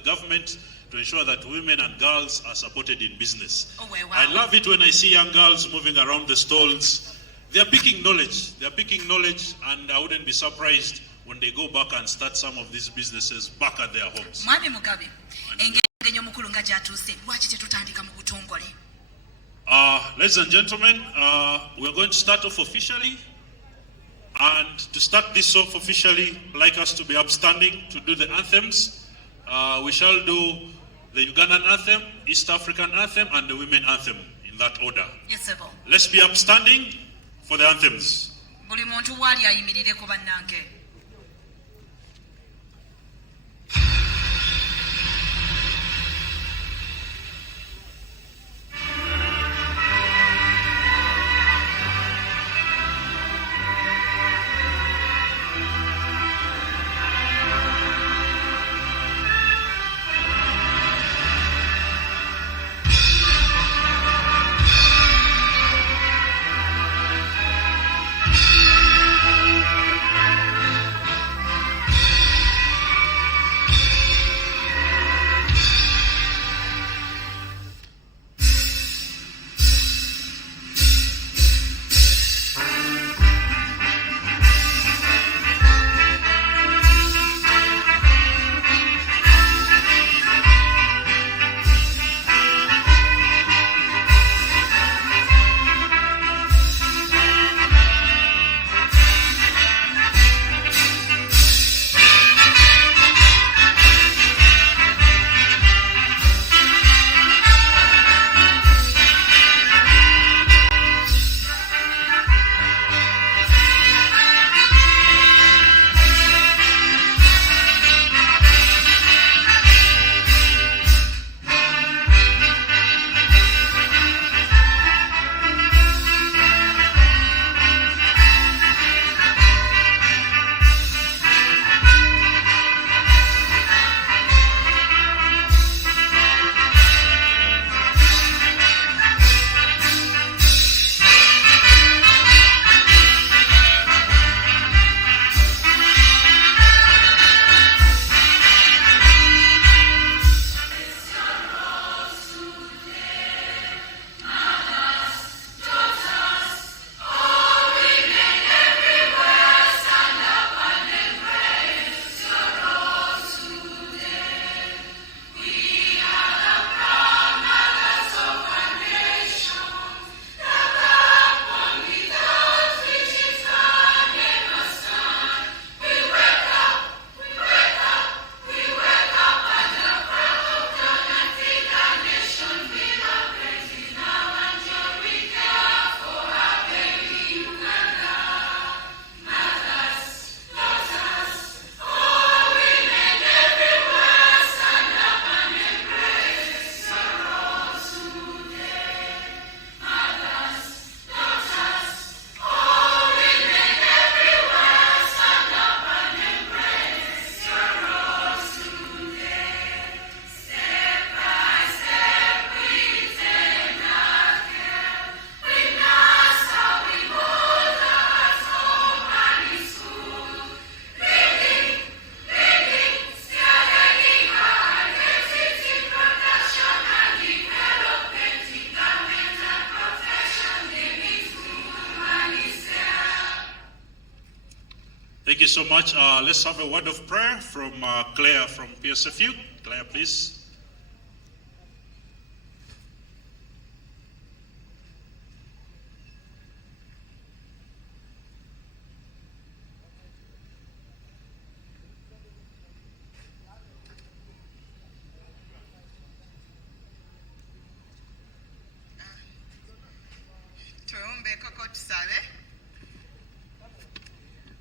the government to ensure that women and girls are supported in business. Oh, wow. I love it when I see young girls moving around the stalls. They are picking knowledge. They are picking knowledge, and I wouldn't be surprised when they go back and start some of these businesses back at their homes. Ladies and gentlemen, we're going to start off officially. And to start this off officially, I'd like us to be upstanding to do the anthems. We shall do the Ugandan anthem, East African anthem, and the women anthem in that order. Yes, sir. Let's be upstanding for the anthems. Thank you so much. Let's have a word of prayer from Claire from Psfu. Claire, please.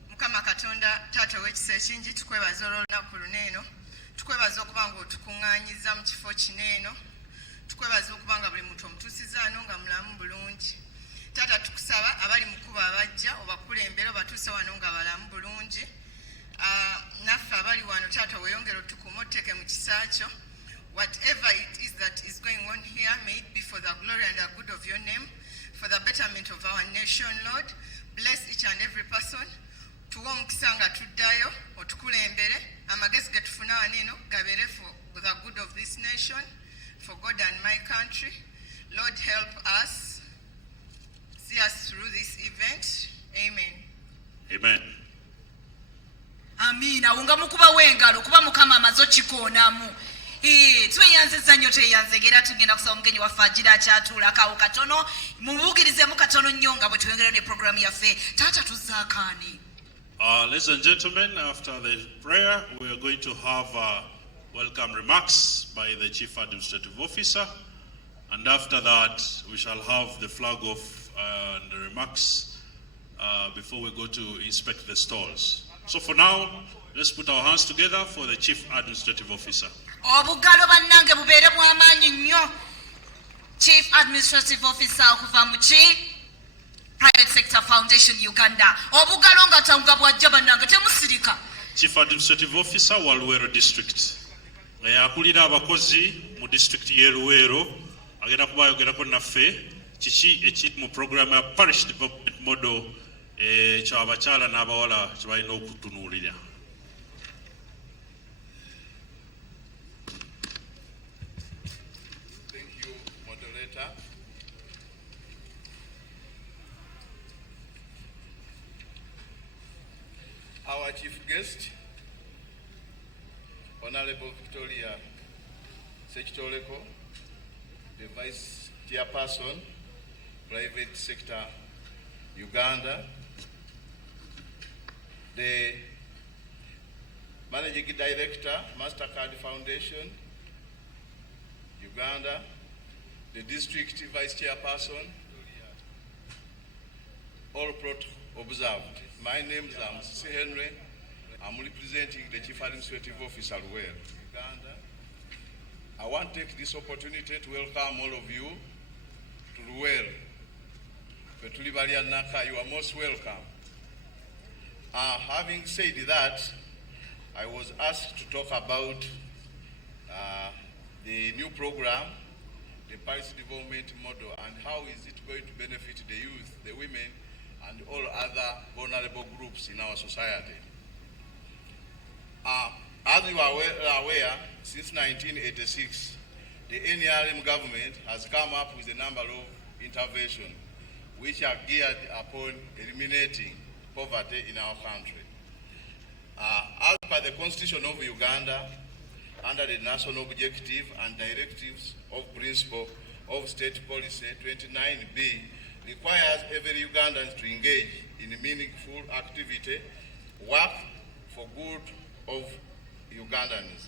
Mukama Katonda Taata w'ekisa ekingi tukwebaza olw'olunaku luno eno, tukwebaza okuba nga otukuŋŋaanyiza mu kifo kino eno, tukwebaza okuba nga buli muntu omutuusiza wano nga mulamu bulungi. Taata tukusaba abali mu kkubo abajja obakulembera obatuuse wano nga balamu bulungi. Naffe abali wano Taata weeyongere otukume otuteeke mu kisa kyo. Whatever it is that is going on here, may it be for the glory and the good of your name, for the betterment of our nation, Lord. Bless each and every person. Tuwa omukisa nga tuddayo otukulembere, amagezi ge tufuna wano eno gabeere for the nation, for God and my country. Lord, help us. See us through this event. Amen. Amen. Amina. Unga mukuba wengalo kuba mukama amazo kikonamu. Tweyanziza nnyo tweyanzegera tugenda kusaba omugenyi waffe agira akyatuula kawo katono mubugirizeemu katono nnyo nga bwe tweyongera ne programu yaffe taata tuzzaakaani. Ladies and gentlemen, after the prayer, we are going to have welcome remarks by the Chief Administrative Officer. And after that, we shall have the flag off and the remarks before we go to inspect the stalls. So for now, let's put our hands together for the Chief Administrative Officer. Obugalo bannange bubeere bw'amaanyi nnyo. Chief Administrative Officer okuva mu Private Sector Foundation Uganda. Obugalo nga tanga bwajja bannange temusirika. Chief Administrative Officer wa Luweero District. Akulira abakozi mu district y'e Luweero agenda kuba ayogerako naffe kiki ekiri mu program ya Parish Development Model ky'abakyala n'abawala kye balina okutunuulira. Thank you, moderator. Our chief guest, Honorable Victoria Sekitoleko, the Vice Chairperson, Private Sector Uganda, the Managing Director, MasterCard Foundation, Uganda, the District Vice Chairperson, all protocol observed. My name is Mrs. Henry. I'm representing the Chief Administrative Officer, Luweero, Uganda. I want to take this opportunity to welcome all of you to Luweero. You are most welcome. Having said that, I was asked to talk about the new program, the Paris Development Model, and how is it going to benefit the youth, the women, and all other vulnerable groups in our society. As you are aware, since 1986, the NRM government has come up with a number of interventions which are geared upon eliminating poverty in our country. As per the Constitution of Uganda, under the National Objective and Directives of Principle of State Policy 29B, requires every Ugandan to engage in meaningful activity, work for good of Ugandans,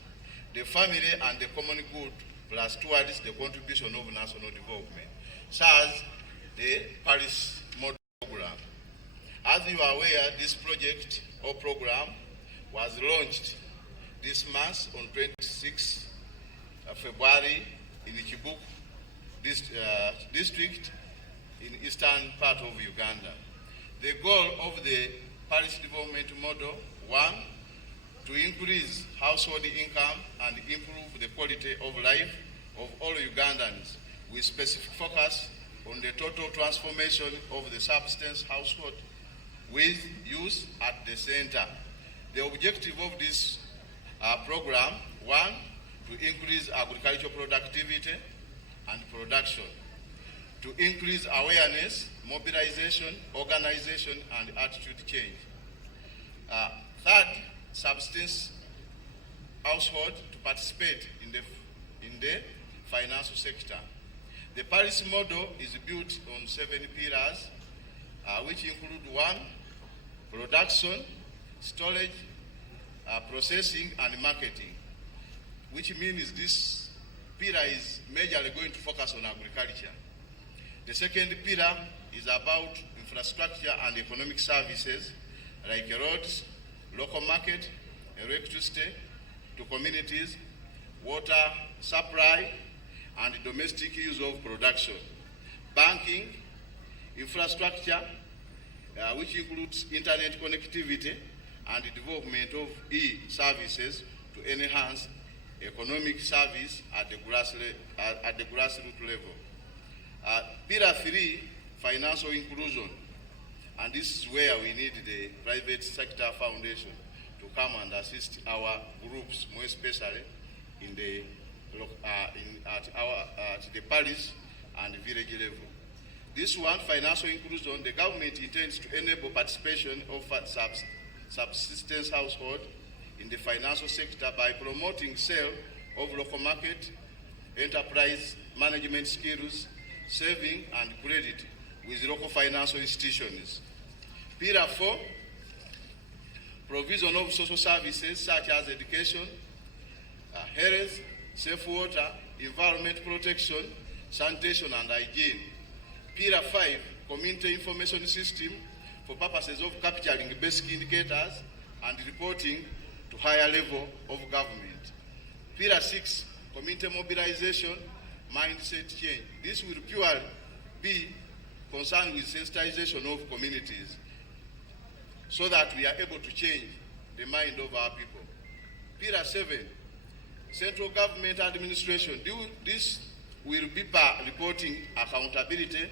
the family and the common good, plus towards the contribution of national development, such as the Paris Model Program. As you are aware, this project or program was launched this month on 26 February in Kibuku district in eastern part of Uganda. The goal of the Paris Development Model, 1, to increase household income and improve the quality of life of all Ugandans, with specific focus on the total transformation of the subsistence household, with youth at the center. The objective of this program, 1, to increase agricultural productivity and production, to increase awareness, mobilization, organization, and attitude change. Third, subsistence household to participate in the financial sector. The Paris model is built on 7 pillars, which include 1, production, storage, processing, and marketing, which means this pillar is majorly going to focus on agriculture. The second pillar is about infrastructure and economic services like roads, local market, electricity to communities, water supply, and domestic use of production. Banking, infrastructure, which includes internet connectivity and development of e-services to enhance economic service at the grassroots level. Pillar 3, financial inclusion, and this is where we need the private sector foundation to come and assist our groups, more especially in the at the parish and village level. This one, financial inclusion, the government intends to enable participation of subsistence household in the financial sector by promoting sale of local market, enterprise management skills, saving and credit with local financial institutions. Pillar 4, provision of social services such as education, health, safe water, environment protection, sanitation and hygiene. Pillar 5, community information system for purposes of capturing basic indicators and reporting to higher level of government. Pillar 6, community mobilization, mindset change. This will purely be concerned with sensitization of communities so that we are able to change the mind of our people. Pillar 7, central government administration. This will be by reporting accountability,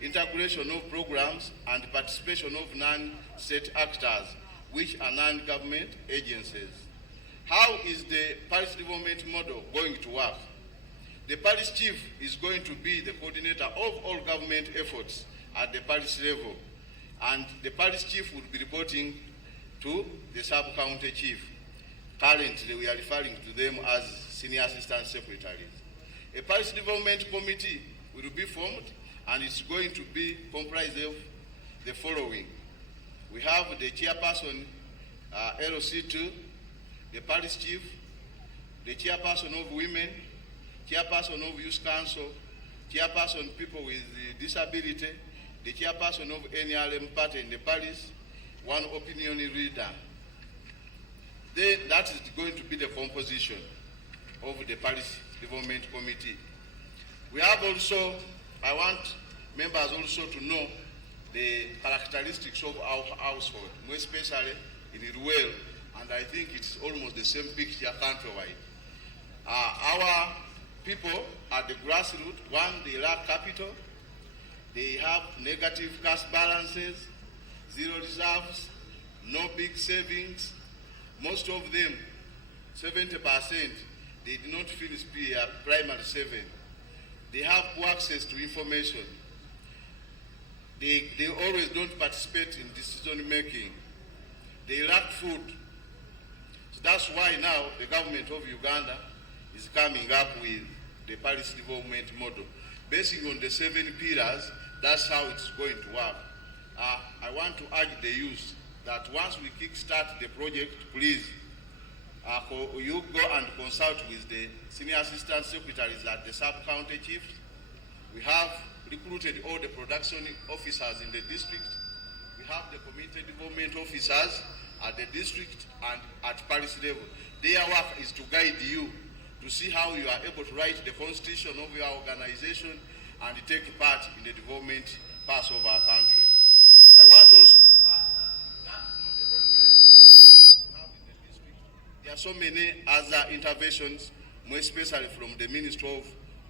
integration of programs, and participation of non-state actors, which are non-government agencies. How is the parish development model going to work? The parish chief is going to be the coordinator of all government efforts at the parish level, and the parish chief will be reporting to the sub-county chief. Currently, we are referring to them as senior assistant secretaries. A parish development committee will be formed, and it's going to be comprised of the following. We have the chairperson, LC2, the parish chief, the chairperson of women, chairperson of youth council, chairperson people with disability, the chairperson of NRM party in the parish, one opinion leader. That is going to be the composition of the parish development committee. We have also, I want members also to know the characteristics of our household, more especially in Luweero, and I think it's almost the same picture countrywide. Our people at the grassroots, one, they lack capital, they have negative cash balances, zero reserves, no big savings. Most of them, 70%, they do not finish primary 7. They have poor access to information. They always don't participate in decision making. They lack food. So that's why now the government of Uganda is coming up with the parish development model. Based on the 7 pillars, that's how it's going to work. I want to urge the youth that once we kickstart the project, please, you go and consult with the senior assistant secretaries at the sub-county chiefs. We have recruited all the production officers in the district. We have the community development officers at the district and at parish level. Their work is to guide you to see how you are able to write the constitution of your organization and take part in the development parts of our country. I want also to add that not the only program we have in the district. There are so many other interventions, more especially from the Ministry of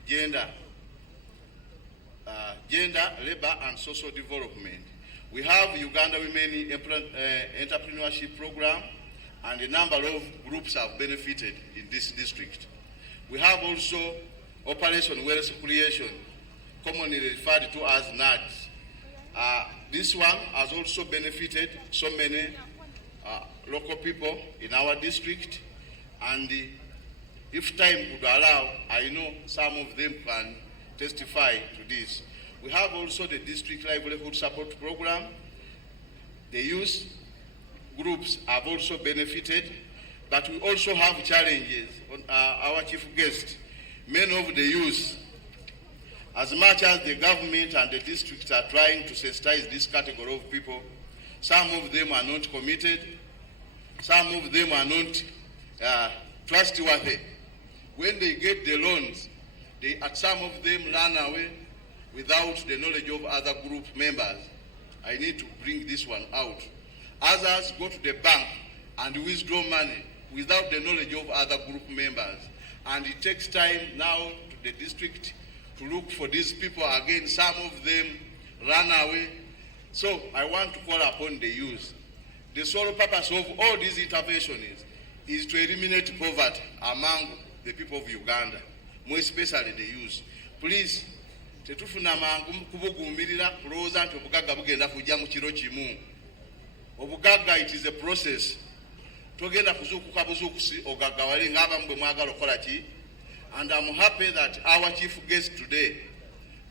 Gender, Labor and Social Development. We have Uganda Women Entrepreneurship Program, and a number of groups have benefited in this district. We have also Operation Wealth Creation, commonly referred to as NADS. This one has also benefited so many local people in our district, and if time would allow, I know some of them can testify to this. We have also the District Livelihood Support Program. The youth groups have also benefited, but we also have challenges. Our chief guest, many of the youth, as much as the government and the districts are trying to sensitize this category of people, some of them are not committed, some of them are not trustworthy. When they get the loans, some of them run away without the knowledge of other group members. I need to bring this one out. Others go to the bank and withdraw money without the knowledge of other group members. And it takes time now to the district to look for these people again. Some of them run away. So I want to call upon the youth. The sole purpose of all these interventions is to eliminate poverty among the people of Uganda. more especially the youth. Please, tetufuna mangu kubugumirira kulowooza nti obugagga bugenda kujja mu kiro kimu. Obugagga, it is a process. Togenda kuzuukuka buzuukusi ogaggawale ng'abamu bwe mwagala okukola ki. And I'm happy that our chief guest today,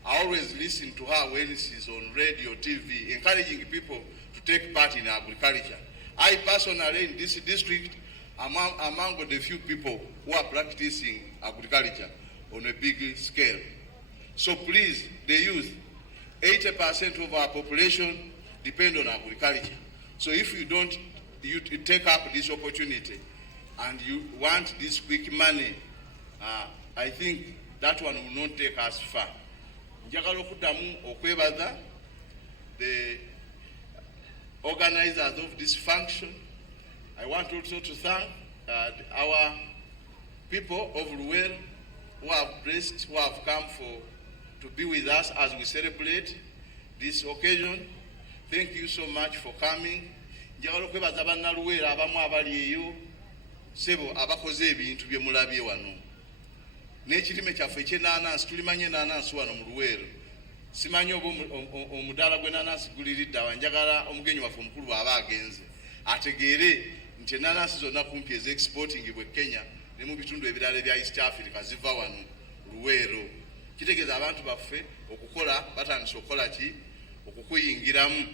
I always listen to her when she's on radio, TV, encouraging people to take part in agriculture. I personally, in this district, am among the few people who are practicing agriculture on a big scale. So please, the youth, 80% of our population depend on agriculture. So if you don't, you take up this opportunity and you want this quick money, I think that one will not take us far. Njagala okuddamu okwebaza the organizers of this function. I want also to thank our people of Luweero who have blessed, who have come to be with us as we celebrate this occasion. Thank you so much for coming. Njagala okwebaza banna Luweero abamu abali eyo sebo abakoze ebintu bye mulabye wano. N'ekirime kyaffe eky'ennaanansi tulimanye ennaanansi wano mu Luweero. Simanyi oba omudaala gw'ennaanansi guliridde awa. Njagala omugenyi waffe omukulu bw'aba agenze ategeere nti ennaanansi zonna kumpi ez'exportingibwa Kenya ne mu bitundu ebirala ebya East Africa ziva wano Luweero. Kitegeeza abantu baffe okukola batandise okukola ki okukuyingiramu.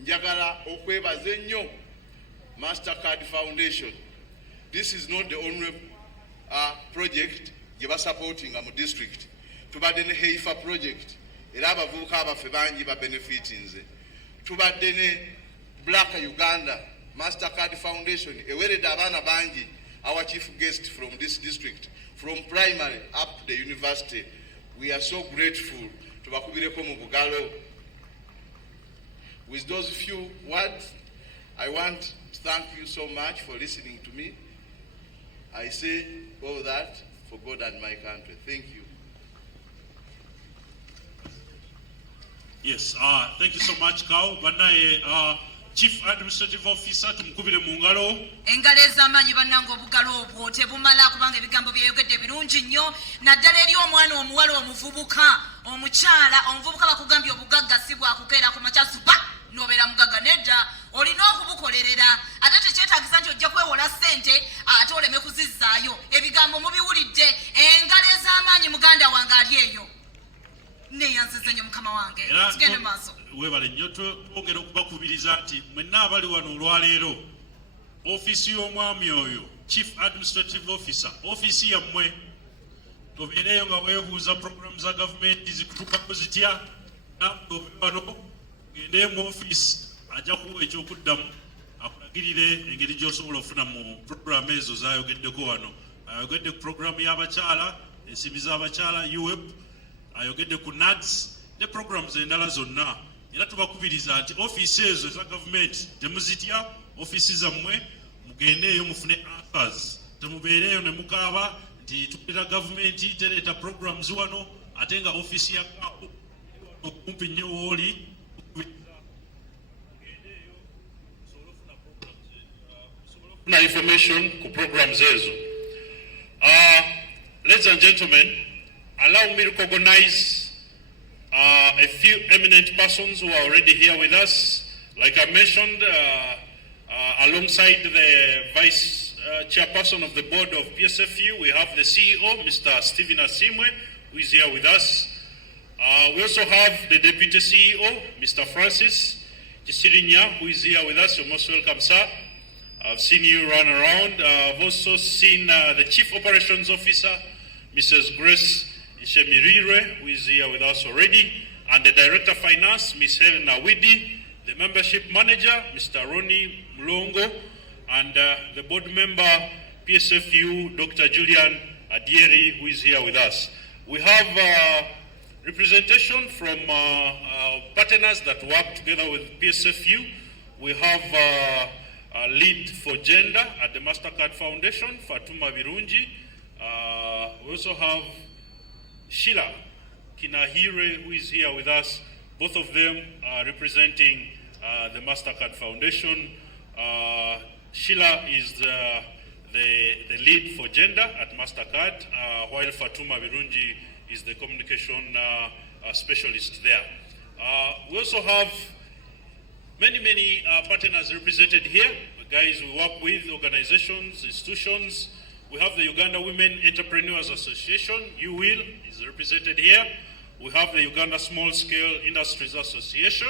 Njagala okwebaza ennyo Mastercard Foundation. This is not the only project gye basupportinga mu district. Tubadde ne Heifa project era abavubuka abaffe bangi ba benefitinze. Tubadde ne Black Uganda Mastercard Foundation eweredde abaana bangi. Our chief guest from this district, from primary up to the university. We are so grateful. Tubakubireko mu bugalo. With those few words, I want to thank you so much for listening to me. I say all that for God and my country. Thank you. Yes, thank you so much, Kao. Banaye, Chief Administrative Officer, tumukubire mu ngalo. Engalo ez'amaanyi bannange obugalo obwo tebumala kubanga ebigambo byeyogedde birungi nnyo naddala eri omwana omuwala omuvubuka omukyala omuvubuka bakugambye obugagga si bwakukeera ku makyasu ba n'obeera mugagga nedda olina okubukolerera ate tekyetaagisa nti ojja kwewola ssente ate oleme kuzizzaayo ebigambo mubiwulidde engalo ez'amaanyi muganda wange ali eyo neeyanziza nnyo mukama wange tugende maaso. Webale nnyo twongera okubakubiriza nti mwenna abali wano olwaleero ofiisi y'omwami oyo Chief Administrative Officer ofiisi yammwe tobeereyo nga weebuuza programu za gavumenti zikutuukako zitya wano gende mu ofiisi ajja kuwa ekyokuddamu akulagirire engeri gy'osobola okufuna mu programu ezo z'ayogeddeko wano. Ayogedde ku programu y'abakyala ensimbi z'abakyala UWEP, ayogedde ku NADS ne programs endala zonna. Era tubakubiriza nti ofiisi ezo za gavumenti temuzitya, ofiisi zammwe mugendeeyo mufune answers. Temubeereyo ne mukaaba nti tukulira gavumenti tereeta programs wano ate nga ofiisi ya kapo okumpi nnyo wooli. Na information ku programs ezo. Ladies and gentlemen, allow me to recognize a few eminent persons who are already here with us. Like I mentioned, alongside the Vice Chairperson of the Board of Psfu, we have the CEO, Mr. Stephen Asimwe, who is here with us. We also have the Deputy CEO, Mr. Francis Chisirinya, who is here with us. You're most welcome, sir. I've seen you run around. I've also seen the Chief Operations Officer, Mrs. Grace Ishemirire, who is here with us already, and the Director of Finance, Ms. Helena Widi, the Membership Manager, Mr. Ronnie Mlongo, and the Board Member, PSFU, Dr. Julian Adieri, who is here with us. We have representation from partners that work together with PSFU. We have lead for gender at the Mastercard Foundation, Fatuma Birunji. We also have Sheila Kinahire, who is here with us. Both of them are representing the Mastercard Foundation. Sheila is the lead for gender at MasterCard, while Fatuma Birungi is the communication specialist there. We also have many partners represented here, guys we work with, organizations, institutions. We have the Uganda Women Entrepreneurs Association, UWIL, is represented here. We have the Uganda Small Scale Industries Association,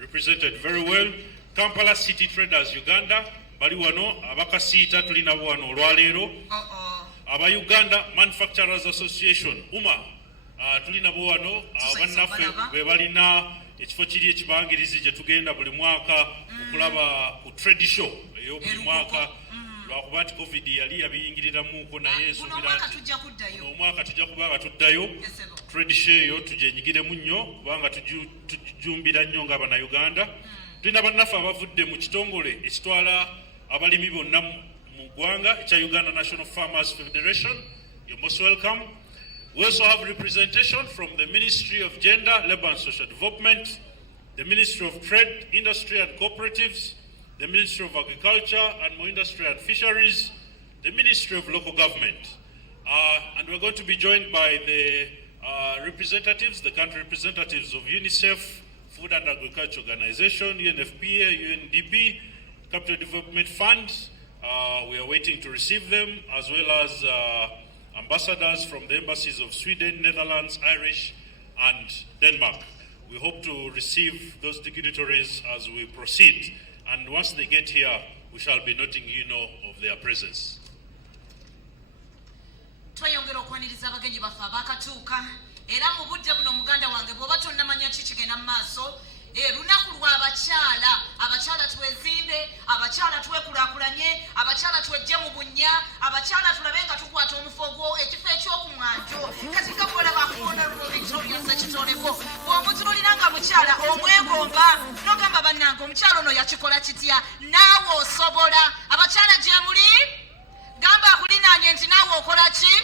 represented very well. Kampala City Traders Uganda, bali wano abakasiita tulina wano olwaleero. Aba Uganda Manufacturers Association, UMA, tulina wano abannaffe be balina ekifo kiri ekibangirizi gye tugenda buli mwaka okulaba ku trade show eyo buli mwaka lwakuba nti covid yali yabiyingiriramuuko naye nsubira nti omwaka tujja kubanga tuddayo trade show eyo tugyenyigiremu nnyo kubanga tujumbira nnyo nga bannayuganda. Tulina bannaffe abavudde mu kitongole ekitwala abalimi bonna mu ggwanga ekya Uganda National Farmers Federation. You're most welcome. We also have representation from the Ministry of Gender, Labour and Social Development, the Ministry of Trade, Industry and Cooperatives, the Ministry of Agriculture, Animal Industry and Fisheries, the Ministry of Local Government. And we're going to be joined by the representatives, the country representatives of UNICEF, Food and Agriculture Organization, UNFPA, UNDP, Capital Development Fund. We are waiting to receive them, as well as ambassadors from the embassies of Sweden, Netherlands, Irish, and Denmark. We hope to receive those dignitaries as we proceed. And once they get here, we shall be letting you know of their presence. Twayongera okwaniriza abagenyi baffe abakatuuka era mu budde buno muganda wange bw'oba tonnamanya ki kigenda mu maaso lunaku lw'abakyala. Abakyala twezimbe, abakyala twekulaakulanye, abakyala twejje mu bunnya, abakyala tulabe nga tukwata omufogo ekifo ekyokumwanjo kati nga bw'olaba akuwona luno Victoria Sekitoleko bw'omutunulira nga mukyala omwegomba n'ogamba bannange omukyala ono yakikola kitya naawe osobola. Abakyala gye muli gamba akulinaanye nti naawe okola ki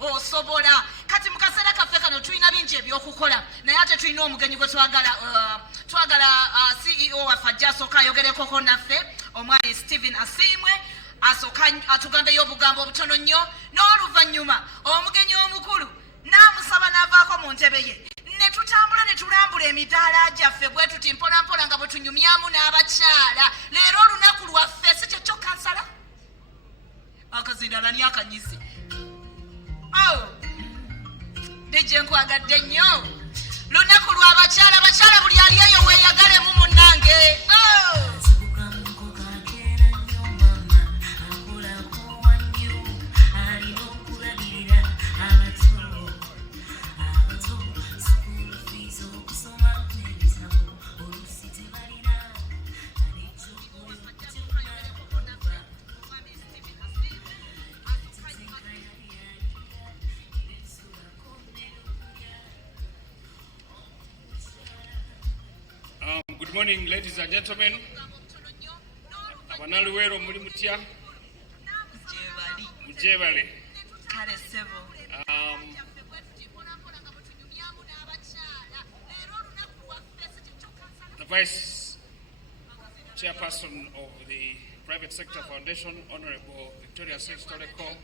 osobola. Kati mu kaseera kaffe kano tulina bingi ebyokukola naye ate tulina omugenyi gwe twagala CEO waffe ajja asooka ayogerekoko naffe omwami Stephen Asimwe asooka atugambeyo obugambo obutono nnyo n'oluvannyuma omugenyi omukulu n'amusaba n'avaako mu ntebe ye ne tutambula ne tulambula emidaala gyaffe bwe tuti mpolampola nga bwe tunyumyamu n'abakyala. Leero olunaku lwaffe si kyekyo kansala akazindala ni akanyizi DJ nkwagadde nnyo lunaku lw'abakyala. Abakyala buli ali eyo weeyagalemu munnange. Good morning, ladies and gentlemen. Abana Luweero muli mutya? Mujebale. The Vice Chairperson of the Private Sector Foundation, Honorable Victoria Sekitoleko,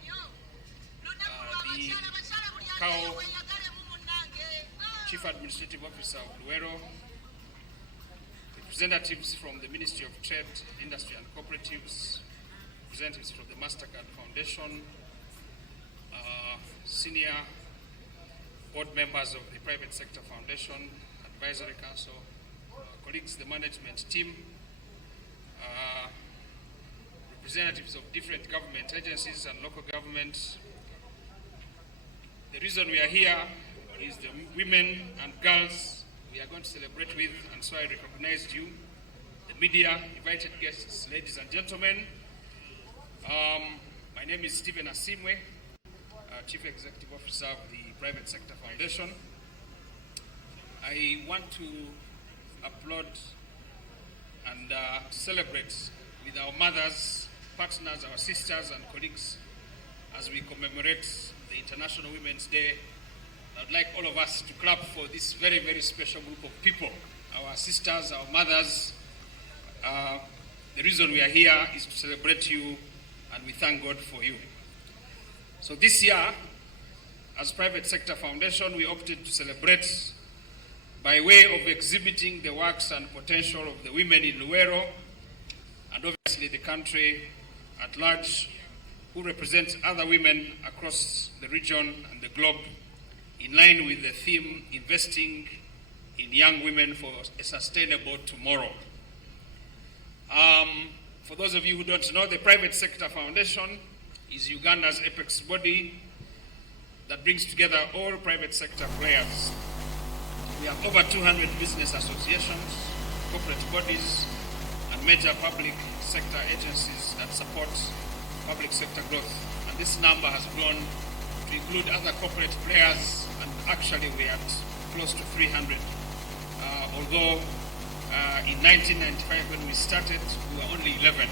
the CAO Chief Administrative Officer of Luweero, representatives from the Ministry of Trade, Industry and Cooperatives, representatives from the MasterCard Foundation, senior board members of the Private Sector Foundation, Advisory Council, colleagues, the management team, representatives of different government agencies and local government. The reason we are here is the women and girls we are going to celebrate with, and so I recognized you, the media, invited guests, ladies and gentlemen. My name is Stephen Asimwe, Chief Executive Officer of the Private Sector Foundation. I want to applaud and celebrate with our mothers, partners, our sisters and colleagues as we commemorate the International Women's Day. I'd like all of us to clap for this very, very special group of people, our sisters, our mothers. The reason we are here is to celebrate you and we thank God for you. So this year, as Private Sector Foundation, we opted to celebrate by way of exhibiting the works and potential of the women in Luweero, and obviously the country at large, who represent other women across the region and the globe, in line with the theme, investing in young women for a sustainable tomorrow. For those of you who don't know, the Private Sector Foundation is Uganda's apex body that brings together all private sector players. We have over 200 business associations, corporate bodies, and major public sector agencies that support public sector growth. And this number has grown to include other corporate players, and actually we are at close to 300. Although in 1995 when we started, we were only 11.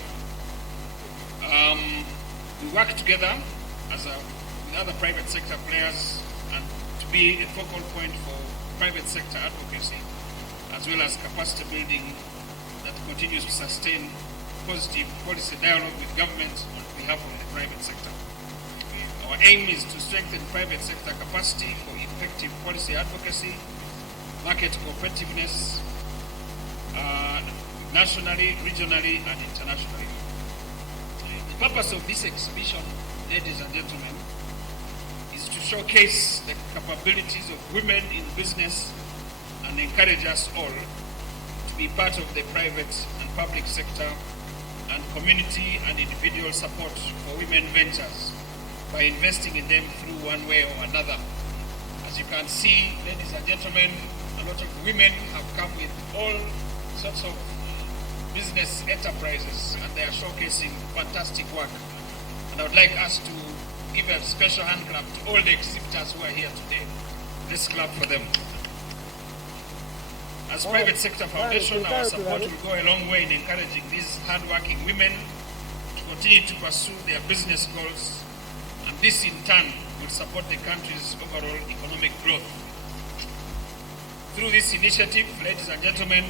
We work together with other private sector players and to be a focal point for private sector advocacy, as well as capacity building that continues to sustain positive policy dialogue with government on behalf of the private sector. Our aim is to strengthen private sector capacity for effective policy advocacy, market competitiveness, nationally, regionally, and internationally. The purpose of this exhibition, ladies and gentlemen, is to showcase the capabilities of women in business and encourage us all to be part of the private and public sector and community and individual support for women ventures by investing in them through one way or another. As you can see, ladies and gentlemen, a lot of women have come with all sorts of business enterprises and they are showcasing fantastic work. And I would like us to give a special hand clap to all the exhibitors who are here today. Let's clap for them. As Private Sector Foundation, our support will go a long way in encouraging these hardworking women to continue to pursue their business goals, and this in turn will support the country's overall economic growth. Through this initiative, ladies and gentlemen,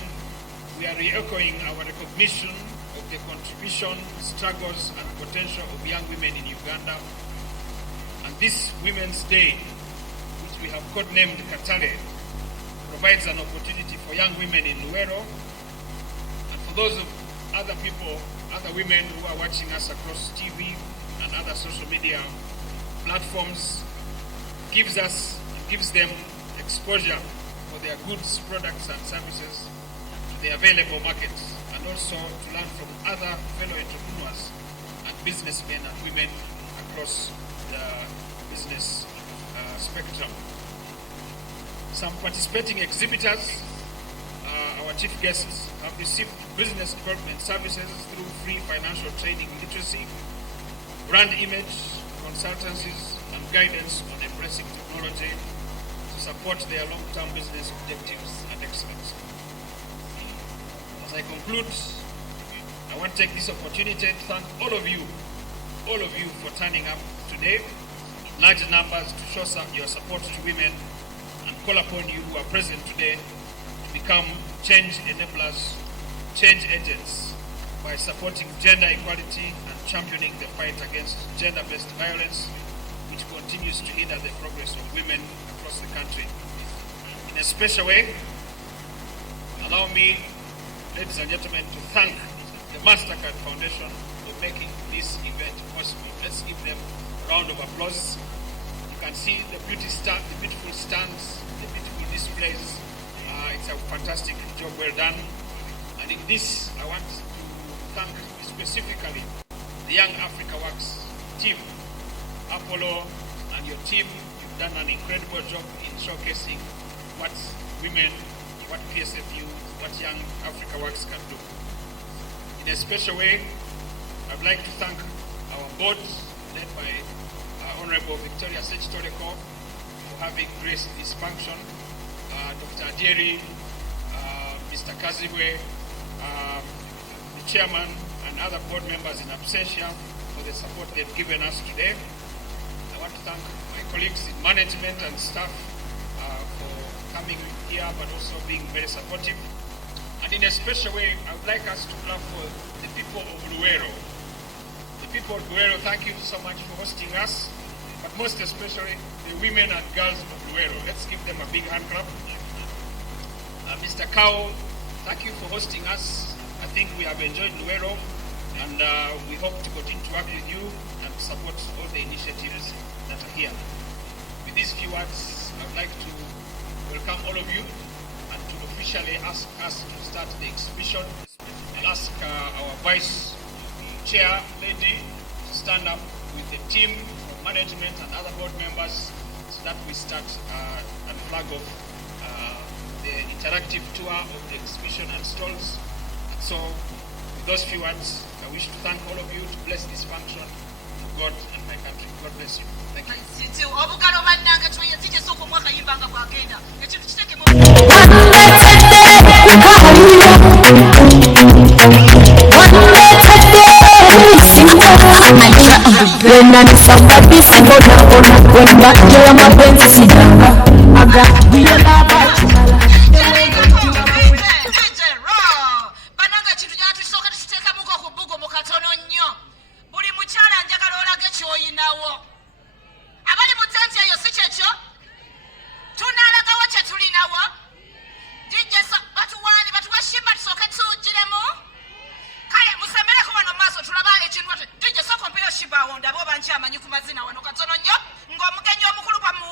we are re-echoing our recognition of the contribution, struggles, and potential of young women in Uganda. And this Women's Day, which we have codenamed Katale, provides an opportunity for young women in Luweero, and for those of other people, other women who are watching us across TV and other social media platforms, gives them exposure for their goods, products, and services to the available markets, and also to learn from other fellow entrepreneurs and businessmen and women across the business spectrum. Some participating exhibitors, our chief guests, have received business development services through free financial training literacy, brand image, consultancies, and guidance on embracing technology to support their long-term business objectives and excellence. As I conclude, I want to take this opportunity to thank all of you for turning up today in large numbers to show your support to women, and call upon you who are present today to become change enablers, change agents by supporting gender equality and championing the fight against gender-based violence, which continues to hinder the progress of women across the country. In a special way, allow me, ladies and gentlemen, to thank the Mastercard Foundation for making this event possible. Let's give them a round of applause. You can see the beautiful stands, the beautiful displays. It's a fantastic job, well done. And in this, I want to thank specifically the Young Africa Works team. Apollo and your team, you've done an incredible job in showcasing what women, what PSFU, what Young Africa Works can do. In a special way, I'd like to thank our board, led by Honorable Victoria Sech-Toreko, for having graced this function, Dr. Adieri, Mr. Kazibwe, the chairman, and other board members in absentia for the support they've given us today. I want to thank my colleagues in management and staff for coming here, but also being very supportive. And in a special way, I would like us to clap for the people of Luweero. The people of Luweero, thank you so much for hosting us, but most especially the women and girls of Luweero. Let's give them a big hand clap. Mr. Kao, thank you for hosting us. I think we have enjoyed Luweero, and we hope to continue to work with you and support all the initiatives that are here. With these few words, I would like to welcome all of you and to officially ask us to start the exhibition. I'll ask our Vice Chair Lady to stand up with the team from management and other board members so that we start and flag off the interactive tour of the exhibition and stalls. And so, with those few words, I wish to thank all of you to bless this function for God and my country. God bless you. Thank you. amanyi ku mazina wano katono nnyo ng'omugenyi omukulu bwa mu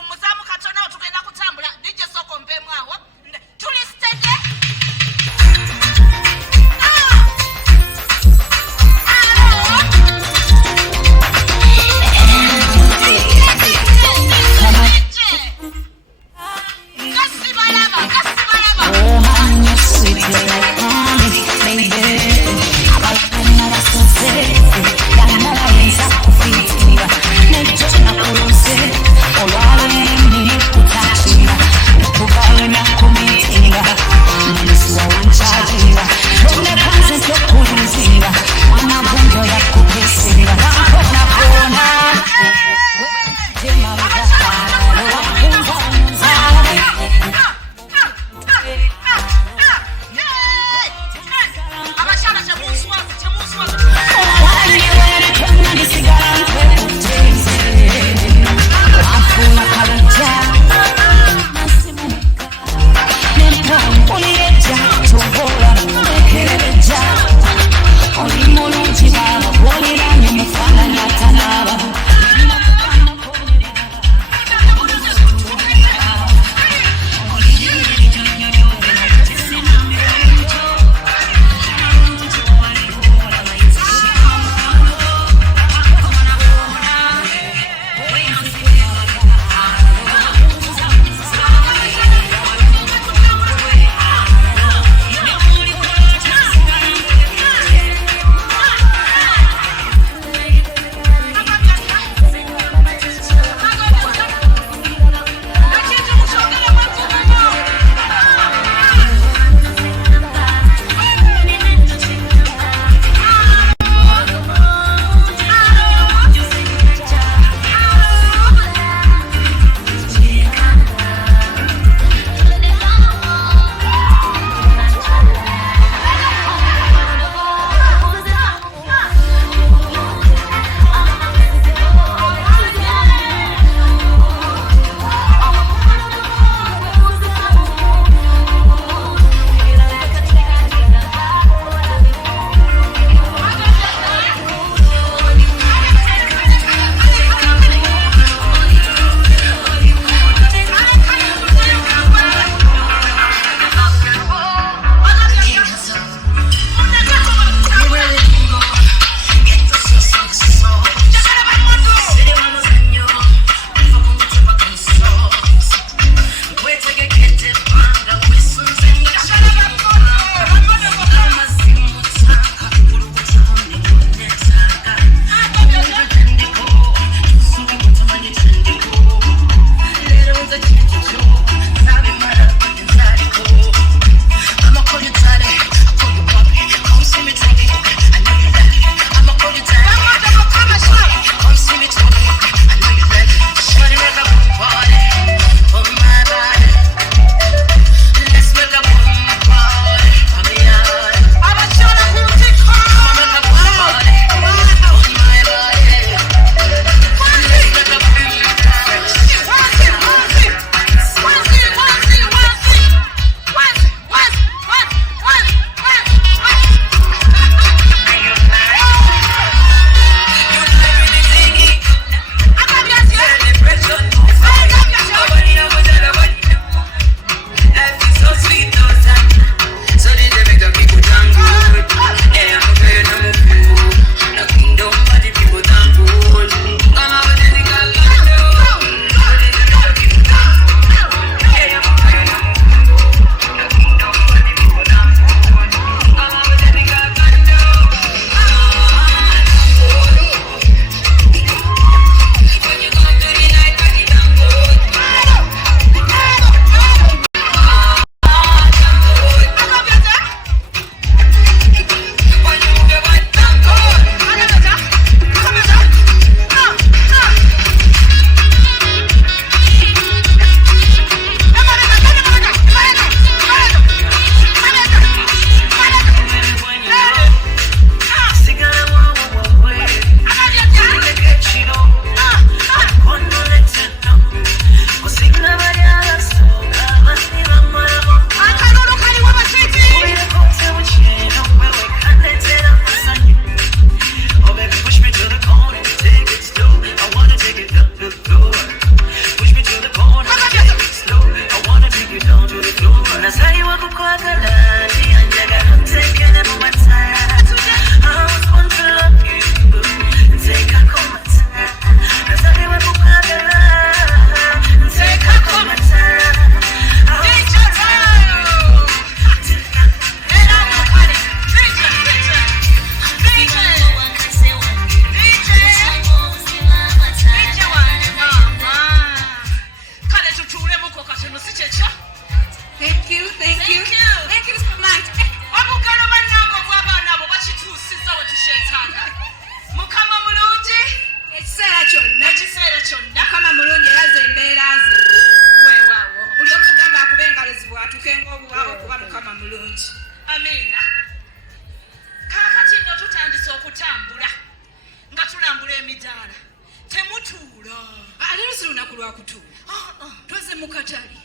Twaze mu Katale.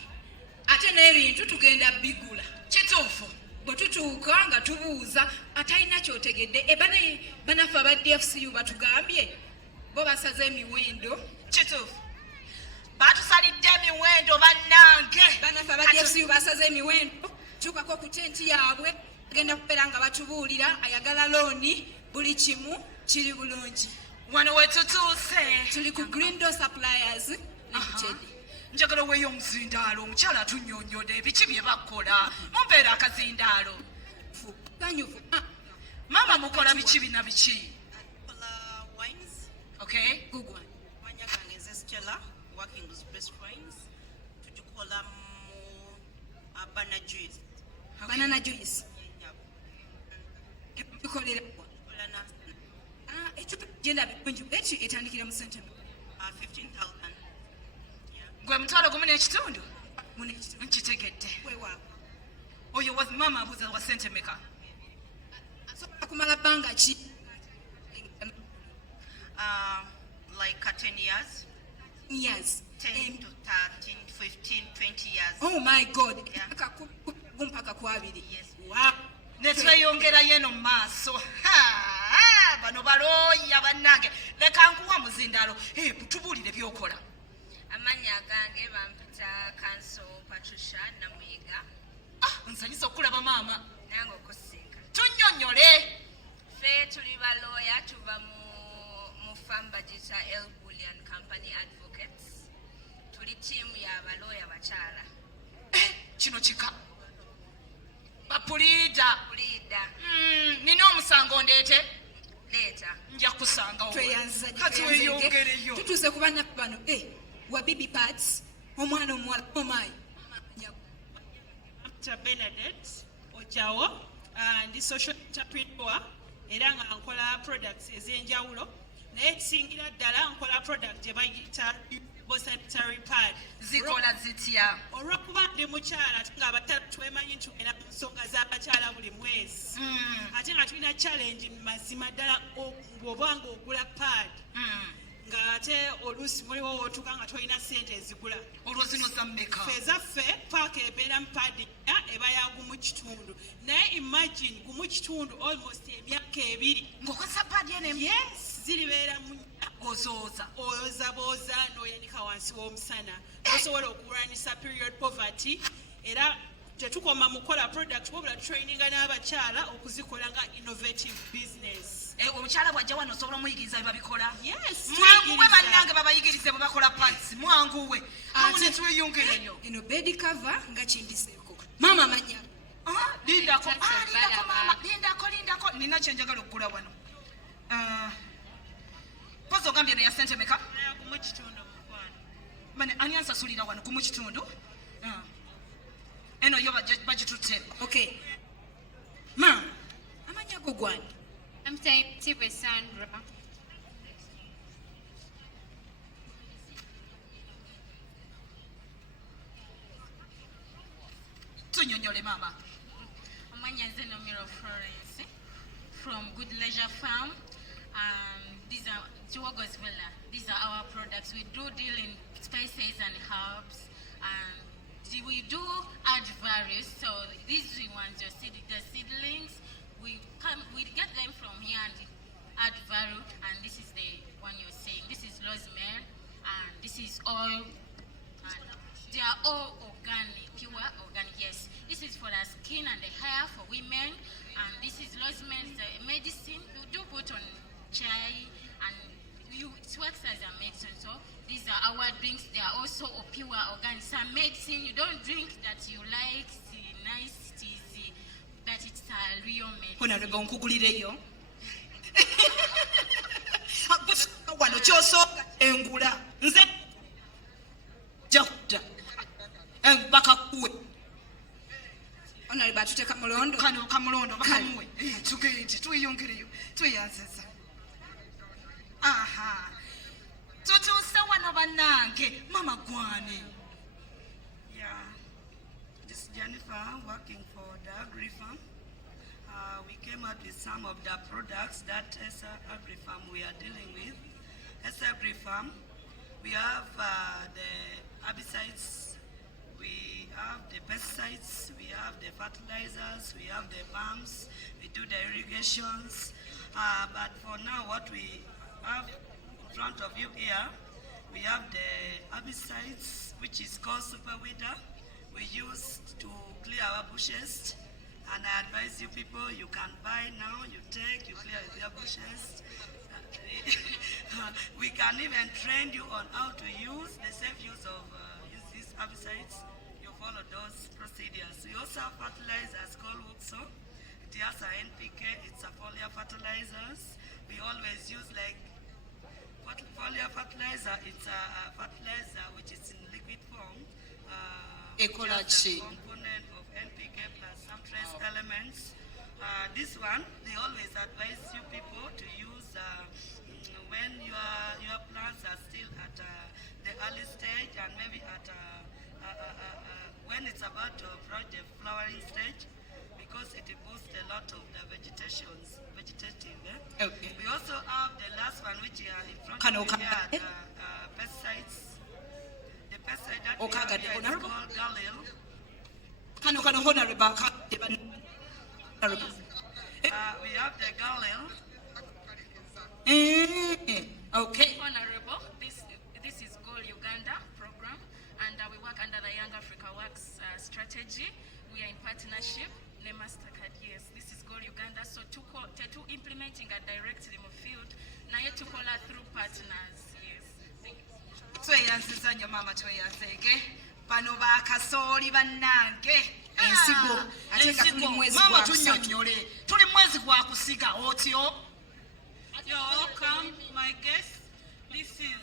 Ate n'ebintu tugenda bigula. Kituufu. Bwe tutuuka nga tubuuza atalina kyotegedde banafe aba DFCU batugambye bo basaze emiwendo. Kituufu. Batusalidde emiwendo bannange. Banafe aba DFCU basaze emiwendo. Tukako ku tenti yaabwe agenda kubeera nga batubuulira ayagala looni buli kimu kiri bulungi. Wano we tutuuse. Tuli ku Green Door Suppliers Limited. Njagala weeyo omuzindaalo omukyala atunnyonnyodde ebiki bye bakola. Mumpeera akazindaalo. Kanyufu. Mama mukola biki bina biki? Wines. Okay. Good one. Manya gange Stella, working with best wines. Tujukola banana juice. Banana juice. Tukolera. Kolana. Echupa genda bikunju eki etandikira mu sente. 15,000. Gwe mutwalo gumu n'ekitundu? Mune ekitundu. Nkitegedde. Wewa. Oyo was mama abuuza wa sente meka? Asobola kumala bbanga ki? Like 10 years. Years. 10 to 13, 15, 20 years. Oh my God. Yeah. Mpaka ku abiri. Yes. Wow. Ne tweyongerayo eno mu maaso. Bano balooya bannange. Leka nkuwa muzindaalo. Tubuulire by'okola. Amanya gange bampita Council Patricia Namuyiga. Nsanyusa okulaba maama. Nange okusinga. Tunnyonnyole. Ffe tuli balooya tuva mu Farm Budget El Bullion Company Advocates. Tuli ttiimu ya balooya bakyala. Kino kika. Bapuliida. Puliida. Nina omusango ndeete. Leeta. Nja kusangawo. Tweyanziza Kati weeyongereyo. tutuuse ku bannaffe bano. Wa Bibi Parts omwana omuwala omayi. Bernadette Ojawo ndi social entrepreneur era nga nkola products ez'enjawulo naye ekisingira ddala nkola product gye bayita sanitary pad. Zikola zitya? Olw'okuba ndi mukyala ate nga abakyala twemanyi nti tugenda mu nsonga z'abakyala buli mwezi ate nga tulina challenge mazima ddala bw'oba nga ogula pad nga ate oluusi muliwo wootuuka nga tolina ssente ezigula. Olwo zino za mmeka? Ffe ezaffe paaka ebeera mu paadi nnya eba ya gumu kitundu naye imagine gumu kitundu almost emyaka 2 ng'okozesa paadi eno emu? Yes, ziribeera mu nnya. Oyoza booza n'oyanika wansi w'omusana n'osobola okulwanisa period poverty era tetukoma mu kukola product wabula tutraininga n'abakyala okuzikola nga innovative business. Omukyala bw'ajja wano osobola omuyigiriza bye babikola? Yes. Mwanguwe bannange babayigirize bwe bakola pads. Mwanguwe. Awo ne tweyongereyo. Eno bed cover nga kindiseeko. Maama amanya. Lindako. Lindako maama. Lindako. Nina kye njagala okugula wano. Pozo ogambye eno ya sente meka? Gumu kitundu mukwano. Mane ani ansasulira wano gumu kitundu? Eno yo bagitutte. Okay. Ma, amanya go gwani. I'm Tipe Sandra. Tunnyonnyole maama. Amanya Zenomiro Florence from Good Leisure Farm. These are Chiwagos Villa. These are our products. We do deal in spices and herbs. We do add various. So these ones, the seedlings, we get them from here and add value. And this is the one you're seeing. This is rosemary, and this is oil. And they are all organic, pure organic. Yes, this is for the skin and the hair for women. And this is rosemary, the medicine. You do put on chai, and it works as a medicine. So these are our drinks. They are also pure organic. Some medicine you don't drink that you like, the nice tea, that it's a real medicine. Honorable nkugulireyo. Wano kyosooka engula. Nze jakuta. Bakakuwe. Honorable atuteka mulondo. Kano kamulondo bakamuwe. Tugende tweyongereyo. Tweyanziza. Aha. Tutuuse wano bannange. Mama gwani. Yeah, this is Jennifer working for the Agri Farm. We came up with some of the products that as Agri Farm we are dealing with. As Agri Farm, we have the herbicides, we have the fertilizers, we have the pumps, we do the irrigations. But for now, what we have in front of you here, we have the herbicides, which is called super weeder. We use to clear our bushes. And I advise you people, you can buy now, you take, you clear your bushes. We can even train you on how to use the safe use of these herbicides. You follow those procedures. We also have fertilizers called Wuxo. It has a NPK, it's a foliar fertilizers. We always use like foliar fertilizer, it's a fertilizer which is in liquid form. Ecology. Component of NPK plus some trace elements. This one, they always advise you people to use when your plants are still at the early stage and maybe at when it's about to approach the flowering stage, because it boosts a lot of the vegetative. Okay. We also have the last one, which are in front of you here, pesticides. The pesticide that we have here is called Galil. We have the Galil. Okay. Honorable, this is Goal Uganda program, and we work under the Young Africa Works strategy. We are in partnership. Mastercard, yes. This is Goal Uganda. So to implementing a directly in field, now you to call her through partners. Yes. Thank you. Tweyanziza nnyo maama tweyanzeege bano baakasooli bannange ensigo ate nga tuli mwezi gwa kusatu tuli mwezi gwa kusiga otyo. You're welcome, my guests. This is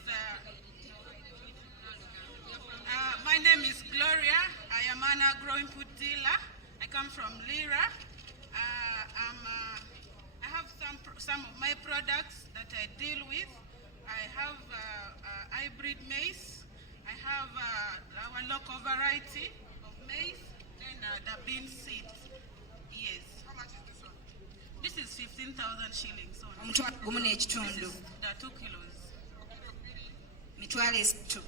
my name is Gloria. I am an agro-input dealer. I come from Lira. I have some of my products that I deal with. I have hybrid maize. I have our local variety of maize and the bean seeds. Yes. How much is this one? This is 15,000 shillings. Omutwalo gumu n'ekitundu. This is the 2 kilos. Mitwalo esatu.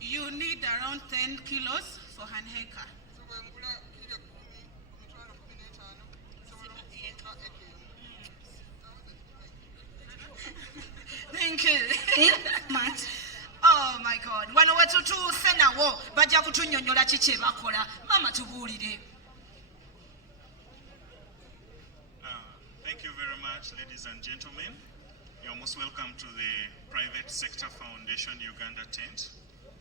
You need around 10 kilos for an acre. Thank you. Oh my God. Wano wetutuuse nawo bajja kutunnyonnyola ki kye bakola. Mama tubuulire. Thank you very much, ladies and gentlemen. You're most welcome to the Private Sector Foundation Uganda tent.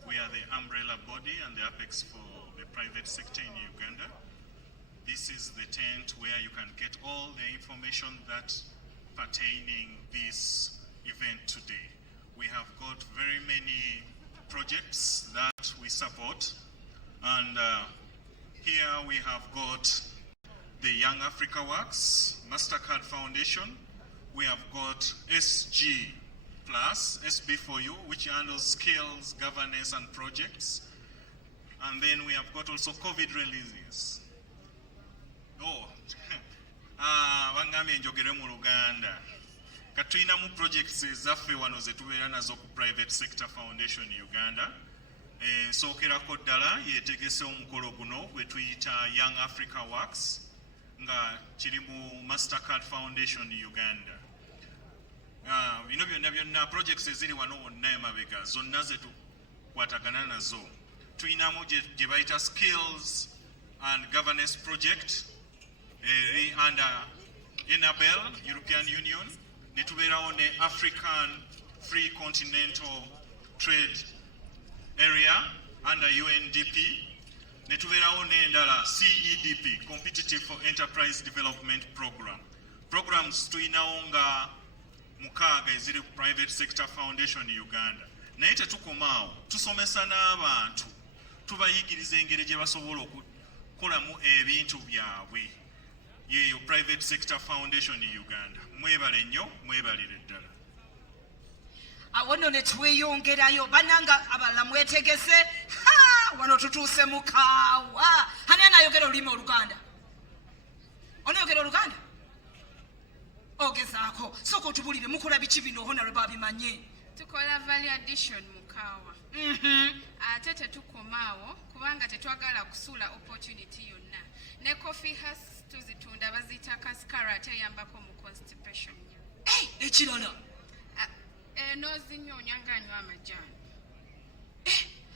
We are the umbrella body and the apex for the private sector in Uganda. This is the tent where you can get all the information that pertaining this event today. We have got very many projects that we support, and here we have got the Young Africa Works, Mastercard Foundation. We have got SG Plus, SB4U, which handles skills, governance, and projects. And then we have got also COVID releases. Oh, bangamye njogere mu Luganda. Katulina mu projects ezaffe wano ze tubeera nazo ku Private Sector Foundation Uganda. Nsookerako ddala yeetegese omukolo guno gwe tuyita Young Africa Works nga kiri mu Mastercard Foundation Uganda. Bino byonna projects eziri wano wonna emabega zonna ze tukwatagana nazo. Tulinamu gye bayita skills and governance project under Enabel, European Union. Ne tubeerawo ne African Free Continental Trade Area under UNDP. Ne tubeerawo n'endala CEDP, Competitive for Enterprise Development Program. Programs tulinawo nga mukaaga eziri Private Sector Foundation Uganda. Naye tetukomaawo, tusomesa n'abantu, tubayigiriza engeri gye basobola okukolamu ebintu byabwe. Yeeyo Private Sector Foundation Uganda. Mwebale nnyo, mwebalire ddala. Awo nno ne tweyongerayo bannanga abalala mwetegese. Wano tutuuse mukaawa. Ani anayogera olulimi Oluganda? Onayogera Oluganda? Ogezaako. Sooka otubulire mukola biki bino honorable abimanye. Tukola value addition mu kaawa ate tetukomaawo kubanga tetwagala kusuula opportunity yonna ne coffee house tuzitunda baziyita kaskara ate eyambako mu constipation. Ekirala n'ozinyoonya ng'anywa amajaani.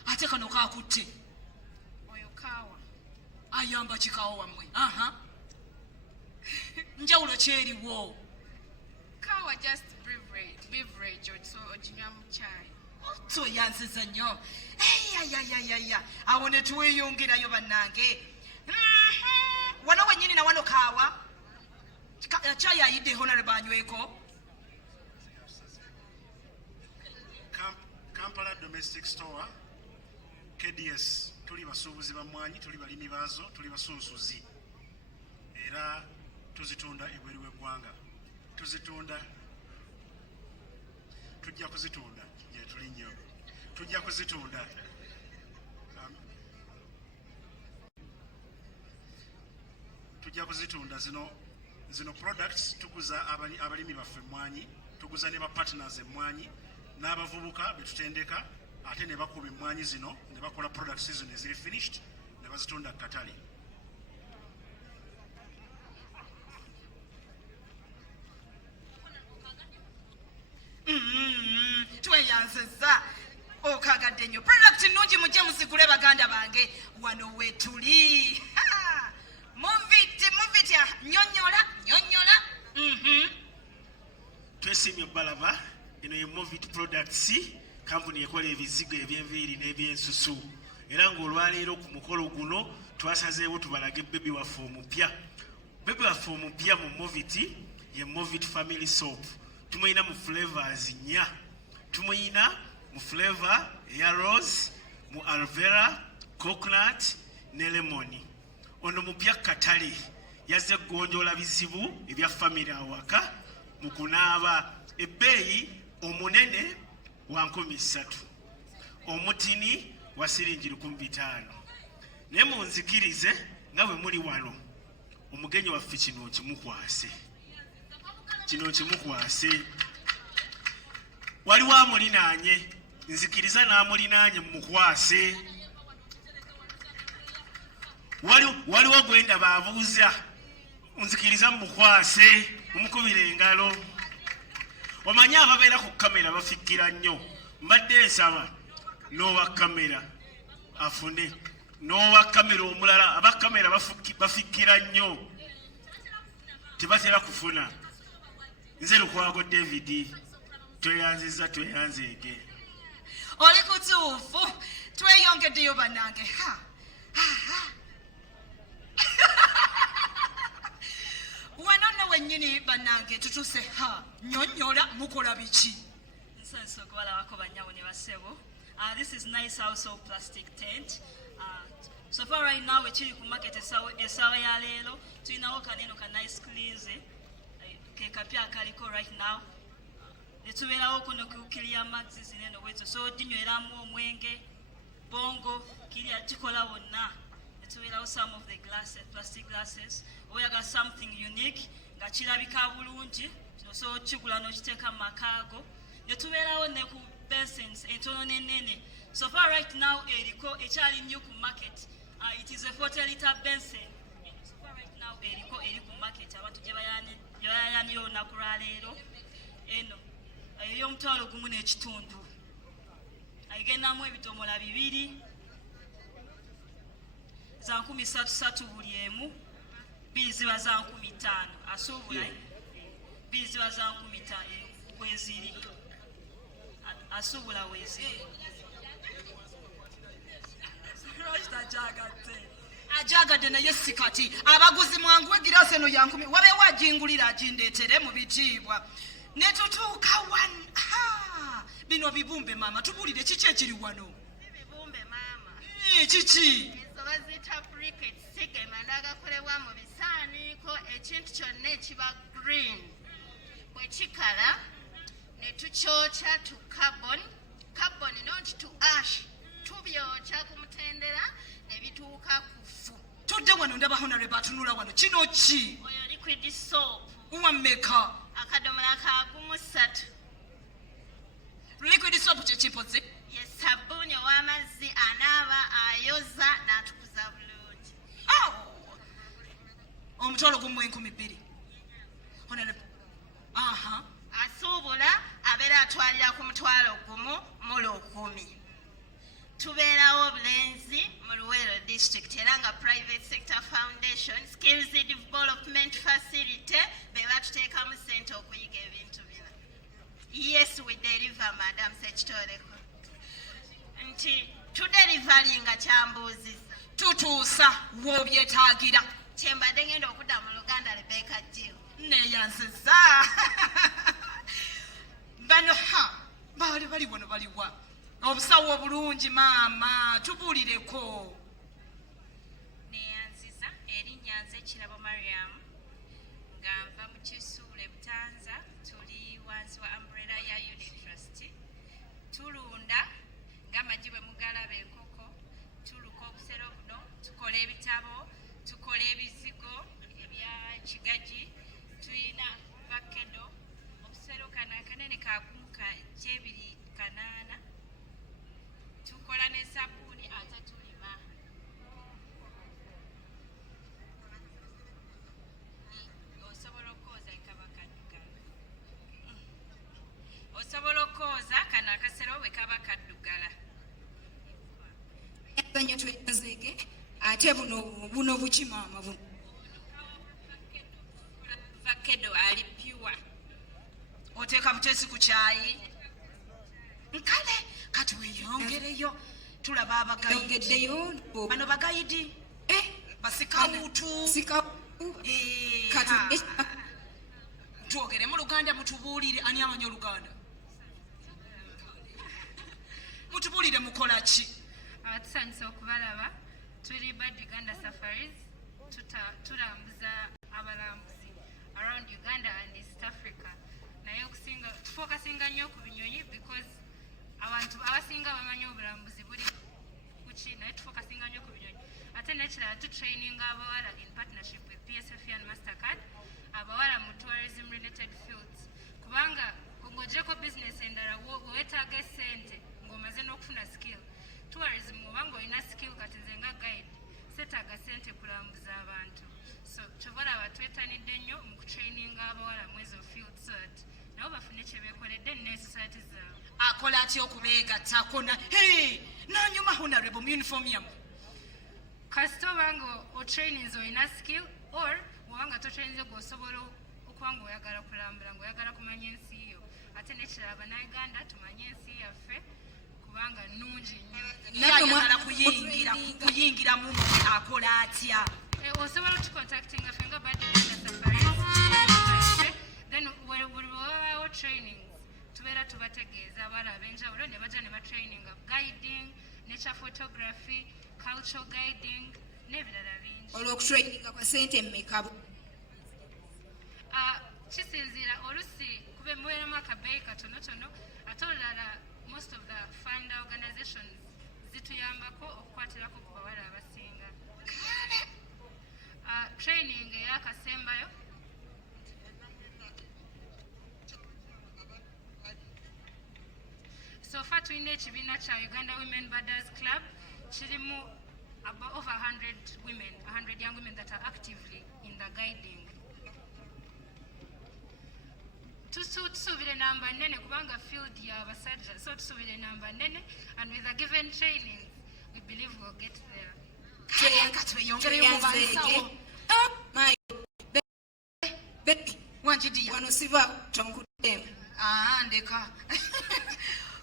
ate kano kakutte Oyo kaawa. ayamba kikaawa wammwe. Njawulo kyeriwo. Kaawa just beverage so oginywa mu chai. So yanziza nnyo. Eyayayayaya. Awo ne tweyongerayo bannange. Wano wennyini na wano kaawa. Chai ayidde honorable anyweko. Kampala Domestic Store, KDS, tuli basuubuzi bamwanyi, tuli balimi baazo, tuli basunsuzi. Era tuzitunda ebweru w'eggwanga. Tujja kuzitunda gye tuli nnyo. Tujja kuzitunda. Tujja kuzitunda zino products tuguza abalimi baffe emmwanyi, tuguza ne ba partners emmwanyi n'abavubuka be tutendeka ate ne bakuba emmwanyi zino ne bakola products zino eziri finished ne bazitunda Katale. Tweyanziza okagadde nnyo. Product nnungi mujje muzigule baganda bange wano wetuli. Muviti nyonyola. Twesimye balaba eno ye Movit Products, kampuni ekola ebizigo eby'enviiri n'ebyensusu. Era ng'olwaleero ku mukolo guno twasazeewo tubalage bebi waffe omupya. Bebi waffe omupya mu Movit ye Movit Family Soap. Tumuyina mu flavors 4. Tumuyina mu flavor eya rose, mu aloe vera, coconut ne lemon. Ono mupya Katale yazze gonjola bizibu ebya family awaka mu kunaaba. Ebbeeyi omunene wa 13, omutini wa siringi 15. Naye munzikirize nga bwe muli wano omugenyi waffe kino kimukwase. Waliwo amulinaanye, nzikiriza n'amulinaanye mumukwase. Waliwo gwenda baabuuza, nzikiriza mumukwase, mumukubire engalo. Omanyi ababeera ku kamera bafikira nnyo. Mbadde nsaba n'owa kamera afune, n'owa kamera omulala. Aba kamera bafikira nnyo, tebatera kufuna. Nze Lukwago David, tweyanzeege. Oli kutuufu, tweyongeddeyo bannange. Wano nno wennyini bannange tutuse nyonyola mukola biki? Nsenso kubalabako bannyawo ne bassebo. This is nice household plastic tent. So far right now ekiri ku market essaawa ya leero tulinawo kaneno ka nice cleanse ke kapya akaliko right now. Netubeerawo kuno kukirya amazzi zineno bwezo so dinyweramu omwenge bongo kirya kikola wonna. Netubeerawo some of the plastic glasses. Oyagala something unique nga kirabika bulungi so kigula n'okiteeka mu makaago. Netubeerawo ne ku basins entono n'ennene. So far right now eriko ekyali new ku market. It is a 40-liter basin. So far right now eriko eri ku market abantu gye bayayanira olunaku lwaleero eno ey'omutwalo gumu n'ekitundu. Ayigendamu ebidomola 2 za 13 buli emu. 2 ziba za 15 asuubula 2 ziba za 15 weziri asuubula weziri ajagadde naye sikati abaguzi mwangu egirasi eno ya 10 wabeewo agingulira agindeetere mu bitiibwa ne tutuuka bino bibumbe maama tubuulire kiki ekiri wano? Bibumbe maama kiki? ezo baziyita briquettes sigemanda agakolebwa mu bisaaniiko ekintu kyonna ekiba green bwe kikala ne tukyokya to carbon not to ash tubyokya ku mutendera ne bituuka ku ffu. Tudde wano ndaba honorable atunula wano kino ki? Oyo liquid soap wammeka? akadomola ka 3. Liquid soap kye kipoze? ye sabbuuni ow'amazzi anaaba ayoza n'atukuza bulungi. Omutwalo gumu 2,000. Honorable. Asuubula abeera atwalira ku mutwalo gumu mu 10,000. Tubeerawo obulenzi mu Luweero district era nga private sector foundation skills development facility be batuteekamu ssente okuyiga ebintu bino. Yes, we deliver, Madam Sekitoleko. Nti tudelivalinga kyambuuziza. Tutuusa w'obyetaagira. Kyembadde ngenda okudda mu Luganda Rebecca Jill. Neeyanziza. Bano bali wano baliwa. Obusawo obulungi maama tubuulireko. Neeyanziza erinnya nze Kirabo Mariam nga nva mu Kisuule Butanza, tuli wansi wa umbrella ya Unit Trust. Tulunda ng'amagi bwe mugalaba enkoko, tuluka obusero buno, tukola ebitabo, tukola ebizigo ebya kigaji, tulina vakedo, obusero kano akanene kagumu ka G280, tukola ne sabbuuni ate tulima. Osobola okwoza ekaba kaddugala. Osobola okwoza kano akasero bwe kaba kaddugala. Enzannya tweyazeege ate buno buki maama buno. Vakedo ali pure. Oteeka buteesi ku kyayi. Nkale kati weeyongereyo tulaba abagayiddeyo bano bagayidi basikawutu kati twogere mu Luganda mutubuulire ani amanyi Oluganda mutubuulire mukola ki? Tusanyusa okubalaba tuli Bad Uganda Safaris tulambuza abalambuzi around Uganda and East Africa naye okusinga tufokasinga nnyo ku binyonyi because abantu abasinga bamanyi obulambuzi buli kuki naye tufokasinga nnyo ku binyonyi ate nekirala tutraininga abawala in partnership with Psfu and Mastercard abawala mu tourism related fields kubanga ng'ogyeko business endala weetaaga essente ng'omaze n'okufuna skill tourism obanga olina skill kati nze nga guide setaaga ssente kulambuza abantu so kyobalaba twetanidde nnyo mu kutraininga abawala mu ezo field so that nabo bafune kye beekoledde ne society zaabwe. Akola atya okubeegattako nanyuma honorable mu uniform yamu kasita obanga otrainings olina skill or obanga totraininze gweosobola okuba nga oyagala kulambula ngaoyagala kumanya ensi yo ate nekirala bannayuganda tumanye ensi yaffe kubanga nnungi nnyo ayagala kuyingira mu akola atya osobola otucontactinga ffe nga Bad Uganda Safaris then buli bwewabawo trainings tubeera tubategeeza abala ab'enjawulo ne bajja ne batraininga guiding nature photography cultural guiding n'ebirala bingi. Olw'okutraininga kwa ssente mmeka? Kisinziira olusi kuba mubeeramu akabeeyi katonotono ate olulala most of the fund organizations zituyambako okukwatirako ku bawala abasinga. Training ey'akasembayo so far tulina ekibiina kya Uganda Women Birders Club kirimu about over 100 women, 100 young women that are actively in the guiding. Tusuubire namba nene kubanga field ya basajja so tusuubire namba nene and with a given training we believe we'll get there. Wanjidiya wano siva tonkudde ndeka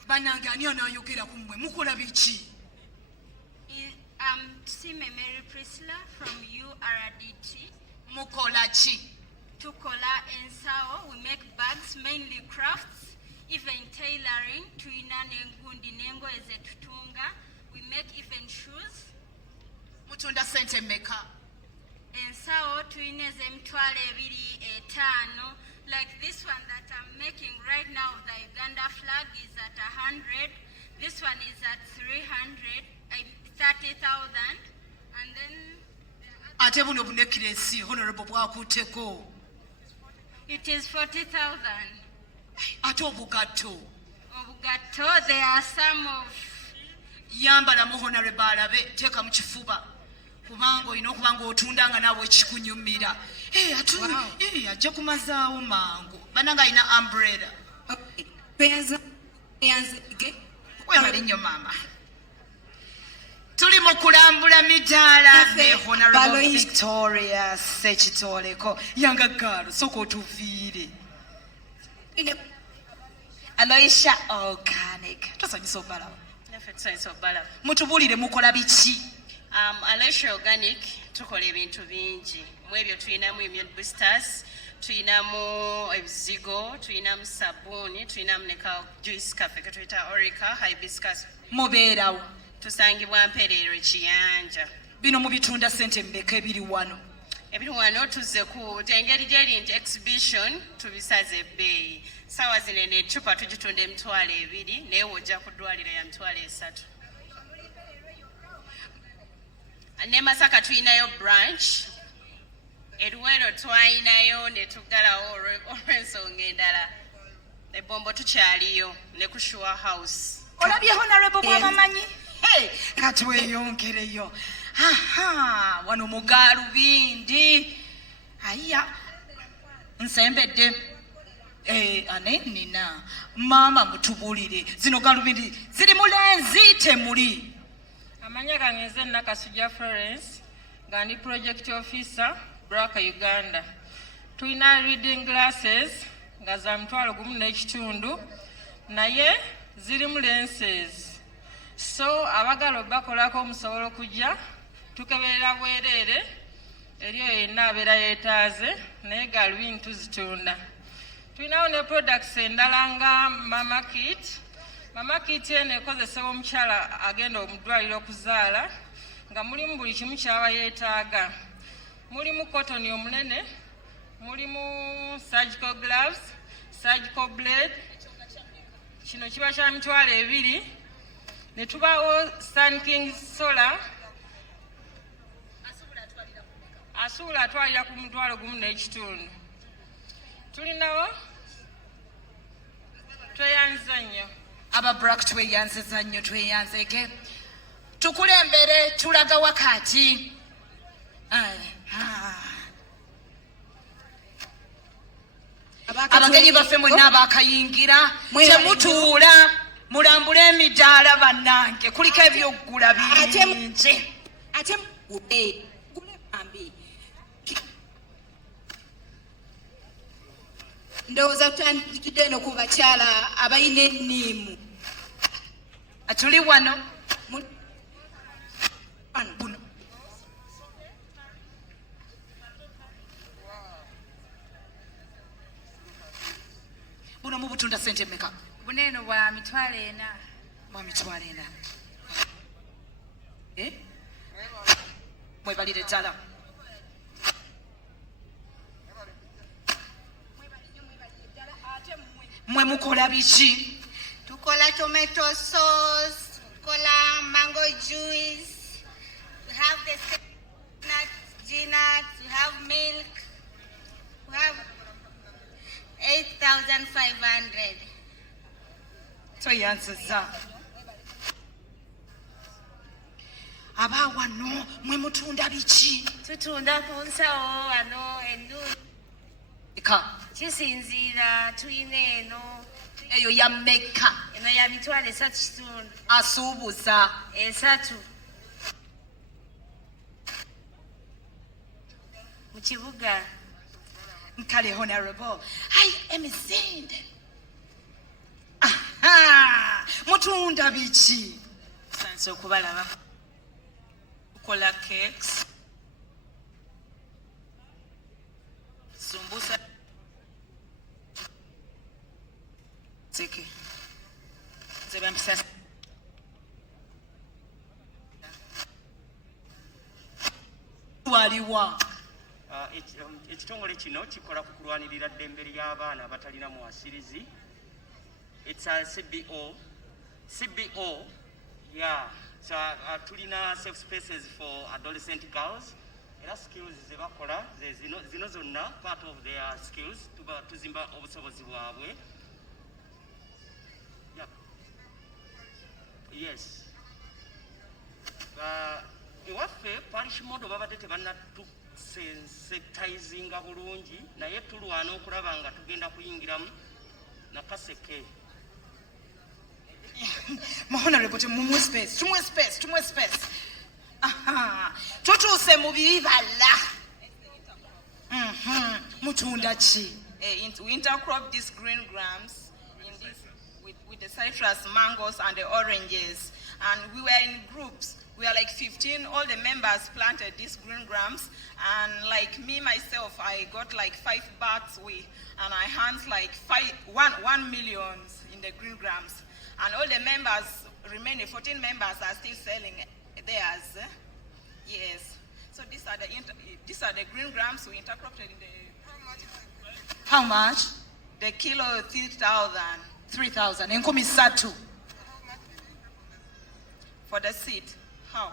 banange ani anayogera ku mmwe mukola biki? Tusime Mary Priscilla from URDT. Mukola ki? Tukola ensawo, we make bags, mainly crafts, even tailoring, tuina nengundi nengo ezetutunga. We make even shoes. Mutunda sente mmeka? Ensawo tuina ezemitwalo 2.5. Like this one that I'm making right now, the Uganda flag is at 100. This one is at 30,000. And then... Ate buno bunekiresi, honorable bwakutteko. It is 40,000. Ate obugatto? Obugatto, there are some of yambala mu honorable alabe teeka mu kifuba kubanga olina okuba ng'otunda nga naawe ekikunyumira ajja kumazaawo mangu bananga alina umbrella wemale nnyo maama tuli mu kulambula midaala ne honorable Victoria Sekitoleko yanga gaalo soka otuviire Aloysia Organic tosanyusa obbalawo mutubuulire mukola biki Aloysia Organic tukola ebintu bingi mu ebyo tulinamu immune boosters tulinamu ebizigo tulinamu sabbuuni tulinamu ne ka juice cafe ke tuyita Orica hibiscus mubeerawo tusangibwa Mpereero Ekiyanja bino mubitunda ssente mbeka ebiri wano ebiri wano tuzze ku engeri gyeri nti exhibition tubisaze ebbeeyi sawa zino n'eccupa tugitunda $2 naye wojja ku ddwaliro ya $3 ne Masaka tuyinayo branch Luweero twayinayo ne tuggalawo olw'ensonga endala ebbombo tukyaliyo ne ku Sure House olabye honorable bw'abamanyi katweyongereyo wano mu gaalubindi aya nsembedde anenina maama mutubuulire zino gaalubindi ziri mulenzi temuli amanya gange nze Nakasujja Florence nga ndi project officer Braka Uganda tulina reading glasses nga za $1.5 naye ziri mu lenses so abagala bakolako musobola okujja tukeberera bwereere eri oyo yenna abeera yeetaaze naye gaalubindi tuzitunda tulinawo ne products endala nga mama kit eno ekozesebwa omukyala agenda mu ddwaliro okuzaala nga mulimu buli kimu kyaba yeetaaga mulimu cotton omunene mulimu surgical gloves surgical blade kino kiba kya $2 ne tubaawo Sun King solar asuula atwalira ku $1.5 tulinawo tweyanziza nnyo aba Black tweyanziza nnyo tweyanzeke tukulembere tulaga wakati abagenyi baffe mwenna abaakayingira temutuula mulambule emidaala bannange kuliko ebyoggula bingi ndowooza tutandikidde eno ku bakyala abalina enniimu tuli wano buno mubutunda ssente mmeka buno eno bwa $4 bwa $4 mwebalire ddala mwe mukola biki tukola tomato sauce tukola mango juice we have the nuts we have milk we have 8,500 tweyanziza abaawano mwe mutunda biki tutunda ku nsawo wano ennungi kisinziira tuyina eno eyo ya mmeka eno ya $3.5 asuubuza 3 mu kibuga nkale honorable hai emisinde mutunda biki sanse okubalaba tukola cakes sumbusa seke nze bampisa waliwa ekitongole kino kikola ku kulwanirira ddembe ly'abaana abatalina muwasirizi. It's a CBO, yeah. So tulina safe spaces for adolescent girls. Era skills ze bakola zino zonna part of their skills tuzimba obusobozi bwabwe. Yeah, Yes. Ewaffe parish model babadde tebannatusensitinga bulungi naye tulwana okulaba nga tugenda kuyingiramu nakaseke. Honorable, tumwe space. Tutuuse mu bibala. Mutunda ki? We intercrop these green grams in this, with the citrus, mangoes, and the oranges. And we were in groups. We are like 15. All the members planted these green grams. And like me, myself, I got like 5 bags and I hands like 1 million in the green grams. And all the members, remaining 14 members, are still selling theirs. Yes. So these are the green grams we intercropped in the. How much? The kilo 3,000. 3,000. Enkumi ssatu. For the seed. How?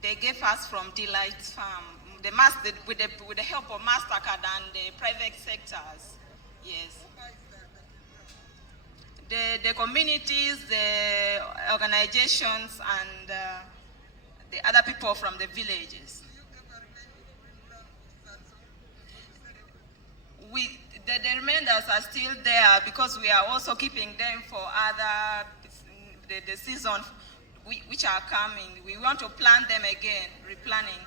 They gave us from Delight Farm. With the help of MasterCard and the private sectors. Yes. The communities, the organizations, and the other people from the villages. The remainders are still there because we are also keeping them for the season which are coming. We want to plant them again, replanting.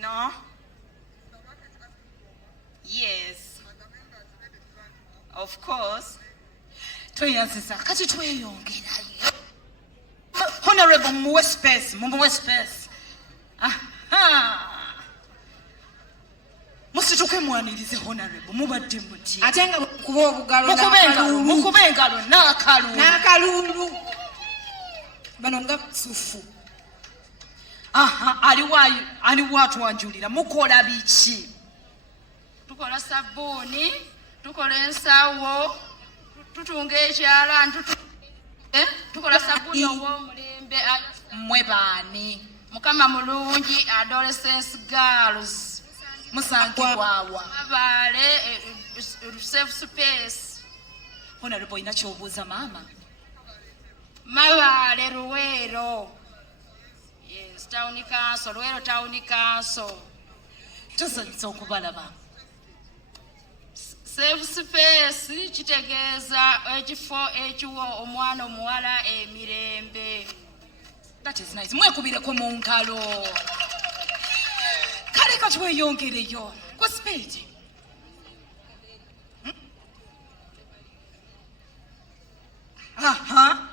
No? Yes. Of course. Honorable, muwe space. Musituke mwanirize honorable, mubadde muti. Ate nga kuba obugalo mukube engalo n'akalulu. Bano nga Psfu. Aliwo atwanjulira mukola biki? Tukola sabbuuni, tukola ensawo, tutunga ekyalaani, tukola sabbuuni ow'omulembe. Mmwe baani? Mukama mulungi, adolescents girls. Musangibwawa. Mabaale, safe space. Honorable, ina ky'obuuza maama? Mabaale, Luweero. Yes, Town Council, Luweero Town Council. Tusanyusa okubalaba. Safe space kitegeeza ekifo ekiwa omwana omuwala emirembe. That is nice. Mwekubireko mu ngalo. Kale kati weyongereyo. Kwa speed.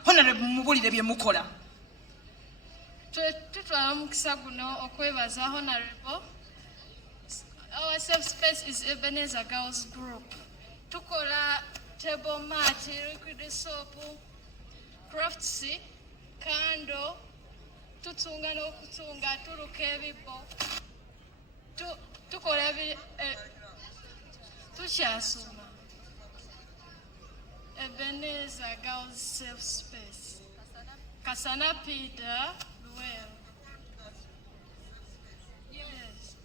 Honorable, mubulire bye mukola. Tutwala omukisa guno okwebaza Honorable. Our safe space is Ebenezer Girls Group. Tukola table mat, liquid soap, crafts, candle, tutunga n'okutunga, tuluka ebibbo. Tukola tukyasoma. Ebenezer Girls Safe Space. Kasana Peter, Luweero. Yes.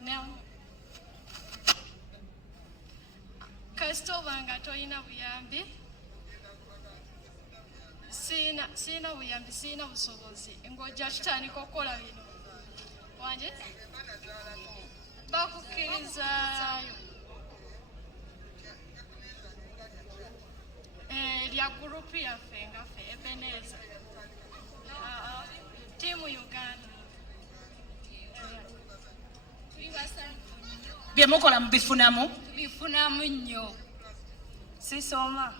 Now, kasitoba nga toyina buyambi, siina buyambi, siina busobozi, ng'ojja tutandika okukola bino. Wanje? Bakukkirizaayo. Lya gurupu yaffe ngaffe Ebenezer. Tiimu Uganda. Bye mukola mubifunamu? Bifunamu nnyo. Sisoma.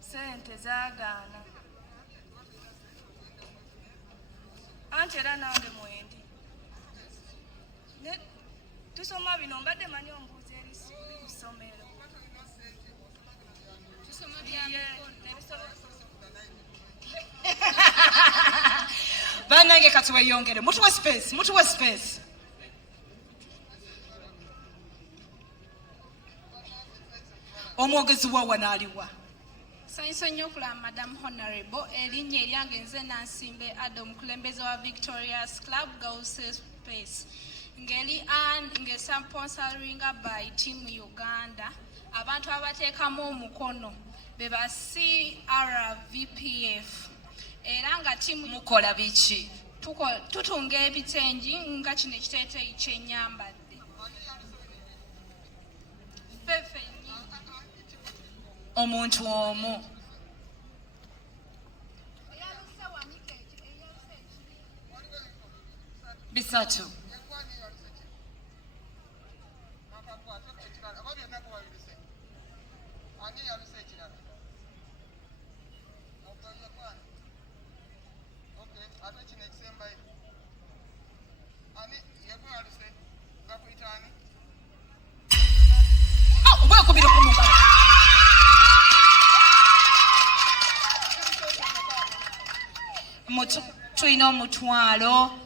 Sente zaagaana. Anti era nange mwendi. Tusoma bino mbadde manyi ombuuza ebisomero. Tusoma Bannange kati weyongere. Mutuwe space. Omwogezi wa wano aliwa? nsanyusa nnyo okulaba Madam Honorable erinnya eryange nze Nansimbe Ado omukulembeze wa Victoria's Club Girls Space ngeri ngesamponsoringa by Team Uganda abantu abateekamu omukono be ba CRVPF era nga tiimu mukola biki tutunga ebitengi nga kino ekiteeteeyi kyenyambadde omuntu omu bisatu tulina omutwalo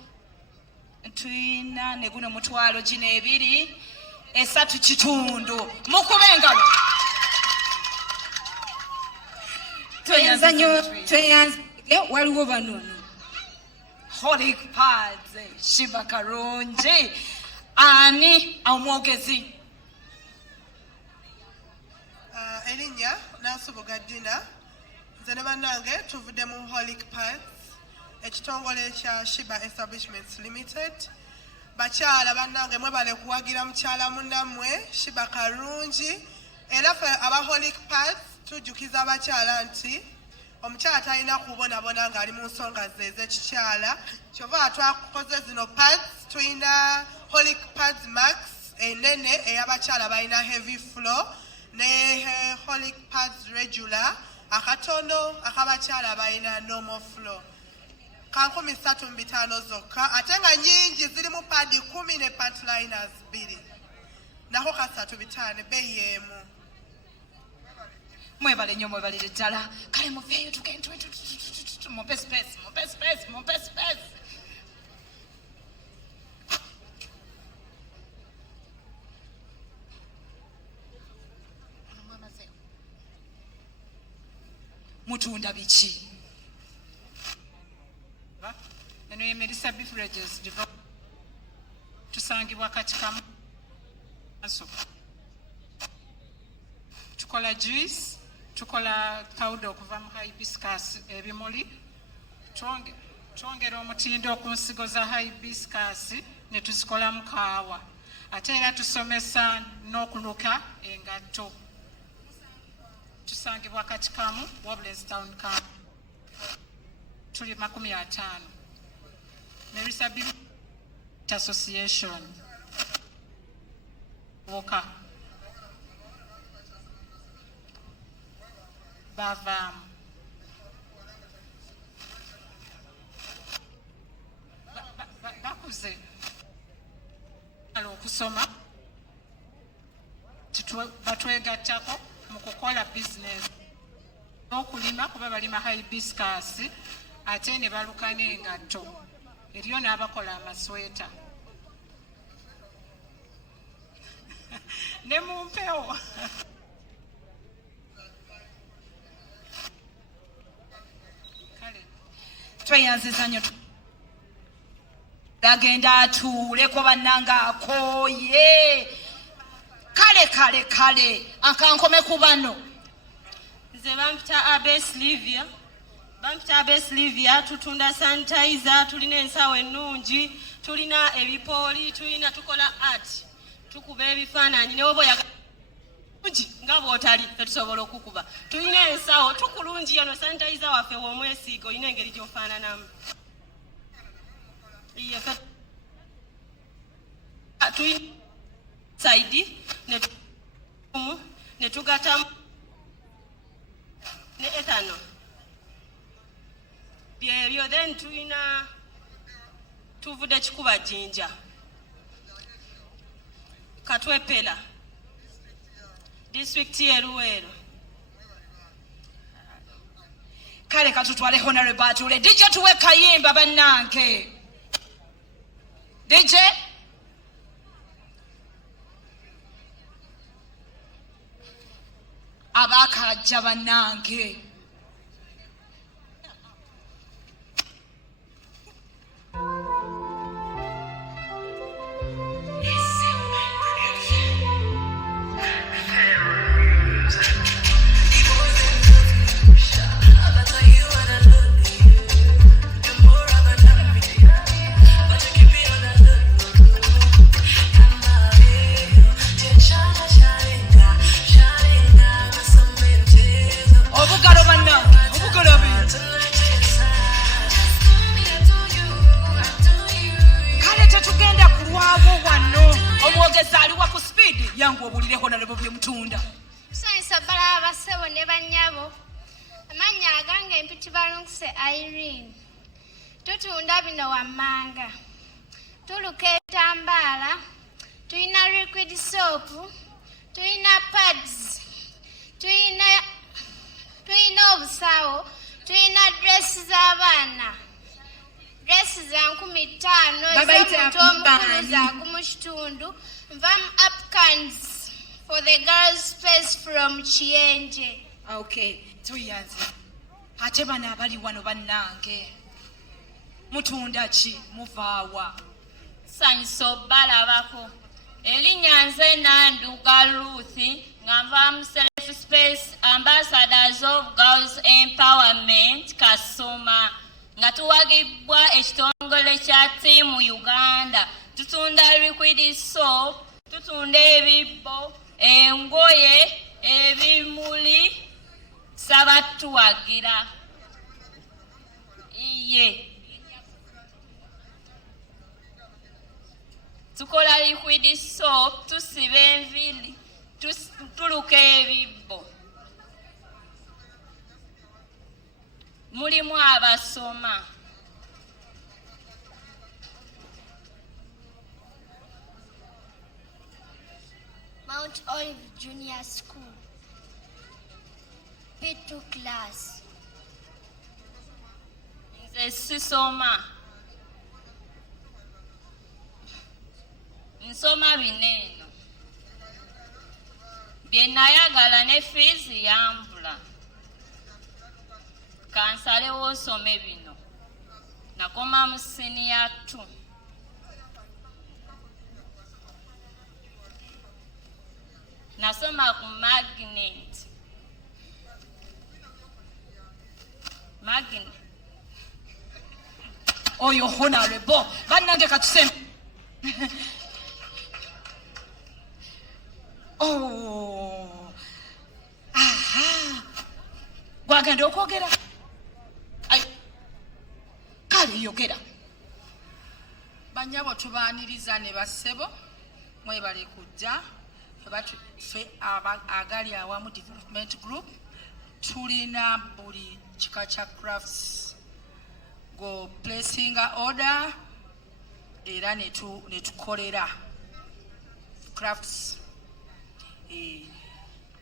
tulina ne guno omutwalo gino ebiri esatu kitundu mukube engalo tweyanzige waliwo banono Holy Pads Shiba Karungi ani omwogezi erinnya Nansubuga Dina nze ne bannange tuvudde mu Holy Pads ekitongole kya Shiba Establishments Limited bakyala bannange mwebale kuwagira mukyala munnammwe Shiba Karungi era ffe aba Holy Pads tujjukiza abakyala nti omukyala talina kubonabona ng'ali mu nsonga ze ez'ekikyala kyova twakoze zino pads tulina Holy Pads Max enene ey'abakyala balina heavy flow ne Holy Pads regular akatono akabakyala balina normal flow kankumi 35 zokka ate nga nyingi ziri mu padi 10 ne pantliners 2 nako ka 35 beeyi emu mwebale nnyo mwebalire ddala kale muveeyo tugende mumpe space mutunda biki eno ye Melissa Beverages tusangibwa kati kamu tukola juice tukola powder okuva mu hibiscus ebimuli twongera omutindo ku nsigo za hibiscus ne tuzikolamu kaawa ate era tusomesa n'okuluka engatto tusangibwa kati kamu Wobblen's Town Camp tuli 50 Melissa Beverages Association woka bavaamu bakuze okusoma batwegattako mu kukola bizinesi n'okulima kuba balima hibiscus ate ne baluka n'engatto eriyo n'abakola amasweta ne mu mpewo tweyanziza nnyo agenda atuuleko bannanga akooye kale akankome ku bano nze bampita Abe Slivia tutunda sanitizer tulina ensawo ennungi tulina ebipooli tulina tukola art tukuba ebifaananyi ne woba oyagala nga bw'otali tetusobola okukuba tulina ensawo tukulungi yono sanitizer waffe w'omwesiiga olina engeri gy'ofaananamu tulina saidi ne tugatamu ne ethanol byebyo then tulina tuvudde kikuba jinja katwepela district ye Luweero kale katutwale honorable atule DJ tuwe kayimba bannange DJ abaka abajja bannange. Yangu obulireho nalebo byemutunda. Tusanyisa bbala abasebo ne bannyabo. Amannya agange empiti balungise Irene. Tutunda bino wammanga. Tuluka etambaala. Tulina liquid soap. Tulina pads. Tulina obusawo. Tulina dresses z'abaana. Dresses za 15 ez'omuntu omukulu za mu kitundu. Vam upcans for the girls' space from Chienje. Okay, tuyanze. Ate bano abali wano bannange. Mutunda ki? Muvaawa? Sanyisa obbalabako. Erinnya nze Nanduga Ruthi nga nva mu Self Space Ambassadors of Girls Empowerment Kasuma nga tuwagibwa ekitongole kya Team Uganda. Tutunda liquid soap, tutunda ebibbo, engoye, ebimuli, sabatuwagira. Iye. Tukola liquid soap, tusiba enviri, tuluka ebibbo. Mulimu abasoma. Mount Olive Junior School. P2 class. Nze sisoma. Nsoma bineeno. Bye nayagala ne fees yambula. Kansalewo nsome bino. Nakoma mu senior 2. Nasoma ku magnet. Oyo honorable. Bannange katusem. Oh. Aha. Gwagenda okwogera? Kale yogera. Bannyabo tubaaniriza ne bassebo mwebale kujja. Ffe agali awamu development group tulina buli kika kya crafts go placing order era netukolera crafts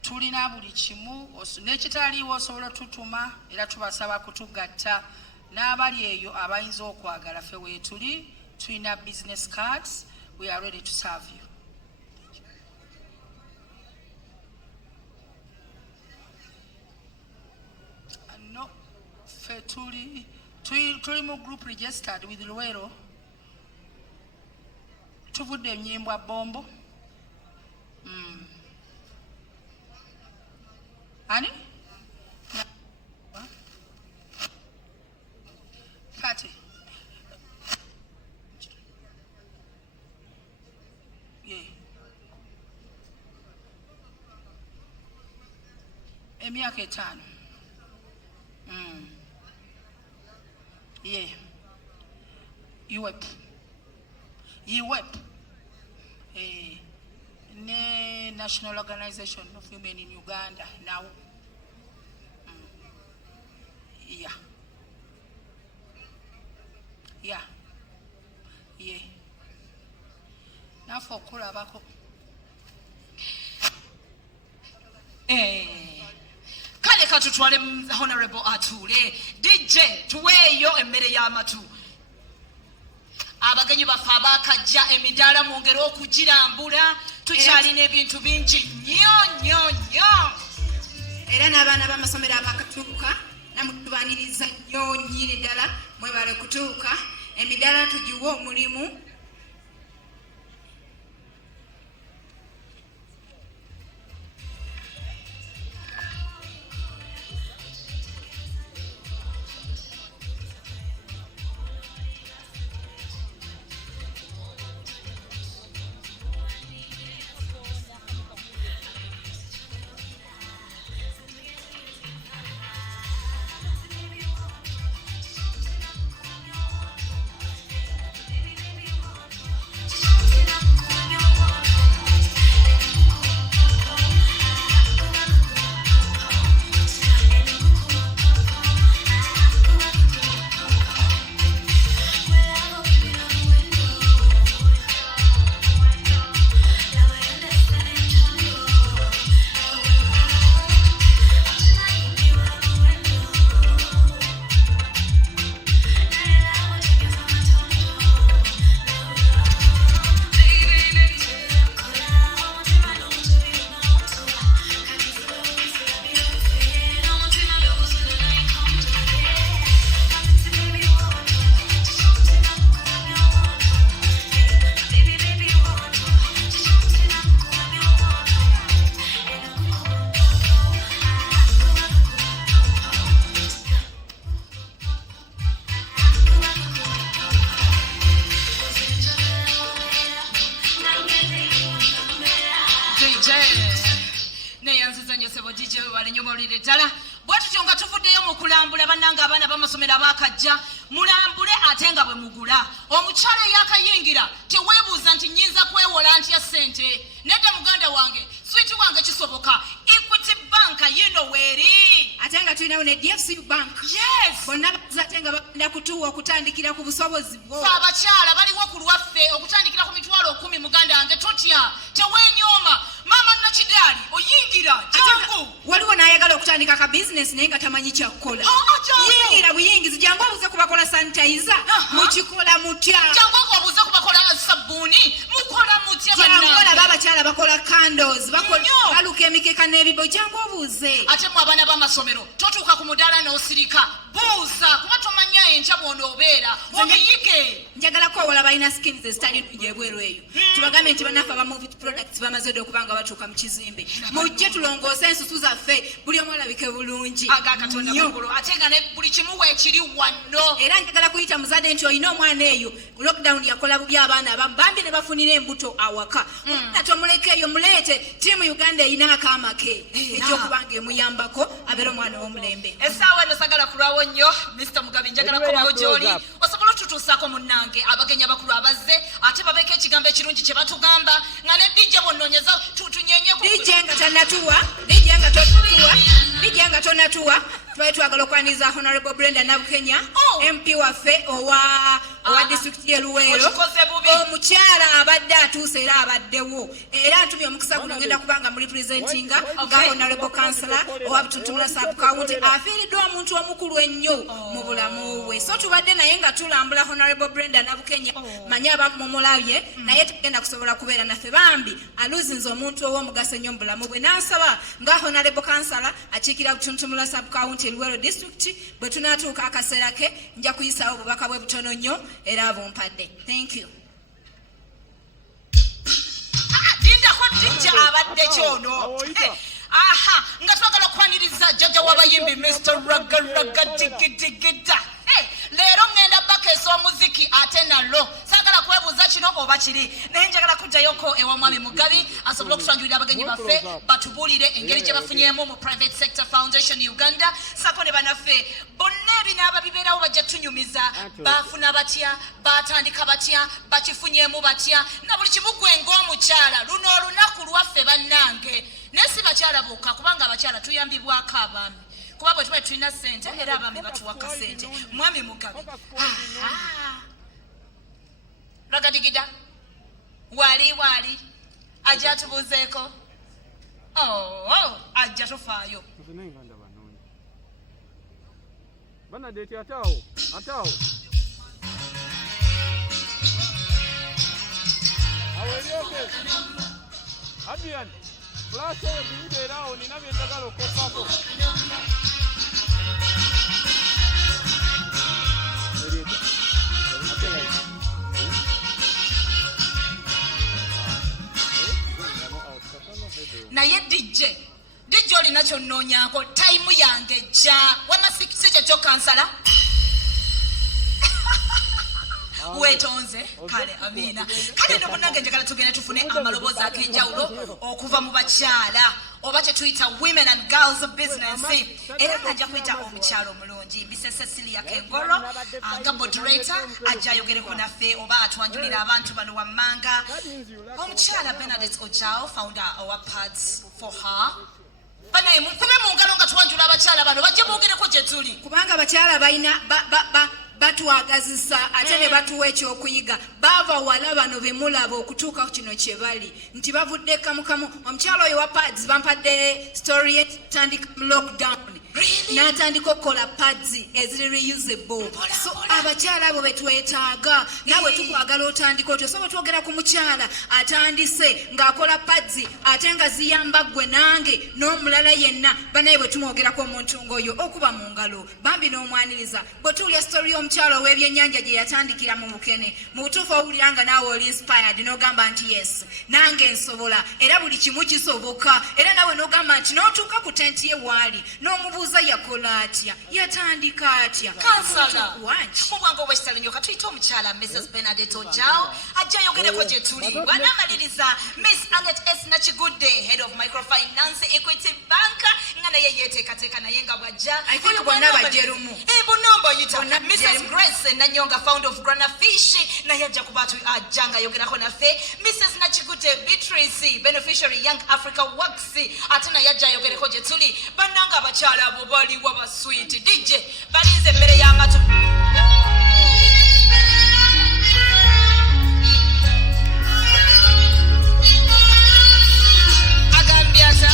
tulina buli kimu nekitaliiwo osobola tutuma era tubasaba kutugatta n'abali eyo abayinza okwagala ffe weetuli tulina business cards. We are ready to serve you. No, ffe tuli mu group registered with Luweero. Tuvudde Nyimbwa Bombo. Ani? Kati. Yeah. Emyaka 5. Yeah. UWEP. Ne National Organization of Women in Uganda now. Yeah. Now for Kurabako. Kale katutwale honorable atule. DJ tuweyo emmere y'amatu. Abagenyi baffe abakajja emidaala mu ngero okugirambula tukyalina ebintu bingi nnyo. era n'abaana b'amasomero abakatuuka namutubaniriza nnyo nnyini ddala mwebale kutuuka emiddala tugiwa omulimu bwatutyo nga tuvuddeyo mu kulambula bannanga abaana b'amasomero abaakajja mulambule ate nga bwe mugula omukyala eyakayingira teweebuuza nti nnyinza kwewola ntya ssente nedda muganda wange switi wange kisoboka equity bank yino weeri ate nga tulinawo ne DFC bank yes bonna baza ate nga bagenda kutuwa okutandikira ku busobozi bwo fe abakyala baliwo ku lwaffe okutandikira ku mitwalo 10 muganda wange totya teweenyooma mama nakidaali oyingira jangu waliwo n'ayagala okutandika ka bizinesi naye nga tamanyi kyakukola yingira buyingizi jangu obuze kubakola sanitayiza mukikola mutya jangu obuze kubakola sabbuuni mukola mutya jangu olaba abakyala bakola candles baluka emikeka n'ebibo jangu obuze ate mu abaana b'amasomero totuuka ku mudaala n'osirika buuza kuba tomanya enkya bw'onoobeera obiyige njagala kwowola balina skins ezitali nnungi ebweru eyo tubagambe nti bannaffe aba movit products bamaze dde okuba nga batuuka mu kizimbe mujje tulongoose ensusu zaffe buli omu alabike bulungi agakatonda mukulu ate nga ne buli kimu weekiri wano era njagala kuyita muzadde nti olina omwana eyo lockdown yakola bubi abaana abamu bambi ne bafunira embuto awaka nga tomuleka eyo muleete tiimu uganda erina akaamake ejyokuba nga emuyambako abeera omwana w'omulembe essaawa eno sagala kulwawo nnyo Mr. Mugabi njagala kukomawo gy'oli osobola otutuusaako munnange abagenyi abakulu abazze ate babeeko ekigambo ekirungi kye batugamba nga ne dijja bonnoonyeza tunyenyeku dijja nga tonatuwa twali twagala okwaniriza Honorable Brenda Nabukenya MP waffe owa disitulikiti y'e Luweero omukyala abadde atuuse era abaddewo era ntumye omukisa guno ngenda kubanga murepresentinga nga Honorable Councillor owa Butuntumula Sub County afiiriddwa omuntu omukulu ennyo mu bulamu bwe so tubadde naye nga tulambula Honorable Brenda Nabukenya manye abamumulabye naye tugenda kusobola kubeera naffe bambi aluzinze omuntu ow'omugaso ennyo mu bulamu bwe n'asaba nga Honorable Councillor akiikira Butuntumula Sub County Luweero District bwe tunaatuuka akaseera ke nja kuyisawo obubaka bwe butono nnyo era abumpadde thank you dindako dijja abadde kyono aha nga twagala okwaniriza jjajja w'abayimbi Mr. Ragaraga Digidigida leero ngenda bakeesa omuziki ate nalwo saagala kwebuuza kino oba kiri naye njagala kujjayoko ewa mwami Mugabi asobole okutwanjulira abagenyi baffe batubuulire engeri gye bafunyemu mu Private Sector Foundation Uganda sako ne banaffe bonna ebinaaba bibeerawo bajja tunyumiza baafuna batya baatandika batya bakifunyemu batya na buli kimu gwe ng'omukyala luno olunaku lwaffe bannange naye si bakyala bokka kubanga abakyala tuyambibwako abaami kuba bwe tuba tulina ssente era abaami batuwaka ssente mwami Mugabi Ragadigida wali ajja tubuuzeeko ajja tofaayo Banadeti atao awelioke Adrian Flash ebiyingira awo nina byendagala okkoppako. naye DJ olina kyonnoonyaako tayimu yange ejja wama si kyo kyokkansala weetonze kale amiina kale no munnange njagala tugende tufune amaloboozi ag'enjawulo okuva mu bakyala oba kye tuyita women and girls business era nga nja kuyita omukyalo omulungi Mrs. Cecilia Kengoro nga moderator ajja ayogereko naffe oba atwanjulira abantu bano wammanga omukyala Bernadette Ojao founder our pads for her banaye mukube mu ngalo nga twanjula abakyala bano bajje boogereko gye tuli kubanga abakyala balina batwagazisa ate ne batuwa ekyokuyiga baava wala bano be mulaba okutuuka kino kye bali nti bavudde kamukamu omukyalo oyo wa pads bampadde story etandika mu lockdown n'atandika okukola pads eziri reusable so abakyala abo betwetaaga naawe tukwagala otandika otyo so bwe twogera ku mukyala atandise ng'akola pads ate nga ziyamba ggwe nange n'omulala yenna banaye bwe tumwogerako omuntu ng'oyo okuba mu ngalo bambi n'omwaniriza bwe tuwulya story y'omukyala ow'ebyennyanja gye yatandikira mu bukene mu butuufu owulira nga naawe oli inspired n'ogamba nti yes nange nsobola era buli kimu kisoboka era naawe n'ogamba nti n'otuuka ku tenti ye waali n'omubuuza yakola atya yatandika atya kansala mu bwangu obwekitalo nnyo katuyita omukyala Mrs. Bernadette Ojao ajja ayogereko gye tuli bw'anaamaliriza Miss Annette S. Nakigudde head of microfinance Equity Bank nga naye yeeteekateeka naye nga bw'ajja bonna bajerumu bunomboyita Mrs. Grace Nanyonga founder of Grana Fish naye ajja kuba ajja nga ayogerako naffe Mrs. Nakigudde Beatrice beneficiary Young Africa Works ate naye ajja ayogereko gye tuli bannanga abakyala abo baliwo baswiti DJ balize emmere y'amatu agambye ata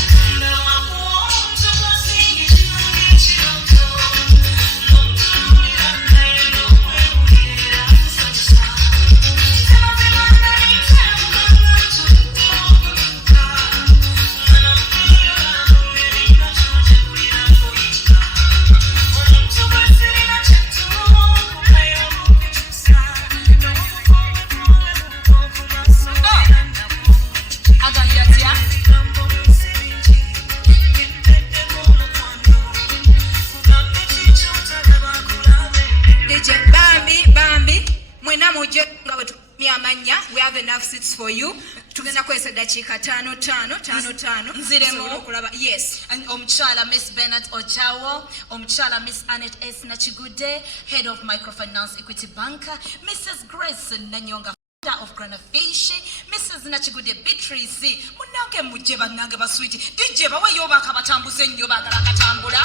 we have enough seats for you tugenda kwesa dakiika 5 nziremu okulaba yes omukyala Miss Bernadette Ojao omukyala Miss Annette S. Nakigudde head of microfinance Equity Bank Mrs. Grace Nanyonga founder of Grana Fish Mrs. Nakigudde Beatrice munnange mujje bannange baswiti DJ baweyo bakabatambuze ennyo baagala katambula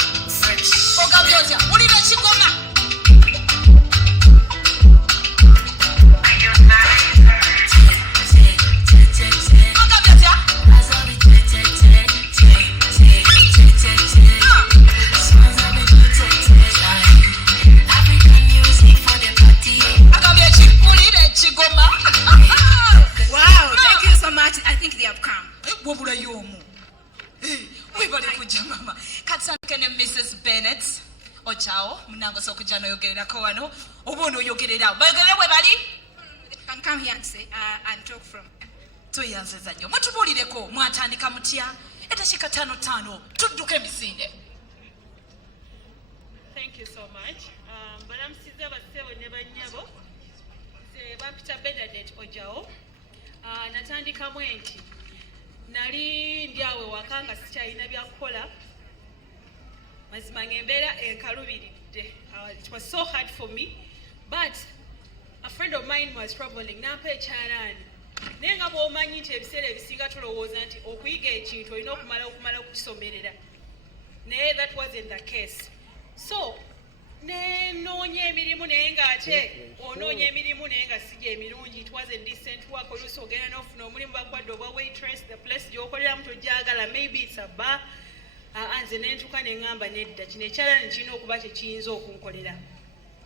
ogambye otya ulira ekigoma Wow, thank you so much. I think they have come. wabula y'omu webale kujja mama katandikene Mrs. Bernadette Ojao munango sokujja noyogererako wano oba onooyogerera bayogerere we bali can come here and say and talk from tweyanziza nnyo mutubuulireko mwatandika mutya edakiika 5 tudduka emisinde. Thank you so much. Balamusiza bassebo ne bannyabo nze bampita Bernadette Ojao. Natandikamu enti nali ndyawe waka nga sikyalina byakukola mazima ng'embeera enkalubiridde. It was so hard for me, but a friend of mine was traveling nampa ekyalaani naye nga bw'omanyi nti ebiseera ebisinga tulowooza nti okuyiga ekintu olina okumala okukisomerera naye that wasn't the case. So nenoonya emirimu naye ng'ate onoonya emirimu naye nga sijja emirungi. It wasn't decent work. Oluusi ogenda n'ofuna omulimu bakwadde obwa waitress, the place gy'okoleramu togyagala, maybe it's a bar. Nze nentuka ne ŋŋamba nedda kino ekyalaani kirina okuba tekiyinza okunkolera.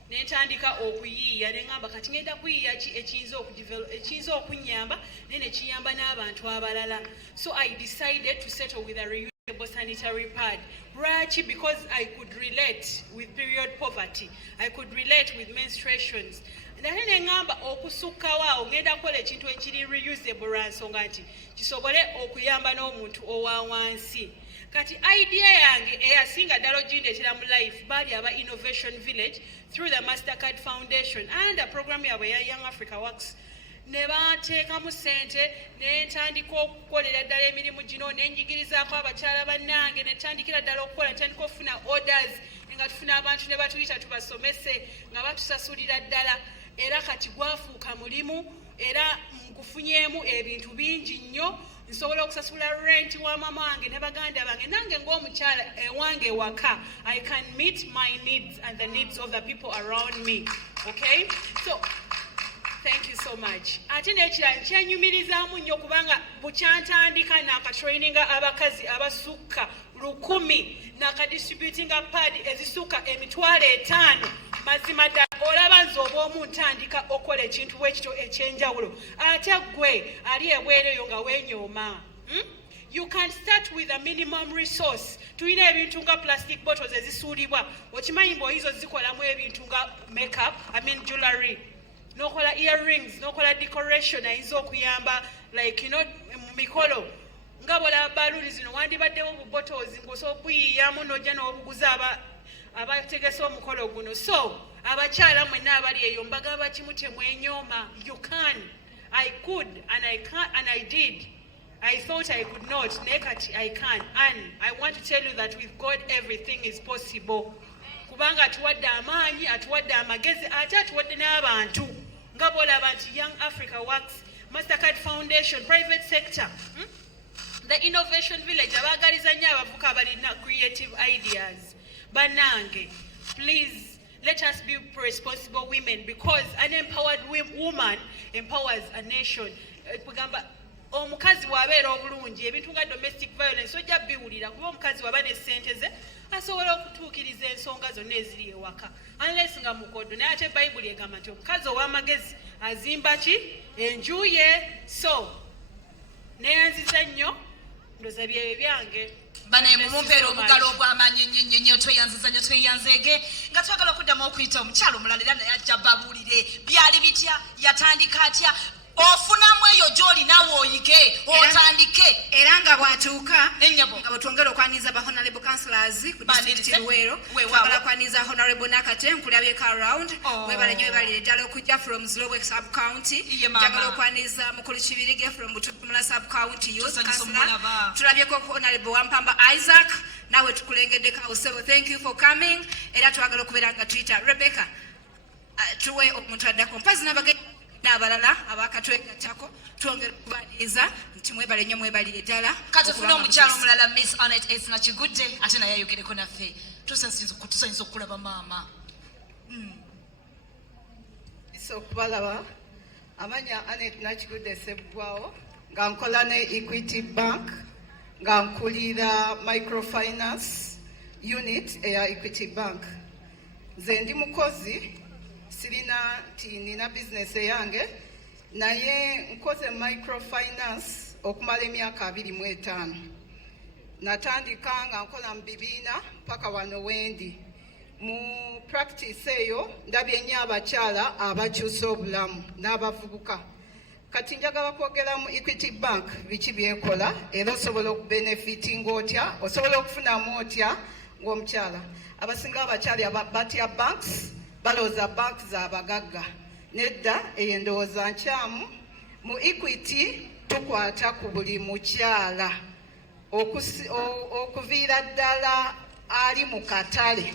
ne ntandika okuyiiya ne ŋŋamba kati ngenda kuyiiya ki ekiyinza okunyamba naye ne kiyamba n'abantu abalala. So I decided to settle with a reusable sanitary pad. Lwaki? Because I could relate with period poverty. I could relate with menstruations. Nate ne ŋŋamba okusukkawo awo ngenda kukola ekintu ekiri reusable lwa nsonga nti kisobole okuyamba n'omuntu owa wansi. Kati idea yange eyasinga ddala ogindeetera mu life baali aba Innovation Village through the Mastercard Foundation and a program yabwe ya Young Africa Works. Ne bateekamu ssente ne ntandika okukolera ddala emirimu gino ne njigirizaako abakyala bannange ne ntandikira ddala okukola ntandika okufuna orders nga tufuna abantu ne batuyita tubasomese nga batusasulira ddala era kati gwafuuka mulimu era nkufunyeemu ebintu bingi nnyo. Nsobola okusasula rent wa mama wange ne baganda bange nange ng'omukyala ewange waka. I can meet my needs and the needs of the people around me. Okay? So thank you so much. Ate n'ekirala nkyenyumirizaamu nnyo kubanga bukyantandika n'akatraininga abakazi abasukka 1,000 n'akadistributinga paadi ezisukka 5,000 mazima ddala olaba nze obw'omu ntandika okola ekintu bwekityo ekyenjawulo ate gwe ali ebweru eyo nga weenyooma. You can start with a minimum resource. Tulina ebintu nga plastic bottles ezisuulibwa okimanyi mboyizo zikolamu ebintu nga makeup, jewelry. Nokola earrings, nokola decoration ayinza okuyamba like mu mikolo nga bola baluni zino wandibaddewo bu bottles ng'osobola okuyiyamu n'ojja n'obuguza abategese omukolo guno. So abakyala mwenna abali eyo mbagamba kimu temwenyooma. You can, I could, and I can't, and I did. I thought I could not, naye kati I can, and I want to tell you that with God everything is possible. Kubanga atuwadde amaanyi, atuwadde amagezi, ate atuwadde n'abantu nga bolaba nti Young Africa Works, Mastercard Foundation, private sector, the Innovation Village abaagaliza nnyo abavuka abalina creative ideas. Bannange, please let us be responsible women because an empowered woman empowers a nation. Kugamba omukazi bw'abeera obulungi ebintu nga domestic violence ojja biwulira kuba omukazi waba ne ssente ze asobola okutuukiriza ensonga zonna eziri ewaka unless nga mukodo. Naye ate bayibuli egamba nti omukazi ow'amagezi azimba ki enju ye. So neyanziza nnyo ndoza byebyo byange bane mumumpeera obugalo obw'amaanyi nnyo tweyanziza nnyo tweyanzeege nga twagala okuddamu okuyita omukyalo omulala era naye ajja babuulire byali bitya yatandika atya ofunamu eyo gy'oli nawe oyige otandike era nga bw'atuuka nga bwetwongera okwaniza ba honorable councillors ku district Luweero twagala kwaniza honorable Nakate nkulyabyeeko around webale nnyo webalire ddala okujja from Zlobwe sub county njagala okwaniza mukulu Kibirige from Butumula sub county youth councillor tulabyeko honorable Wampamba Isaac nawe tukulengeddeko awo sebo thank you for coming era twagala okubeera nga tuyita Rebecca tuwe omuntu addako mpazi n'abagenyi n'abalala abakatwegattako twongera okubaniiza nti mwebale nnyo mwebalire ddala katufune omukyalo omulala Miss Annette Esinakigudde ate naye ayogereko naffe tusanyuza okulaba maama. Okubalaba amanya Annette Nakigudde Ssebbwawo nga nkola ne Equity Bank nga nkulira microfinance unit eya Equity Bank. Nze ndi mukozi sirina ti nina business eyange naye nkoze microfinance okumala emyaka 25. Natandika nga nkola mu bibiina paka wano wendi. Mu practice eyo ndabye nnyo abakyala abakyusa obulamu n'abavubuka. Kati njagala kwogera mu Equity Bank biki byekola era osobola okubenefitinga otya osobola okufunamu otya ng'omukyala. Abasinga abakyala batya banks balowooza bank z'abagagga. Nedda eyo ndowooza nkyamu. Mu Equity tukwata ku buli mukyala okuviira ddala ali mu katale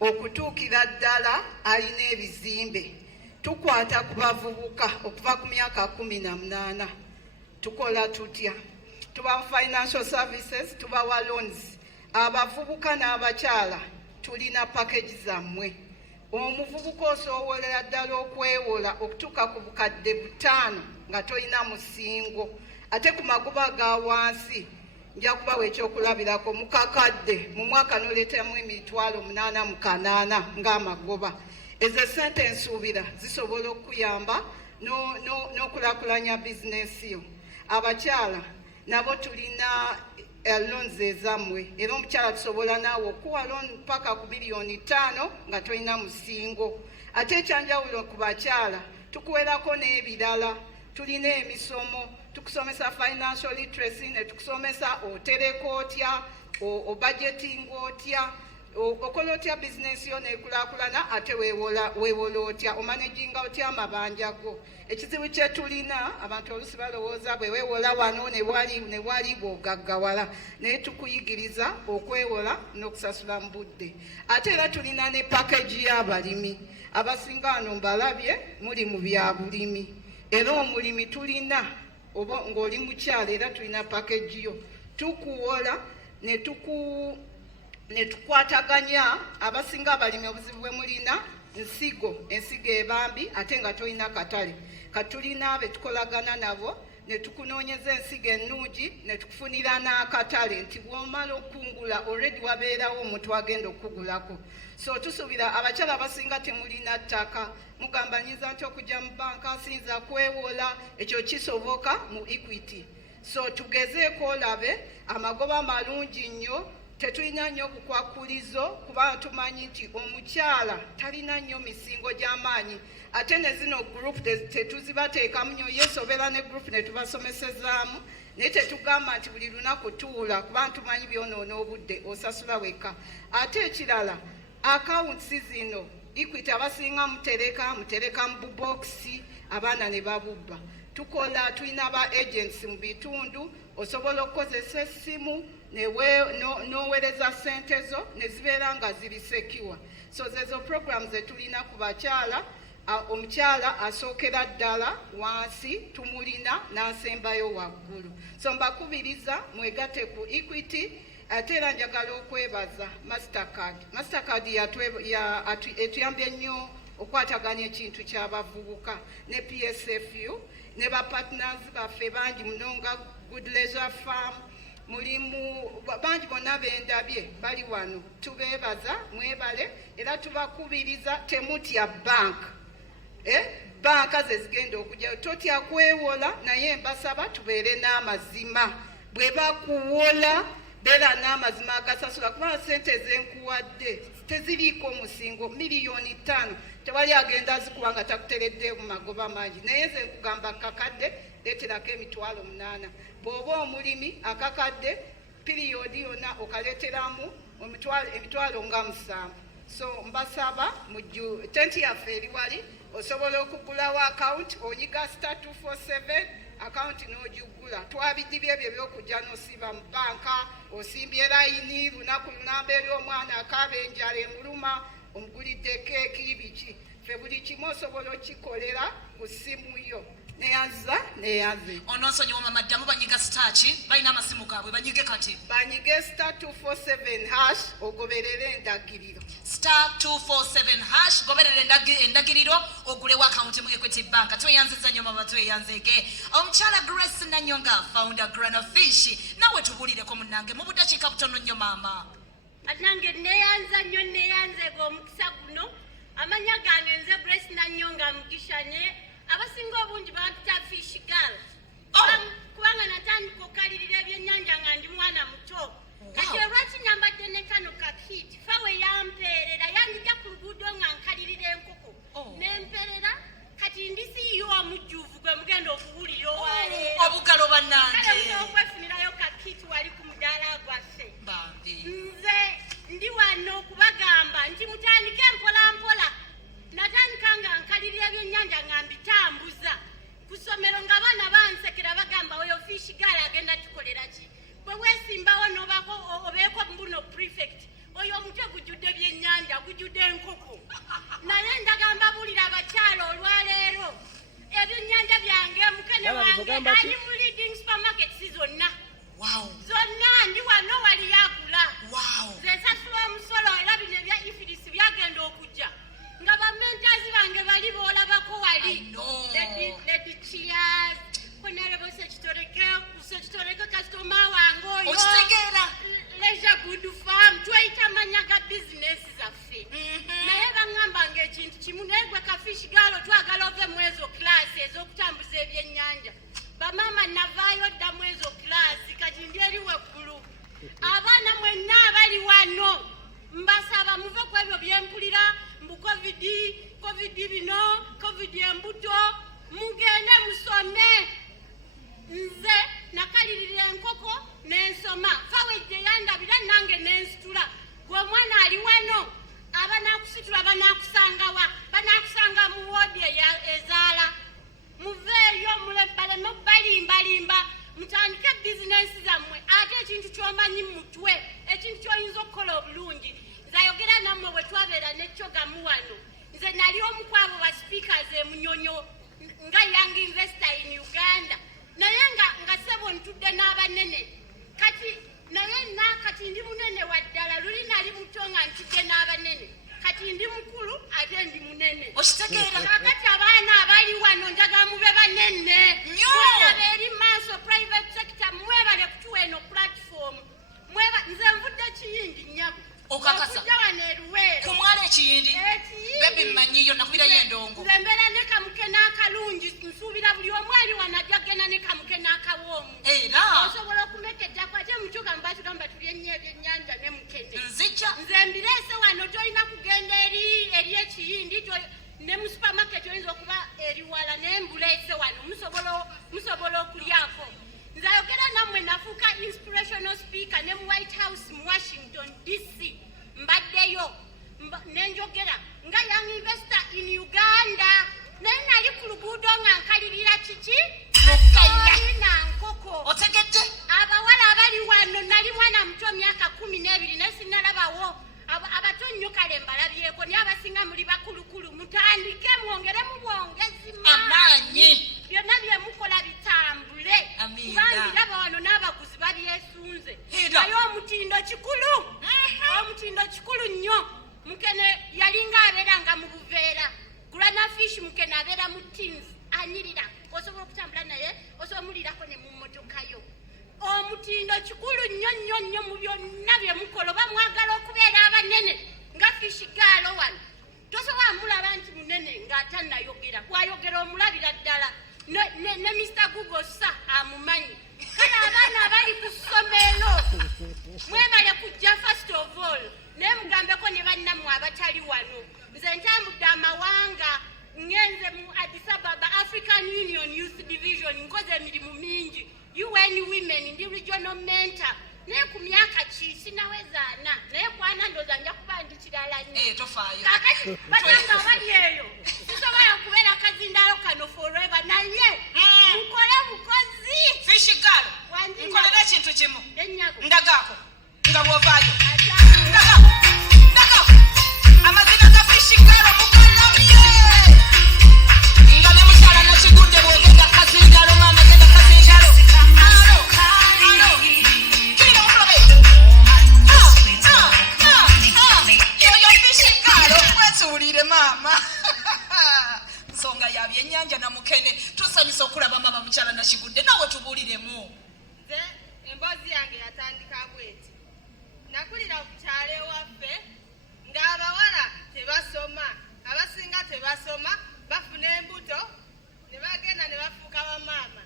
okutuukira ddala alina ebizimbe. Tukwata ku bavubuka okuva ku myaka 18. Tukola tutya? Tubawa financial services, tubawa loans. Abavubuka n'abakyala tulina package zammwe. Omuvubuka osobolera ddala okwewola okutuuka ku bukadde 5 nga tolina musingo. Ate ku magoba ga wansi nja kubawa ekyokulabirako mukakadde mu mwaka n'oleetamu 8,800 ng'amagoba. ezo esente ensuubira zisobola okuyamba n'okulaakulanya bizinesi yo. Abakyala nabo tulina loans ezammwe, era omukyala tusobola naawe okuwa loan paka ku $5,000,000 nga tolina musingo. Ate ekyanjawulo ku bakyala tukuwerako n'ebirala. Tulina emisomo, tukusomesa financial literacy, ne tukusomesa otereka otya, obudgeting otya, okola otya bizinesi yo nekulaakulana, ate weewola otya, omanaginga otya amabanja go. Ekizibu kye tulina abantu oluusi balowooza bwe weewola wano ne wali bw'ogaggawala, naye tukuyigiriza okwewola n'okusasula mu budde. Ate era tulina ne package y'abalimi. Abasinga wano mbalabye muli mu bya bulimi. Era omulimi tulina oba ng'oli mukyala era tulina package yo. Tukuwola ne tukwataganya abasinga abalimi obuzibu bwe mulina ensigo ebambi ate nga tolina katale. Katulina be tukolagana nabo ne tukunoonyeza ensigo ennungi ne tukufunira n'akatale nti bw'omala okungula already wabeerawo omuntu agenda okugulako. So tusuubira abakyala abasinga temulina ttaka, mugamba nyinza nti okujja mu banka sinza kwewola, ekyo kisoboka mu Equity. So tugezeeko olabe amagoba malungi nnyo, tetulina nnyo bukwakulizo kuba tumanyi nti omukyala talina nnyo misingo gy'amaanyi. Ate ne zino group tetuzibateekamu nnyo, yesobera ne group ne tubasomesezaamu, naye tetugamba nti buli lunaku tuwula kuba tumanyi byonoona obudde osasula wekka. Ate ekirala accounts zino Equity abasinga mutereka mu bubokisi, abaana ne babubba. Tukola tulina aba agents mu bitundu, osobola okukozesa essimu n'oweereza ssente zo ne zibeera nga ziri secure. So zezo programs zetulina ku bakyala. Omukyala asookera ddala wansi tumulina n'asembayo waggulu. So mbakubiriza mwegatte ku Equity. Ate era njagala okwebaza Mastercard etuyambye nnyo okwataganya ekintu ky'abavubuka ne Psfu ne bapartners baffe bangi muno nga Good Leisure Farm, mulimu bangi bonna bendabye bali wano. Tubeebaza, mwebale, era tubakubiriza temutya banka. Banka ze zigenda okujja, totya kwewola, naye mbasaba tubeere n'amazima. Bwe bakuwola beera n'amazima agasasula, kuba sente ezenkuwadde teziriiko musingo $5,000,000. Tewali agenda zikuba nga takuteredde mu magoba mangi, naye ze nkugamba kakadde leeterako $8,000. Bw'oba omulimi akakadde piriyodi yonna okaleeteramu $7,000 nga 7. So mbasaba mujju tenti yaffe eri wali, osobola okugulawo account onyiga *247 account n'ogigula. Twabidibye ebyo by'okujja n'osiba mu banka, osimbye layini, lunaku lunamba eri omwana akaaba enjala emuluma, omugulidde keeki biki. Ffe buli kimu osobola okikolera ku ssimu yo. Neyaze. Onosonyiwa mama ddamu banyiga staki, balina amasimu gaabwe banyige kati. Banyige *247# ogoberere endagiriro. *247# goberere endagiriro ogulewo account mu Equity Bank. Tweyanziza nnyo mama, tweyanzege. Omukyala Grace Nanyonga, founder Grana Fish. Nawe tubulireko munnange mu budakiika butono nnyo mama. Nange neyanza nnyo neyanzega omukisa guno. Amanya gange nze Grace Nanyonga mugishanye. Abasinga obungi bapita Fish Girl. Kubanga natandika okukalirira ebyennyanja nga ndi mwana muto. Kati lwaki nyambadde ne kano kakiti fawe yampeerera yanjija ku luguudo nga nkalirira enkoko. Nempeerera kati ndisiyo omujjuvu gwe mugenda okuwulira owaleero. Obugalo bannange. Kale musobola okwefunirayo kakiti wali ku mudaala gwaffe. Nze ndi wano okubagamba nti mutandike mpolampola. Natandika nga nkalirira ebyennyanja nga mbitambuza ku ssomero ng'abaana bansekera bagamba oyo Fish Girl agenda tukolera ki. Bwe weesimbawo n'obako obeeko mbuno prefect oyo omutwe gujjudde ebyennyanja gujjudde enkoko. Naye ndagamba bulira abakyala olwaleero ebyennyanja byange mukene wange ani mu leading supermarkets zonna. Zonna ndi wano wali yagula. Zesasula omusolo era bino ebya ifirisi byagenda okujja. Nga bamentazi bange bali boolabako wali. Lady Cheers, Honorable Sekitoreke customer wange oyo. Okitegeera. Leisure Good Farm, tweyita amanya ga bizinesi zaffe. Naye baŋŋamba ng'ekintu kimu naye gwe kafishi galo twagala ove mu ezo kilaasi ez'okutambuza ebyennyanja bamama navaayo dda mu ezo kilaasi kati ndi eri waggulu abaana mwenna abali wano mbasaba muve ku ebyo byempulira mbu covid bino covid embuto mugende musome nze nakalirira enkoko n'ensoma fawejje yandabira nange n'ensitula gwe omwana ali wano abanakusitula banakusangawa banakusanga mu woodi ezaala muveeyo baleme balimbalimba mutandike bizinensi zammwe ate ekintu ky'omanyi mutwe ekintu ky'oyinza okukola obulungi nze ayogera nammwe bwe twabeera nekyogamu wano nze nali omu ku abo baspeakers emunyonyo nga young investor in Uganda naye nga sebo ntudde n'abanene kati naye kati ndi munene waddala luli nali muto nga ntudde n'abanene kati ndi mukulu ate ndi munene okitegeera kakati abaana abali wano njagala mube banene mwena beeri maaso private sector mwebale kutuwa eno platform nze nvudde kiyindi nnyabo okakasa okujja wano eruweero kumwala ekiyindi bebi mmanyiyo nakubirayo endongo nze mbeera ne kamuke n'akalungi nsuubira buli omu ali wano ajja kgenda ne kamuke n'akawoomu era osobola okumekeddako ate mukyuga mubatugamba tulye nnyo ebyennyanja ne mukene nzija nze mbireese wano tolina kugenda eri ekiyindi ne mu supermarket oyinza okuba eriwala naye mbuleese wano musobola okulyako nze ayogera nammwe nafuuka inspirational speaker ne mu White House mu Washington DC mbaddeyo nenjogera nga young investor in Uganda naye nali ku luguudo nga nkalirira kiki na nkoko otegedde abawala abali wano nali mwana muto myaka 12 naye sinalabawo abato nnyo kale mbalabyeko naye abasinga muli bakulukulu mutandike mwongeremu bwongezi amaanyi byonna byemukola bitambule kubangiraba wano n'abaguzi babyesunze naye omutindo kikulu nnyo mukene yalinga abeera nga mu buveera granafish mukene abeera mu tins anyirira osobola okutambula naye osobola omulirako ne mu mmotokayo omutindo kikulu nnyo mu byonna byemukola oba mwagala okubeera abanene nga fishi gaalo wano tosobola mulaba nti munene ng'atannayogera bw'ayogera omulabira ddala ne Mr. Google sa amumanyi kale abaana abali ku ssomero mwebale kujja first of all naye mugambeko ne bannammwe abatali wano nze ntambudde amawanga ngenze mu Addis Ababa African Union Youth Division nkoze emirimu mingi UN Women ndi regional mentor naye ku myaka ki sinawezana naye kwana ndoza nja kuba ndi kirala nnyo tofaayo kakati batanga abali eyo sisobola kubeera kazindaalo kano forever naye mukole bukozi fishigalo nkolera ekintu kimu ndagaako nga bwovaayo ndagaako amazina ga fishigalo mugalamye nga ne mukyala nakigudde bwogenda kazingalo maama genda kazingalo wetuwulire maama nsonga ya byennyanja na mukene tusanyusa okulaba maama mukyala nakigudde nawe tubuuliremu nze emboozi yange yatandika bweti nakulira ku kyalo ewaffe ng'abawala tebasoma abasinga tebasoma bafuna embuto ne bagenda ne bafuuka bamaama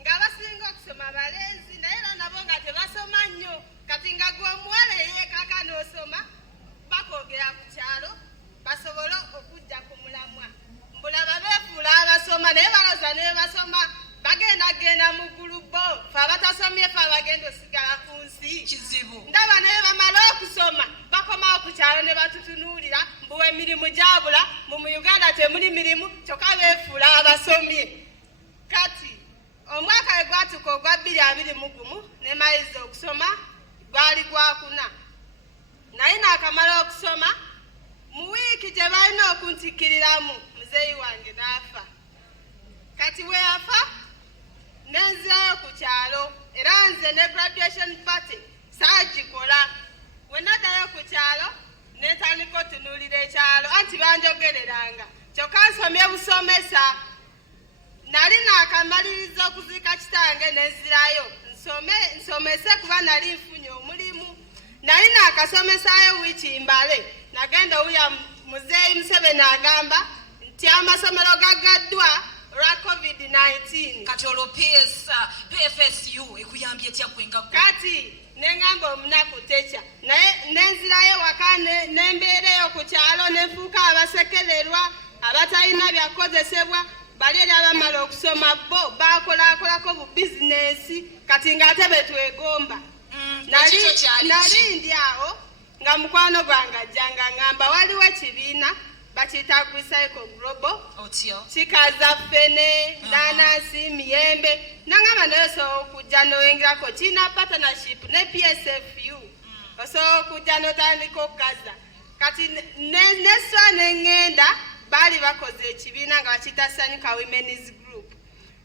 ng'abasinga okusoma balenzi naye era nabo nga tebasoma nnyo kati nga gwe omuwala eyeekaka n'osoma bakoogera ku kyalo basobole okujja ku mulamwa mbulaba beefuula abasoma naye baloza ne basoma bagenda mu gulubo fe abatasomye fe abagenda osigala ku nsi kizibu ndaba naye bamala okusoma bakomawo ku kyalo ne batutunuulira mbuwa emirimu gyabula mu Uganda temuli mirimu kyokka beefuula abasomye kati omwaka we gwatuka ogwa 2021 ne maliza okusoma gwali gwakuna naye naakamala okusoma mu wiiki gye balina okuntikiriramu muzeeyi wange n'afa kati we yafa nenzirayo ku kyalo era nze ne graduation party saagikola we naddayo ku kyalo netandika otunuulira ekyalo anti banjogereranga kyokka nsomye busomesa nali naakamaliriza okuziika kitange nenzirayo nsomese kuba nali nfunye omulimu nali naakasomesaayo wiiki mbale nagenda owuya muzeeyi Museveni agamba nti amasomero gaggaddwa olwa COVID-19. Kati olwo PFSU ekuyambye etya gwe nga gwe? Kati neŋŋamba omunaku tekya naye nenzirayo waka nembeereyo ku kyalo nefuuka abasekererwa abatalina byakozesebwa bali eri abamala okusoma bo bakolaakolako bu bizinesi kati ng'ate betwegomba. Nali ndi awo nga mukwano gwange ajjanga ŋŋamba waliwo ekibiina bakiyita Recycle Global kikaza ffene nanansi miyembe naŋŋamba naye osobola okujja n'oyingirako kirina partnership ne Psfu osobola okujja n'otandika okukaza kati neswa neŋŋenda baali bakoze ekibiina nga bakiyita Sanyuka Women's Group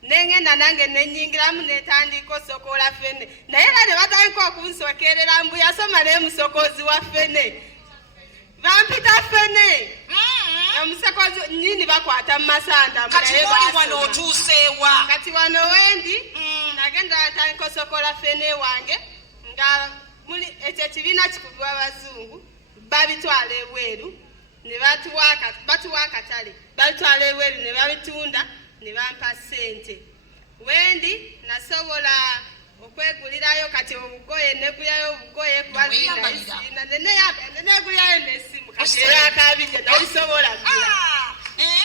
neŋŋenda nange nenyingiramu netandika osokola ffene naye era ne batandika okunsokerera mbu yasoma naye musokozi wa ffene bampita ffene omusokozi nyini bakwata mu masanda kati wano wendi nagenda natandika osokola ffene wange nga ekyo ekibiina kikubibwa abazungu babitwala ebweru ne batuwa akatale babitwala ebweru ne babitunda ne bampa ssente wendi nasobola okwegulirayo kati obugoye negulirayo obugoye nenegulirayo nesimu kati era akabije nabisobola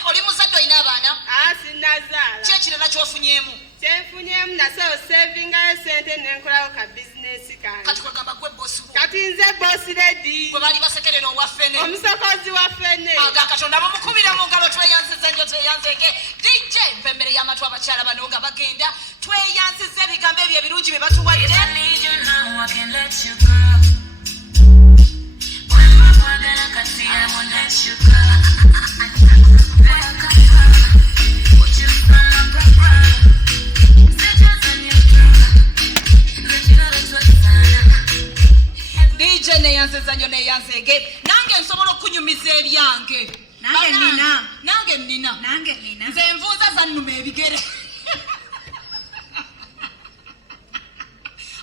oli muzadde olina abaana? Sinnazaala. Ki ekirala kyofunyemu? Kyenfunyemu nasobola sevingayo sente nenkolawo ka bizinesi kange. Kati kwegamba gwe bosi wo? Kati nze bosi ledi. Gwe bali basekerera owa ffene? Omusokozi wa ffene. Aga Katonda mumukubira mu ngalo tweyanziza nnyo tweyanzege. DJ mpa emmere y'amatu abakyala bano nga bagenda tweyanziza ebigambo ebyo ebirungi bye batuwadde. DJ neyanziza nnyo neyanzege nange nsobola okunyumiza ebyange. Nange nina. Nze nvuuza zannuma ebigere.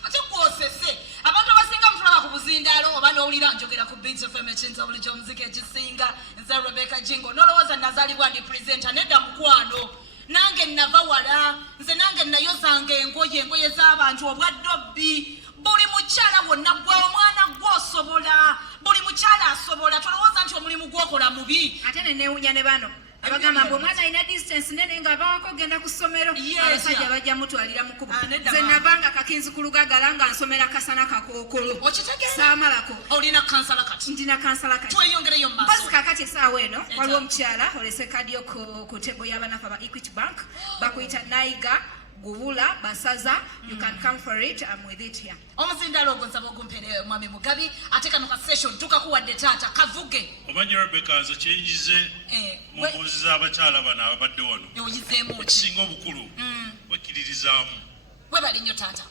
Ate gwosese abantu abasinga mutulaba ku buzindaalo oba n'owulira njogera ku Beats FM ekinza buli ky'omuziki ekisinga nze Rebecca Jingo n'olowooza nazaalibwa ndi presenter nedda mukwano nange nava wala nze nange nayozanga engoye z'abantu obwaddobbi buli mukyala wonna gwe omwana gwosobola buli mukyala asobola tolowooza nti omulimu gwokola mubi ate nenewunya ne bano abagamba mbu omwana alina distance nene nga abawako ogenda ku ssomero abasajja bajja mutwalira mu kubo nze navanga kakinzi ku lugagala nga nsomera Kasana kakookolo saamalako olina kansala kati ndina kansala kati tweyongereyo mu maaso mpasi kakati essaawa eno waliwo omukyala olese kadiyo ku tebo y'abanafu aba Equity Bank bakuyita Naiga Gubula Basaza, you can come for it. I'm with it here. Omuzindalo gonzabo gumpere mwami Mugabi ateka no session tukakuwadde tata kavuge. Omanyi Rebecca za changes mubuzi z'abakyala bana abadde wano. Oyizemu singa obukulu. Wekiririzaamu. Gwe bali nnyo tata.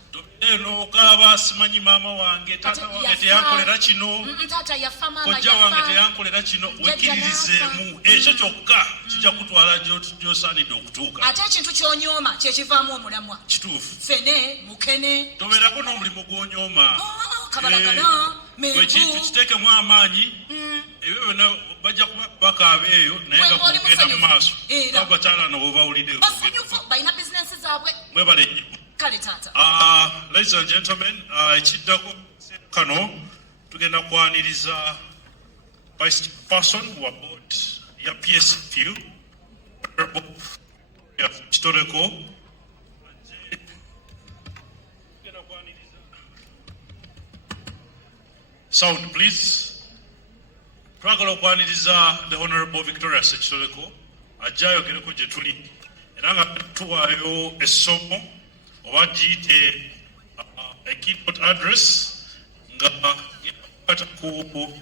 Eno kaba simanyi mama wange tata wange teyankolera kino. Tata yafa mama yafa. Kojja wange teyankolera kino wekiririzemu. Ekyo kyokka kijja kutwala gy'osaanidde okutuuka. Ate ekintu ky'onyooma kye kivaamu omulamwa. Kituufu. Fene mukene. Tobeerako n'omulimu gw'onyooma. Kabalagala. Ekintu kiteekemu amaanyi. Ebyo byonna bajja kuba bakaaba eyo naye nga kugenda mu maaso. Abakyala nabo bawulidde. Basanyufu balina bizinensi zaabwe. Mwebale nnyo. Kale tata. Ladies and gentlemen, ekiddako kano tugenda kwaniriza vice person wa board ya Psfu ya Kitoleko. Sound please. Twagala okwaniriza the Honorable Victoria Sekitoleko ajjayogereko gye tuli era nga tuwaayo essomo oba giyite a keynote address nga yakwata ku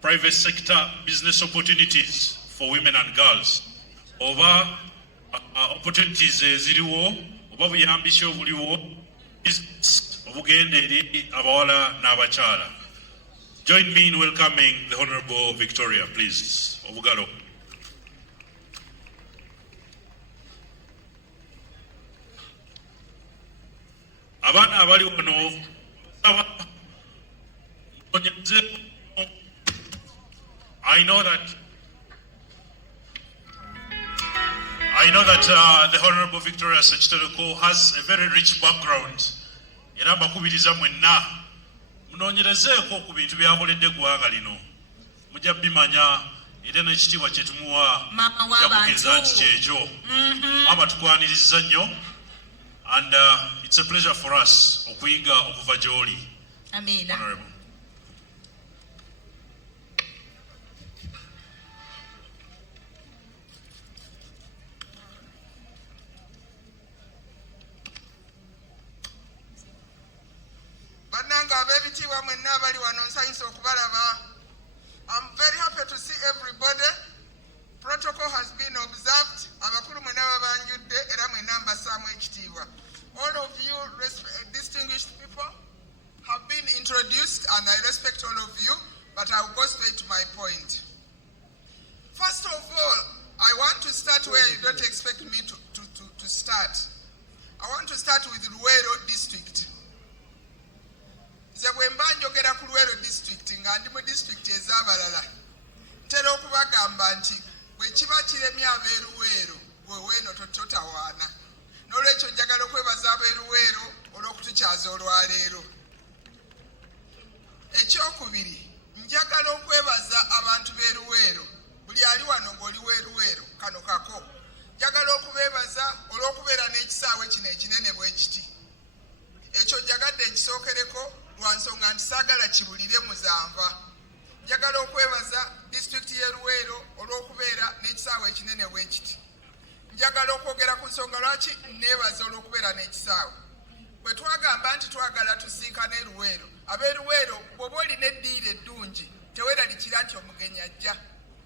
private sector business opportunities for women and girls oba opportunities eziriwo oba buyambisi obuliwo business obugenda eri abawala n'abakyala. Join me in welcoming the Honorable Victoria, please. Obugalo. Abana abali wano I know that the Honorable Victoria Sechiteleko has a very rich background. Era mbakubiriza mwenna munoonyerezeeko ku bintu byakoledde eggwanga lino. Mujja bimanya era n'ekitiibwa kye tumuwa jakukiriza nti kyekyo. Maama tukwaniriza nnyo and it's a pleasure for us okuyiga okuva gy'oli. Amina. Honorable. Bannanga ab'ebitiibwa mwenna abali wano nsanyusa okubalaba. I'm very happy to see everybody. Protocol has been observed. Abakulu mwenna babanjudde era mwenna mbassaamu ekitiibwa. All of you distinguished people have been introduced and I respect all of you, but I'll go straight to my point. First of all, I want to start where you don't expect me to start. I want to start with Luweero district. Nze bwe mba njogera ku Luweero district nga ndi mu district ez'abalala ntera okubagamba nti bwe kiba kiremye ab'eruweero gwe weeno totawaana. N'olwekyo njagala okwebaza ab'eruweero olw'okutukyaza olwaleero. Ekyokubiri, njagala okwebaza abantu b'eruweero. Buli ali wano ng'oli w'eruweero kano kako. Njagala okubeebaza olw'okubeera n'ekisaawe kino ekinene bwe kiti. Ekyo njagadde ekisookereko lwa nsonga nti saagala kibulire muzanva. Njagala okwebaza disitulikiti y'e Luweero olw'okubeera n'ekisaawe ekinene bwe kiti. Njagala okwogera ku nsonga lwaki neebaza olw'okubeera n'ekisaawe. Bwe twagamba nti twagala tusinkane Luweero, ab'eruweero bw'oba olina eddiiro eddungi teweeralikira nti omugenyi ajja.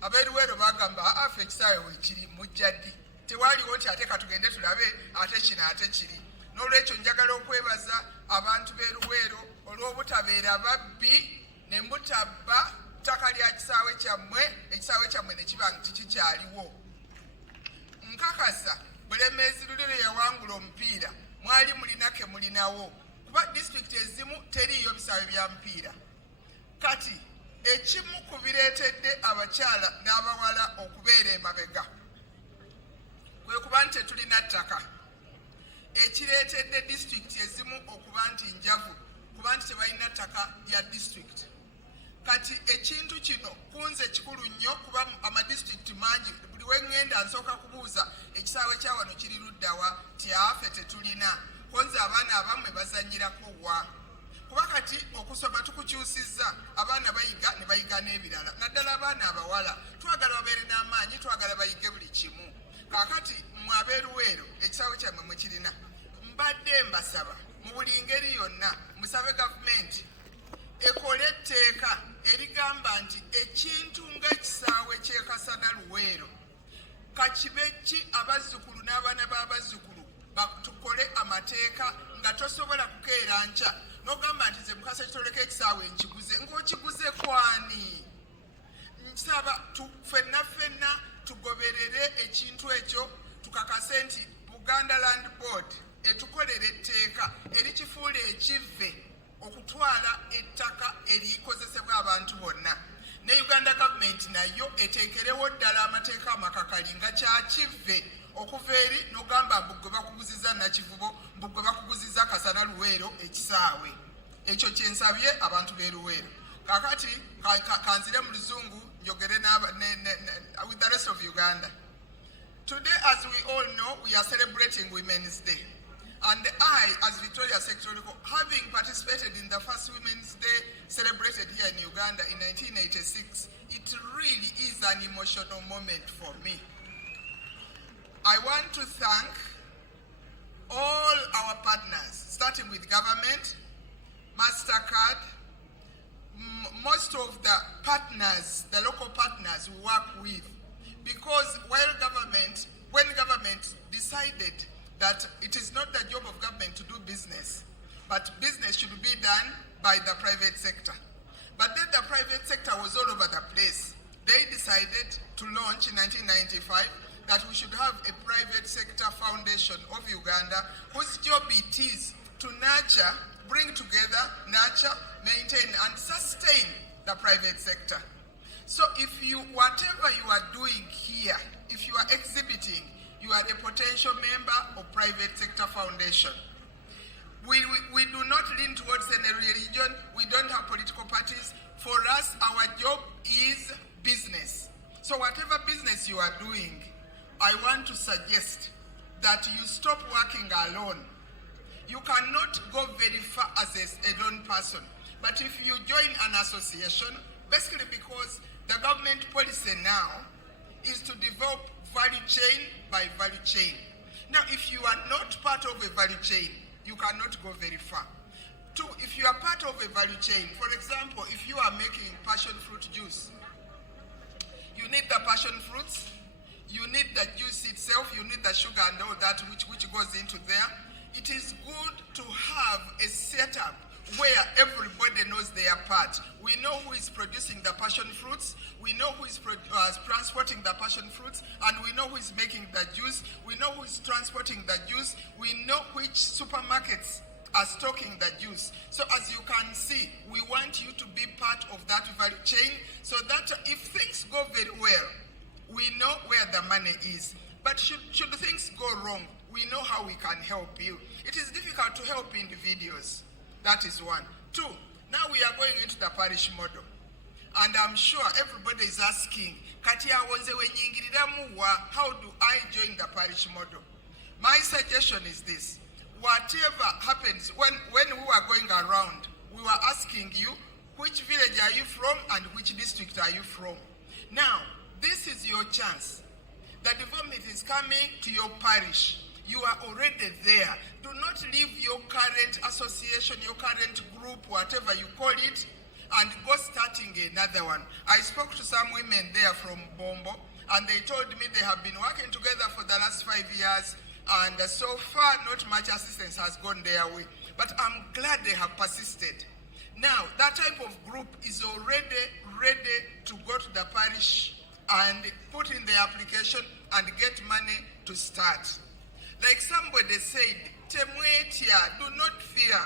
Ab'eruweero bagamba afe ekisaawe weekiri mujja ddi. Tewaaliwo nti ate katugende tulabe ate kino ate kiri. N'olwekyo njagala okwebaza abantu b'e Luweero olw'obutabeera babbi ne mutabba ttaka lya kisaawe kyammwe, ekisaawe kyammwe ne kiba nti kikyaliwo. Nkakasa Bulemeezi Lulero yawangula omupiira mwali mulina ke mulinawo kuba disitulikiti ezimu teriiyo bisaawe bya mupiira. Kati ekimu ku bireetedde abakyala n'abawala okubeera emabega kwe kuba nti tetulina ttaka. Ekireetedde disitulikiti ezimu okuba nti njavu kuba nti tebalina ttaka lya disitulikiti. Kati ekintu kino kunze kikulu nnyo kuba amadisitulikiti mangi. Buli we ŋŋenda nsooka kubuuza ekisaawe kya wano kiri luddawa tyafe tetulina. Konze abaana abammwe bazannyirako wa. Kuba kati okusoma tukukyusizza, abaana bayiga ne bayiga n'ebirala. Naddala abaana abawala twagala babeere n'amaanyi, twagala bayige buli kimu. Kaakati mmwe ab'eruweero ekisaawe kyammwe mwe kirina. Mbadde mbasaba mu buli ngeri yonna musabe gavumenti ekole etteeka erigamba nti ekintu ng'ekisaawe ky'e Kasana Luweero kakibe ki abazzukulu n'abaana b'abazzukulu tukole amateeka nga tosobola kukeera nkya n'ogamba nti nze mukasa kitoleka ekisaawe nkiguze ng'okiguze kwani. Nsaba ffenna tugoberere ekintu ekyo tukakase nti Buganda Land Board etukolera etteeka erikifuula ekivve okutwala ettaka erikozesebwa abantu bonna. Ne Uganda Government nayo eteekerewo ddala amateeka amakakali nga kyakivve okuva eri n'ogamba mbugwe bakuguziza Nakivubo, mbugwe bakuguziza Kasana Luweero ekisaawe. Ekyo kyensabye abantu b'e Luweero. Kaakati kanzire mu Luzungu njogere with the rest of Uganda. Today, as we all know, we are celebrating Women's Day. And I, as Victoria Secretary, having participated in the first Women's Day celebrated here in Uganda in 1986, it really is an emotional moment for me. I want to thank all our partners, starting with government, MasterCard, most of the partners, the local partners we work with, because when government decided that it is not the job of government to do business, but business should be done by the private sector. But then the private sector was all over the place. They decided to launch in 1995 that we should have a private sector foundation of Uganda whose job it is to nurture, bring together, nurture, maintain and sustain the private sector. So if you, whatever you are doing here, if you are exhibiting, you are a potential member of private sector foundation. We do not lean towards any religion. We don't have political parties. For us, our job is business. So whatever business you are doing, I want to suggest that you stop working alone. You cannot go very far as a lone person. But if you join an association, basically because the government policy now is to develop value chain by value chain. Now, if you are not part of a value chain, you cannot go very far. Two, if you are part of a value chain, for example, if you are making passion fruit juice, you need the passion fruits, you need the juice itself, you need the sugar and all that which goes into there. It is good to have a setup where everybody knows their part. We know who is producing the passion fruits, we know who is transporting the passion fruits, and we know who is making the juice, we know who is transporting the juice, we know which supermarkets are stocking the juice. So as you can see, we want you to be part of that value chain so that if things go very well, we know where the money is. But should things go wrong, we know how we can help you. It is difficult to help individuals. That is one. Two, now we are going into the parish model. And I'm sure everybody is asking, how do I join the parish model? My suggestion is this. Whatever happens, when we were going around, we were asking you, which village are you from and which district are you from? Now, this is your chance. The development is coming to your parish. You are already there. Do not leave your current association, your current group, whatever you call it, and go starting another one. I spoke to some women there from Bombo, and they told me they have been working together for the last 5 years, and so far not much assistance has gone their way. But I'm glad they have persisted. Now, that type of group is already ready to go to the parish and put in the application and get money to start. Like somebody said, Temwetia, do not fear.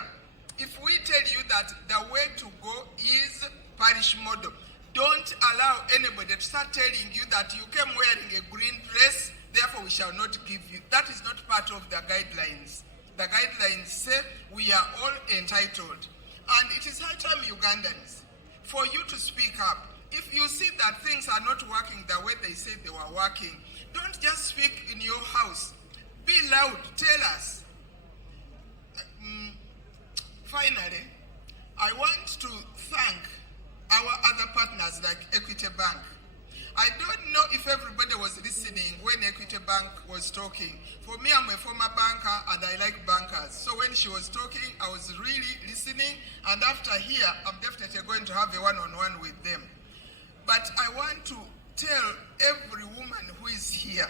If we tell you that the way to go is parish model, don't allow anybody to start telling you that you came wearing a green dress, therefore we shall not give you. That is not part of the guidelines. The guidelines say we are all entitled. And it is high time, Ugandans, for you to speak up. If you see that things are not working the way they said they were working, don't just speak in your house. Be loud, tell us. Finally, I want to thank our other partners like Equity Bank. I don't know if everybody was listening when Equity Bank was talking. For me, I'm a former banker and I like bankers. So when she was talking, I was really listening. And after here, I'm definitely going to have a one-on-one with them. But I want to tell every woman who is here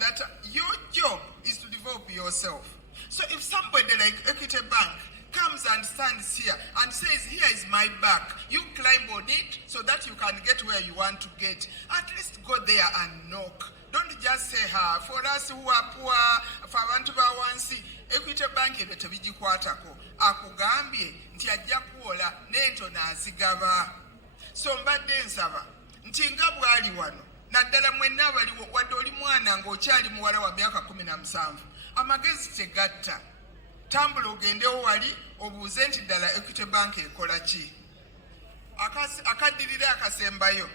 that your job is to develop yourself. So if somebody like Equity Bank comes and stands here and says, here is my back, you climb on it so that you can get where you want to get. At least go there and knock. Don't just say, for us who are poor, for abantu bawansi, Equity Bank ebyo tebigikwatako. Akugambye nti ajja kuwola n'ento n'azigaba. So mbadde nsaba nti nga bwali wano naddala mwenna abaliwo wadde oli mwana ng'okyali muwala wa myaka 17 amagezi tegatta. Tambula ogendewo wali obuuze nti ddala Equity Bank ekola ki. Akaddirira akasembayo,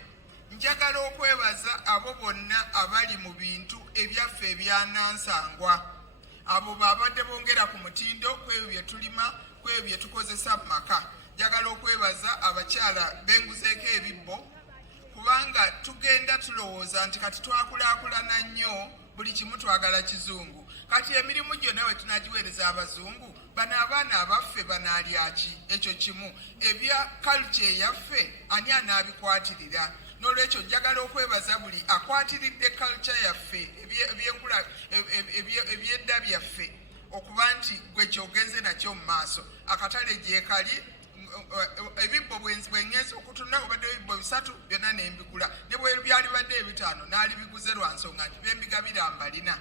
njagala okwebaza abo bonna abali mu bintu ebyaffe ebyanansangwa. Abo babadde bongera ku mutindo kwebyo bye tulima, kwebyo bye tukozesa mu maka. Njagala okwebaza abakyala benguzeeko ebibbo, kubanga tugenda tulowooza nti kati twakulaakulana nnyo, buli kimu twagala kizungu. Kati emirimu gyonna we tunagiweereza abazungu, bano abaana abaffe banaalya ki? Ekyo kimu. Ebya culture yaffe ani anaabikwatirira? N'olwekyo njagala okwebaza buli akwatiridde culture yaffe, ebyedda byaffe, okuba nti gwe kyogenze nakyo mu maaso. Akatale gye kali, ebibbo bwengenza okutunda obadde ebibbo 3 byonna nembigula, ne bwe byali badde 5 n'alibiguze lwa nsonga nti byembigabira mbalina.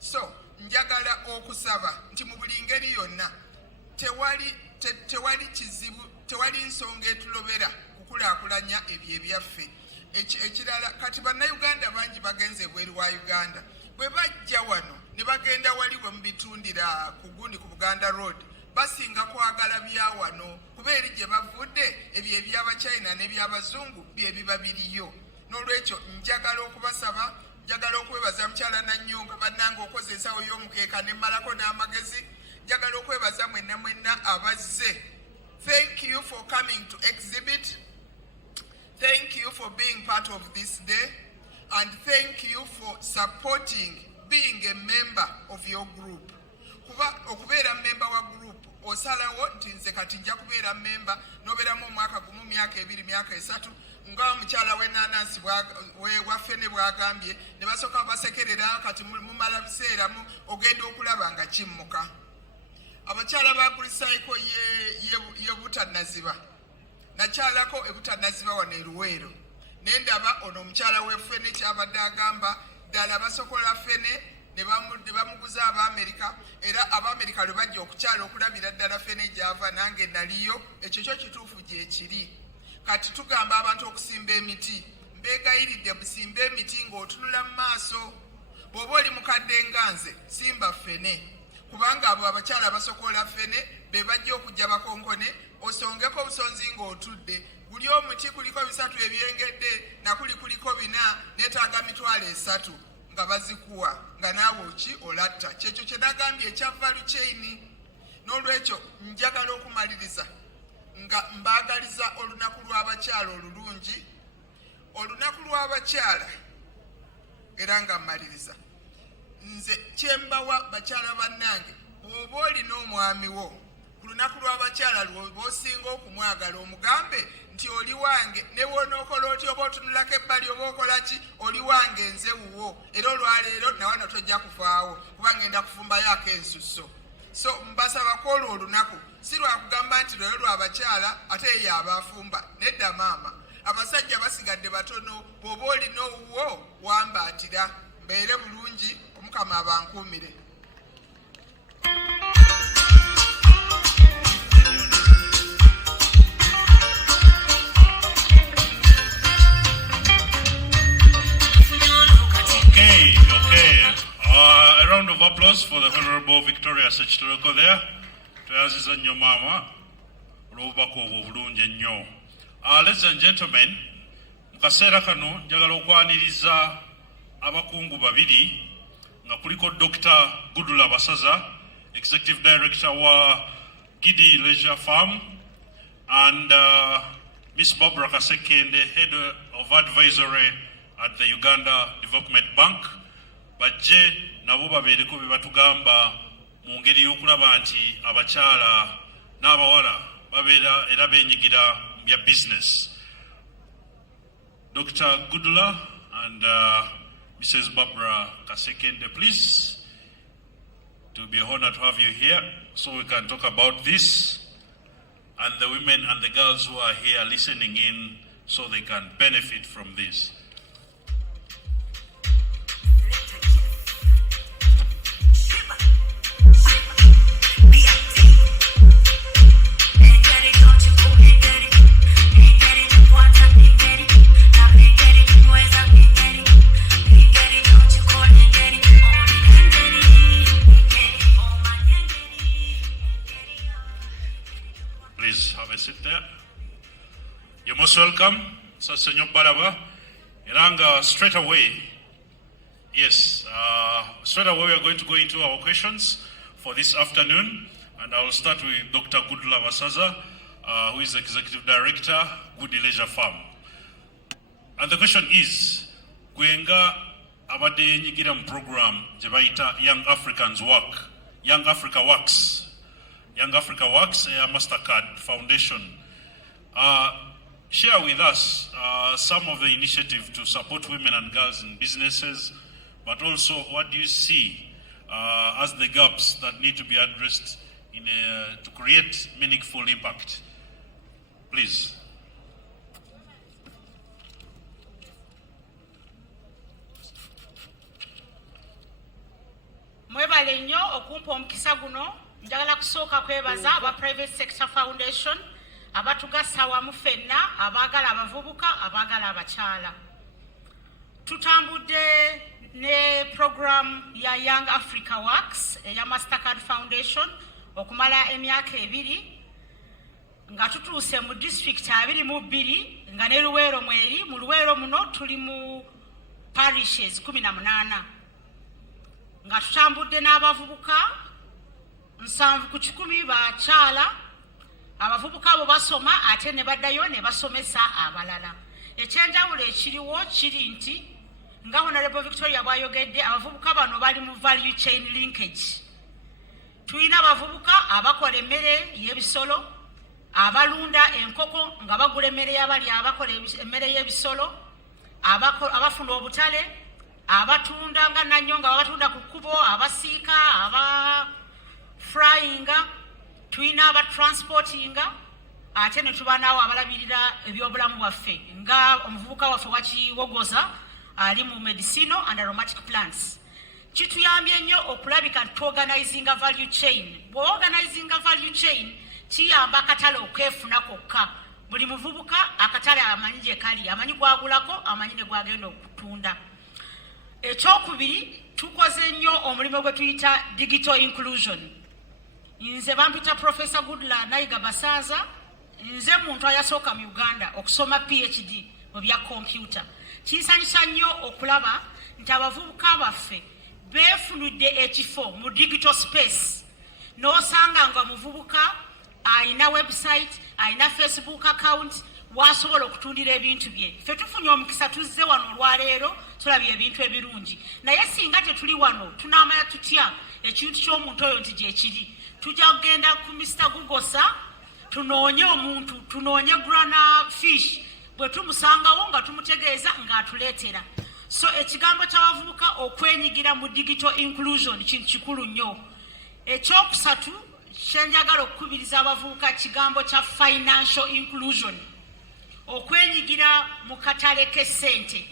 So njagala okusaba nti mu buli ngeri yonna tewali kizibu, tewali nsonga etulobera kukulaakulanya ebyo ebyaffe. ekirala kati bannayuganda bangi bagenze ebweru wa uganda bwe bajja wano ne bagenda wali bwe mubitundira ku gundi ku buganda road basinga kwagala bya wano kuba eri gye bavudde ebyo eby'abachina n'ebyabazungu bye biba biriyo n'olwekyo njagala okubasaba njagala okwebaza mukyala Nanyonga bannanga okoze ensawo y'omukeeka ne mmalako n'amagezi njagala okwebaza mwenna abazze. Thank you for coming to exhibit. Thank you for being part of this day. And thank you for supporting being a member of your group. Okubeera member wa group osalawo nti nze kati nja kubeera member n'obeeramu omwaka gumu myaka 2 myaka 3 nga mukyala w'ennaanansi waffe ne bwagambye ne basooka basekerera kati mumala biseera ogenda okulaba nga kimmuka. Abakyala ba kulisaiko ye butanaziba nakyalako ebutanaziba wano e Luweero nendaba ono omukyala w'effene kyabadde agamba ddala basokola ffene ne bamuguza Abaamerika era Abaamerika lwe bajja okukyala okulabira ddala ffene gy'ava nange naliyo ekyo kyo kituufu gye kiri. Kati tugamba abantu okusimba emiti mbeegayiridde musimba emiti ng'otunula mu maaso bw'oba oli mukadde nga nze simba ffene kubanga abo abakyala basokola ffene be bajja okujja bakonkone osongeko obusonzi ng'otudde buli omuti kuliko 3 ebyengedde nakuli kuliko 4 neetaaga mitwalo 3 nga bazikuwa nga naawe oki olatta kyekyo kye nagambye ekya value chain. N'olwekyo njagala okumaliriza nga mbaagaliza olunaku lw'abakyala olulungi olunaku lw'abakyala era nga mmaliriza nze kyembawa bakyala bannange bw'oba olina omwami wo ku lunaku lw'abakyala lw'osinga okumwagala omugambe nti oli wange ne wonookola otya oba otunulako ebbali oba okola ki oli wange nze wuwo era olwaleero nawano tojja kufaawo kuba ngenda kufumbayo ak'ensusso. So mbasabako olwo olunaku si lwakugamba nti lweyo lw'abakyala ate ye abafumba nedda maama abasajja basigadde batono bw'oba olina owuwo wambaatira mbeere bulungi omukama abankuumire. Okay. A round of applause for the Honorable Victoria Sechitoroko there. Tuyaziza nnyo mama olw'obubaka obwo obulungi ennyo. Ladies and gentlemen, mu kaseera kano njagala okwaniriza abakungu babiri nga kuliko Dr. Gudula Basaza, Executive Director wa Gidi Leisure Farm, and Miss Barbara Kasekende, Head of Advisory at the Uganda Development Bank. Bajje nabo babeereko bye batugamba mu ngeri y'okulaba nti abakyala n'abawala babeera era beenyigira mu bya business. Dr. Gudula and Mrs. Barbara Kasekende, please, it will be an honor to have you here so we can talk about this, and the women and the girls who are here listening in so they can benefit from this. Please have a seat there. You're most welcome, Sir Senor Baraba. Iranga, straight away, yes, straight away we are going to go into our questions for this afternoon, and I will start with Dr. Gudula Basaza, who is the Executive Director, Gudi Leisure Farm. And the question is, Gwenga abade nyigira program jebaita Young Africans Work, Young Africa Works. Young Africa Works, a MasterCard Foundation. Share with us some of the initiatives to support women and girls in businesses, but also what do you see as the gaps that need to be addressed to create meaningful impact? Please. Mwebale nnyo okumpa omukisa guno. Njagala kusooka kwebaza aba Private Sector Foundation abatugasa wamu ffenna abaagala abavubuka abaagala abakyala. Tutambudde ne program ya Young Africa Works eya Mastercard Foundation okumala emyaka 2 nga tutuuse mu district 22 nga ne Luweero mweri. Mu Luweero muno tuli mu parishes 18 nga tutambudde n'abavubuka 7 ku 10 bakyala. Abavubuka abo basoma ate ne baddayo ne basomesa abalala. Ekyenjawulo ekiriwo kiri nti nga Honorable Victoria bw'ayogedde abavubuka bano bali mu value chain linkage. Tulina abavubuka abakola emmere y'ebisolo, abalunda enkoko nga bagula emmere y'abali abakola emmere y'ebisolo, abafuna obutale, abatunda nga nannyo nga babatunda ku kkubo, abasiika, abafryinga, tulina abatransportinga, ate ne tuba naawo abalabirira ebyobulamu bwaffe nga omuvubuka waffe wakiwogoza ali mu medicinal and aromatic plants. Kituyambye nnyo okulabika tuorganizinga value chain. Bw'organizinga value chain kiyamba akatale okwefuna kokka. Buli muvubuka akatale amanyi gye kali, amanyi gwagulako, amanyi ne gwagenda okutunda. Ekyokubiri tukoze nnyo omulimu gwe tuyita digital inclusion. Nze bampita Professor Goodla Nayiga Basaza, nze muntu ayasooka mu Uganda okusoma PhD mu bya computer. Kinsanyusa nnyo okulaba nti abavubuka baffe beefunudde ekifo mu digital space. N'osanga nga muvubuka ayina website, ayina Facebook account, wasobola okutundira ebintu bye. Ffe tufunye omukisa tuzze wano olwaleero tulabye ebintu ebirungi. Naye singa tetuli wano tunaamanya tutya ekintu ky'omuntu oyo nti gye kiri. Tujja kugenda ku Mr. Gugosa tunoonye omuntu, tunoonye grana fish, bwe tumusangawo nga tumutegeeza ng'atuleetera. So ekigambo ky'abavubuka okwenyigira mu digital inclusion kintu kikulu nnyo. Ekyokusatu kyenjagala okukubiriza abavubuka kigambo kya financial inclusion. Okwenyigira mu katale k'essente.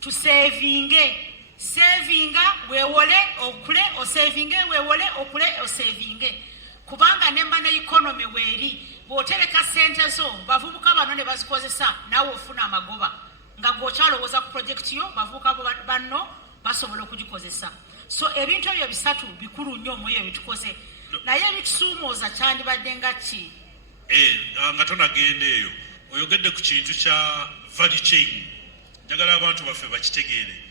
Tusevinge. Savinga weewole okule, osavinge weewole okule, osavinge. Kubanga nemba ne economy weeri bw'otereka ssente zo bavubuka bano ne bazikozesa naawe ofuna amagoba nga gw'okyalowooza ku projekiti yo bavubuka banno basobola okugikozesa. So ebintu ebyo bisatu bikulu nnyo mu ebyo bitukoze. Naye ebitusuumooza kyandibadde nga ki? Nga tonagenda eyo oyogedde ku kintu kya value chain. Njagala abantu baffe bakitegeere.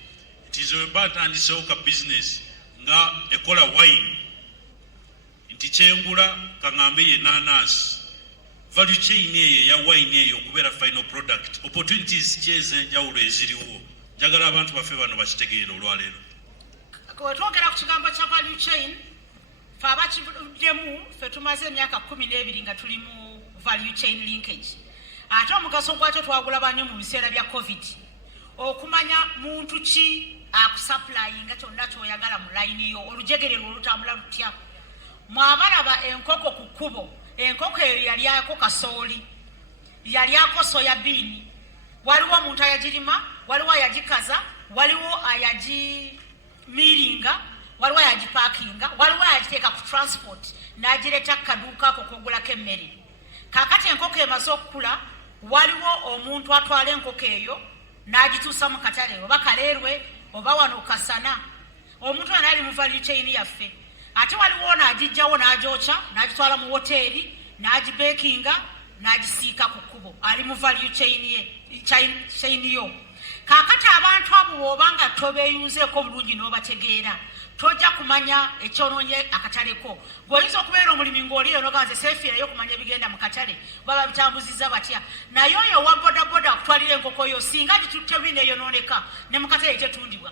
Tizo batandisewo ka business nga ekola wine. Nti kyengula kaŋŋambe ye nanasi. Value chain eyo ya wine eyo okubeera final product. Opportunities kyez'enjawulo eziriwo. Njagala abantu baffe bano bakitegeere olwaleero. Twogera ku kigambo kya value chain, ffe abakivuddemu ffe tumaze emyaka 12 nga tuli mu value chain linkage. Ate omugaso gwakyo twagulaba nnyo mu biseera bya COVID. Okumanya muntu ki akusuplyinga kyonna ky'oyagala mu layini yo, olujegerero olutambula lutya. Mwabalaba enkoko ku kkubo, enkoko eyo yalyako kasooli, yalyako soyabiini, waliwo omuntu ayagirima, waliwo ayagikaza, waliwo ayagimiringa, waliwo ayagipaakinga, waliwo ayagiteeka ku transport n'agireeta kaduuka ako kogulako emmere. Kaakati enkoko emaze okukula, waliwo omuntu atwala enkoko eyo n'agituusa mu katale oba Kaleerwe oba wano Kasana. Omuntu oyo ali mu value chain yaffe. Ate waliwo n'agijjawo n'agyokya n'agitwala mu woteeri n'agibeekinga n'agisiika ku kkubo. Ali mu value chain yo. Kaakati abantu abo bw'oba nga tobeeyunzeeko bulungi n'obategeera tojja kumanya ekyonoonye akatale ko. Gw'oyinza okubeera omulimi ng'oliyo n'oganze seefiirayo okumanya ebigenda mu katale baba bitambuzizza batya. Naye oyo wa bodaboda akutwalira enkoko yo singa gitutte bubi neeyonooneka ne mu katale tetundibwa.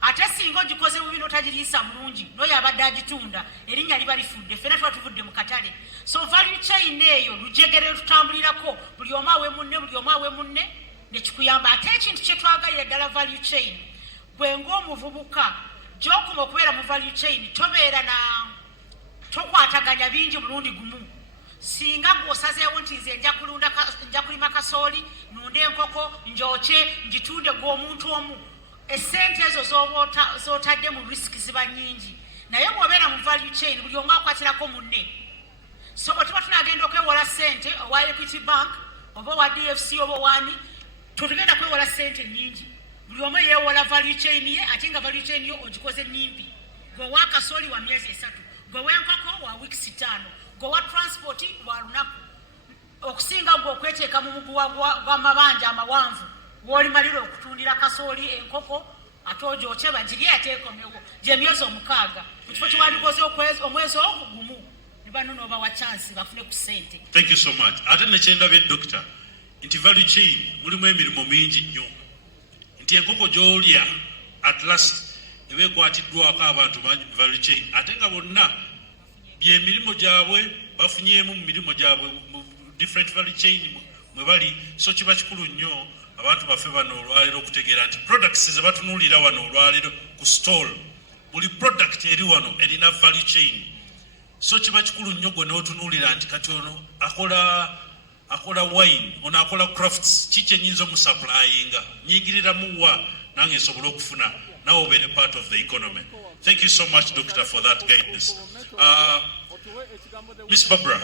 Ate singa ogikoze bubi n'otagiriisa bulungi n'oyo abadde agitunda erinnya liba lifudde, ffenna tuba tuvudde mu katale. So value chain eyo lujegere tutambulirako, buli omu awe munne, buli omu awe munne ne kikuyamba. Ate ekintu kye twagalira ddala value chain, gwe ng'omuvubuka gy'okuma okubeera mu value chain tobeera tokwataganya bingi mulundi gumu. Singa gw'osazeewo nti nze nja kulima kasooli, nunde enkoko, njokye, ngitunde gw'omuntu omu, essente ezo z'otadde mu risk ziba nnyingi. Naye bw'obeera mu value chain buli omu akwatirako munne. so bwe tuba tunagenda okwewola ssente owa Equity Bank oba owa DFC oba owani tetugenda kwewola ssente nnyingi buli omu yeewola value chain ye ate nga value chain yo ogikoze nnyimpi gwewa kasooli wa myezi 3 gwewa enkoko wa wiiki 5 gwewa transport wa lunaku okusinga gwe okweteeka mu muguwa gw'amabanja amawanvu w'olimalira okutundira kasooli enkoko ate ogyokye bagirye ateekomewo gy'emyezi 6 mu kifo kiwandikoze omwezi ogugumu ne bano n'obawa chansi bafune ku ssente. Thank you so much. Ate nekyendabye doctor nti value chain mulimu emirimu mingi nnyo nti enkoko gy'olya at last eba ekwatiddwako abantu bangi mu value chain ate nga bonna byemirimu gyabwe bafunyemu mu mirimu gyabwe mu different value chain mwe bali so kiba kikulu nnyo abantu baffe bano olwaleero okutegeera nti products ze batunuulira wano olwaleero ku stall buli product eri wano erina value chain so kiba kikulu nnyo gwe n'otunuulira nti kati ono akola wine ono akola crafts kiki enyinza omusupplyinga nyingiriramu wa nange nsobole okufuna nawe obeere part of the economy. Thank you so much doctor for that guidance. Miss Barbara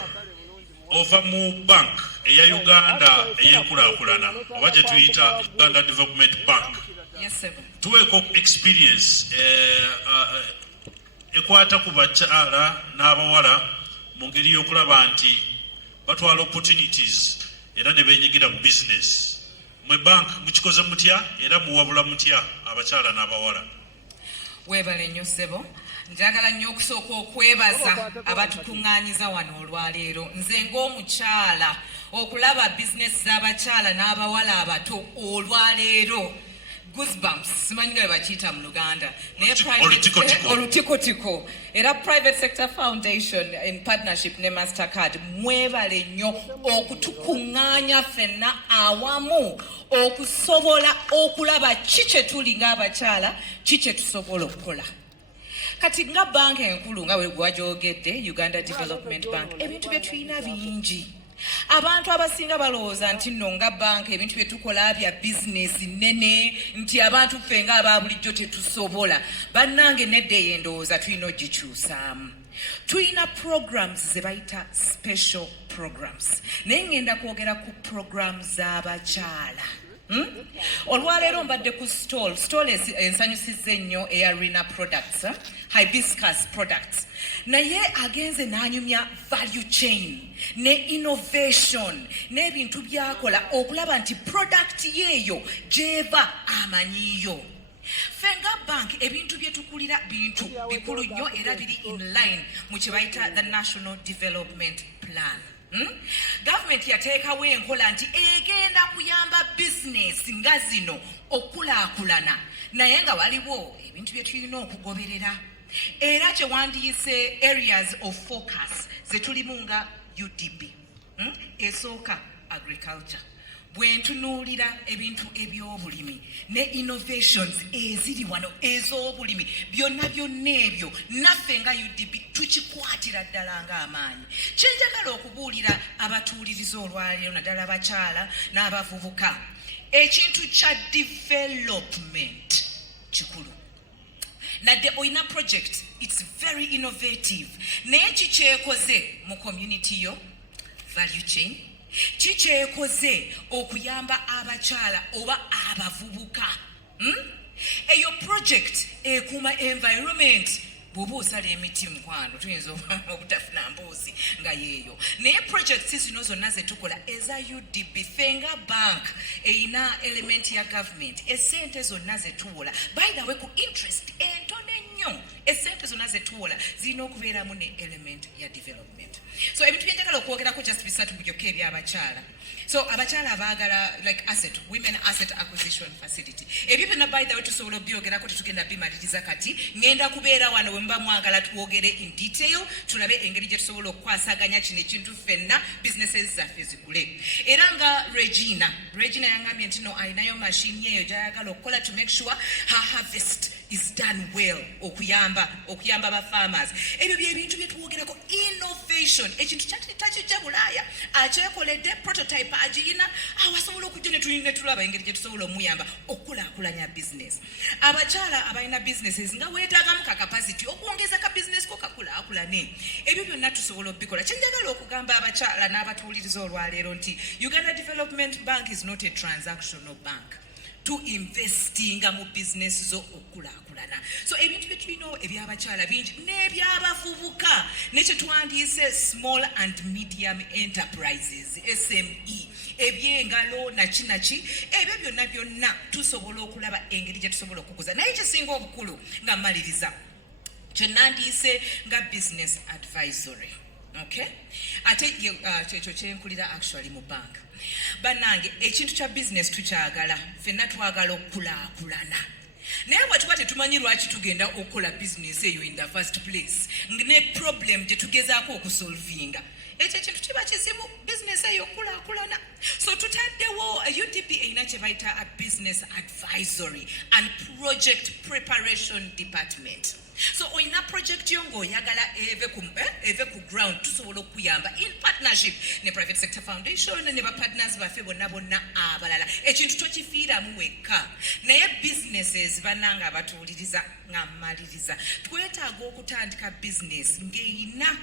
ova mu bank eya Uganda ey'enkulaakulana oba gye tuyita Uganda Development Bank. Yes, sir. Tuweeko experience ekwata ku bakyala n'abawala mu ngeri y'okulaba nti batwala opportunities era ne beenyigira mu business. Mwe bank mukikoze mutya era muwabula mutya abakyala n'abawala? Weebale nnyo ssebo. Njagala nnyo okusooka okwebaza abatukuŋŋaanyiza wano olwaleero. Nze ng'omukyala okulaba bizinesi z'abakyala n'abawala abato olwaleero goosebumps simanyi nga bwe bakiyita mu Luganda olutikotiko era Private Sector Foundation in partnership ne Mastercard mwebale nnyo okutukuŋŋaanya ffenna awamu okusobola okulaba ki kye tuli ng'abakyala ki kye tusobola okukola. Kati nga banka enkulu nga bwe gwagyogedde Uganda Development Bank ebintu bye tulina bingi. Abantu abasinga balowooza nti nno nga banka ebintu bye tukola bya bizinesi nnene nti abantu ffe nga aba bulijjo tetusobola. Bannange nedda eyo endowooza tulina ogikyusaamu. Tulina programs ze bayita special programs. Naye ngenda kwogera ku programs z'abakyala. Olwaleero mbadde ku stall ensanyusizza ennyo eya Rina products, hibiscus products. Naye agenze n'anyumya value chain ne innovation n'ebintu byakola okulaba nti product yeeyo gy'eva amanyiyo. Fenga bank ebintu bye tukulira bintu bikulu nnyo era biri in line mu kye bayita the National Development Plan. Government yateekawo enkola nti egenda kuyamba bizinesi nga zino okulaakulana naye nga waliwo ebintu bye tulina okugoberera era kye wandiyise areas of focus ze tulimu nga UDP. Esooka agriculture. Bwe ntunuulira ebintu eby'obulimi ne innovations eziri wano ez'obulimi byonna ebyo naffe nga UDP tukikwatira ddala ng'amaanyi. Kye njagala okubuulira abatuuliriza olwaleero naddala abakyala n'abavubuka ekintu kya development kikulu. Nadde oyina project it's very innovative naye kikyekoze mu community yo value chain kikyekoze okuyamba abakyala oba abavubuka. Eyo project ekuuma environment bw'oba osala emiti mukwano tuyinza obutafuna mboozi nga yeeyo naye projects zino zonna ze tukola eza UDP fenga bank eyina element ya government essente zonna ze tuwola by the way ku interest entono ennyo essente zonna ze tuwola zirina okubeeramu ne element ya development. So ebintu byenjagala okwogerako just bisatu byokka eby'abakyala. So abakyala abaagala like asset women asset acquisition facility ebyo byonna by the way tusobola obyogerako tetugenda bimaliriza kati ngenda kubeera wano bwe muba mwagala twogere in detail tulabe engeri gye tusobola okukwasaganya kino ekintu ffenna businesses zaffe zikule. Era nga Regina yangambye nti no ayinayo mashini eyo gy'ayagala okukola to make sure her harvest is done well okuyamba ba farmers. Ebyo bye bintu bye tuwogerako innovation. Ekintu kyakijja Bulaaya akyekoledde prototype agiyina awasobola okujja ne tulaba engeri gye tusobola omuyamba okukulaakulanya business. Abakyala abalina businesses nga weetaagamu ka capacity okuwongeza ka business ko kakulaakulane. Ebyo byonna tusobola obikola. Kyenjagala okugamba abakyala n'abatuwuliriza olwaleero nti Uganda Development Bank is not a transactional bank. To investinga mu business zo okulaakulana. So ebintu bye tulina ebyabakyala bingi n'ebyabavubuka nekye twandiise small and medium enterprises SME ebyengalo naki ebyo byonna tusobola okulaba engeri gye tusobola okukuza. Naye kisinga obukulu nga mmaliriza kye nandiise nga business advisory. Okay? Ate kyekyo kyenkulira actually mu bank. Bannange ekintu kya business tukyagala ffenna twagala okukulaakulana. Naye bwe tuba tetumanyi lwaki tugenda okukola business eyo in the first place ne problem gye tugezaako okusolvinga ekyo ekintu kiba kizibu business eyo okulaakulana. So tutaddewo UDP erina kye bayita a business advisory and project preparation department. So oyina project yo ng'oyagala eve ku ground tusobola okuyamba in partnership ne private sector foundation ne bapartners baffe bonna abalala. Ekintu tokifiiramu wekka. Naye businesses bannanga abatuwuliriza nga mmaliriza twetaaga okutandika business ng'eyina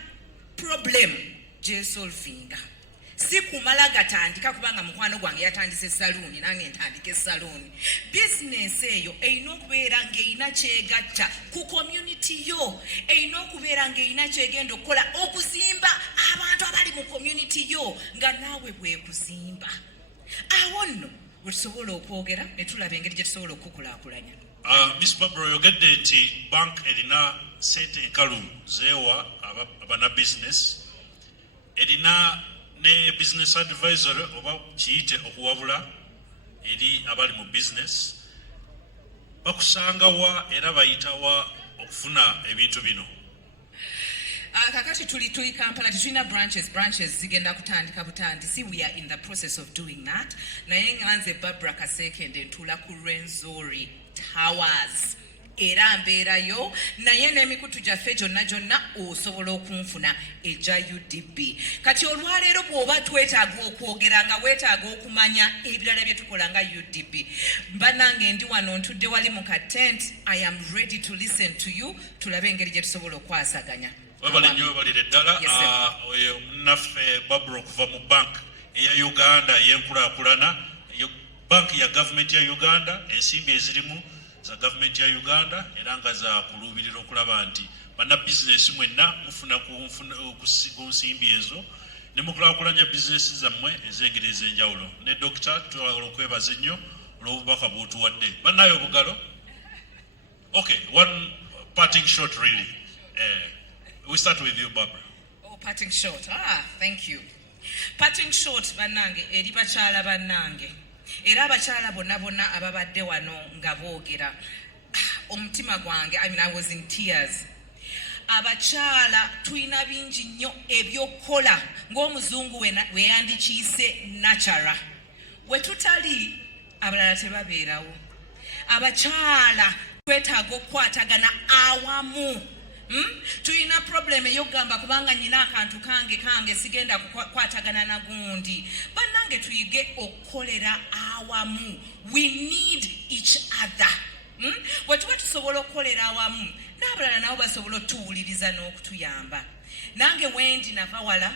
problem gyesolvinga. Si kumala gatandika kubanga mukwano gwange yatandise saloon nange ntandike saloon. Business eyo eyina okubeera ng'eyina kyegatta ku community yo, eyina okubeera ng'eyina kyegenda okukola okuzimba abantu abali mu community yo nga naawe bwekuzimba. Awo nno bwe tusobola okwogera ne tulaba engeri gye tusobola okukulaakulanya. Miss Barbara oyogedde nti bank erina sente enkalu zeewa abana business, erina ne business advisor oba kiyite okuwabula eri abali mu business. Bakusangawa era bayitawa okufuna ebintu bino? Kakati tuli Kampala tulina branches zigenda kutandika butandisi. We are in the process of doing that. Naye nganze Barbara Kasekende ntula ku Rwenzori Towers era mbeerayo naye n'emikutu gyaffe gyonna osobola okunfuna eja UDB. Kati olwaleero bw'oba twetaaga okwogera nga weetaaga okumanya ebirala bye tukola nga UDB. Bannange ndi wano ntudde wali mu ka tent. I am ready to listen to you. Tulabe engeri gye tusobola okwasaganya. Webale nnyo balire ddala. Oyo munnaffe Barbara okuva mu bank eya Uganda y'enkulaakulana, bank ya government ya Uganda, ensimbi ezirimu za government ya Uganda era nga za kuluubirira okulaba nti banna business mwenna mufuna ku nsimbi ezo ne mukulaakulanya business zammwe ez'engeri ez'enjawulo. Ne Dr. twagala okwebaza ennyo olw'obubaka bw'otuwadde. Bannayo obugalo? Okay, one parting shot really. We start with you, Barbara. Oh, parting shot. Thank you. Parting shot bannange eri bakyala bannange. Era abakyala bonna ababadde wano nga boogera omutima gwange, I was in tears. Abakyala tulina bingi nnyo ebyokukola ng'omuzungu we yandikiise natural. We tutali abalala tebabeerawo. Abakyala twetaaga okukwatagana awamu. Tulina problem ey'okugamba kubanga nyina akantu kange sigenda kukwatagana na gundi. Bannange tuyige okukolera awamu. We need each other. Bwe tuba tusobola okukolera awamu n'abalala nabo basobola otuwuliriza n'okutuyamba. Nange wendi nava wala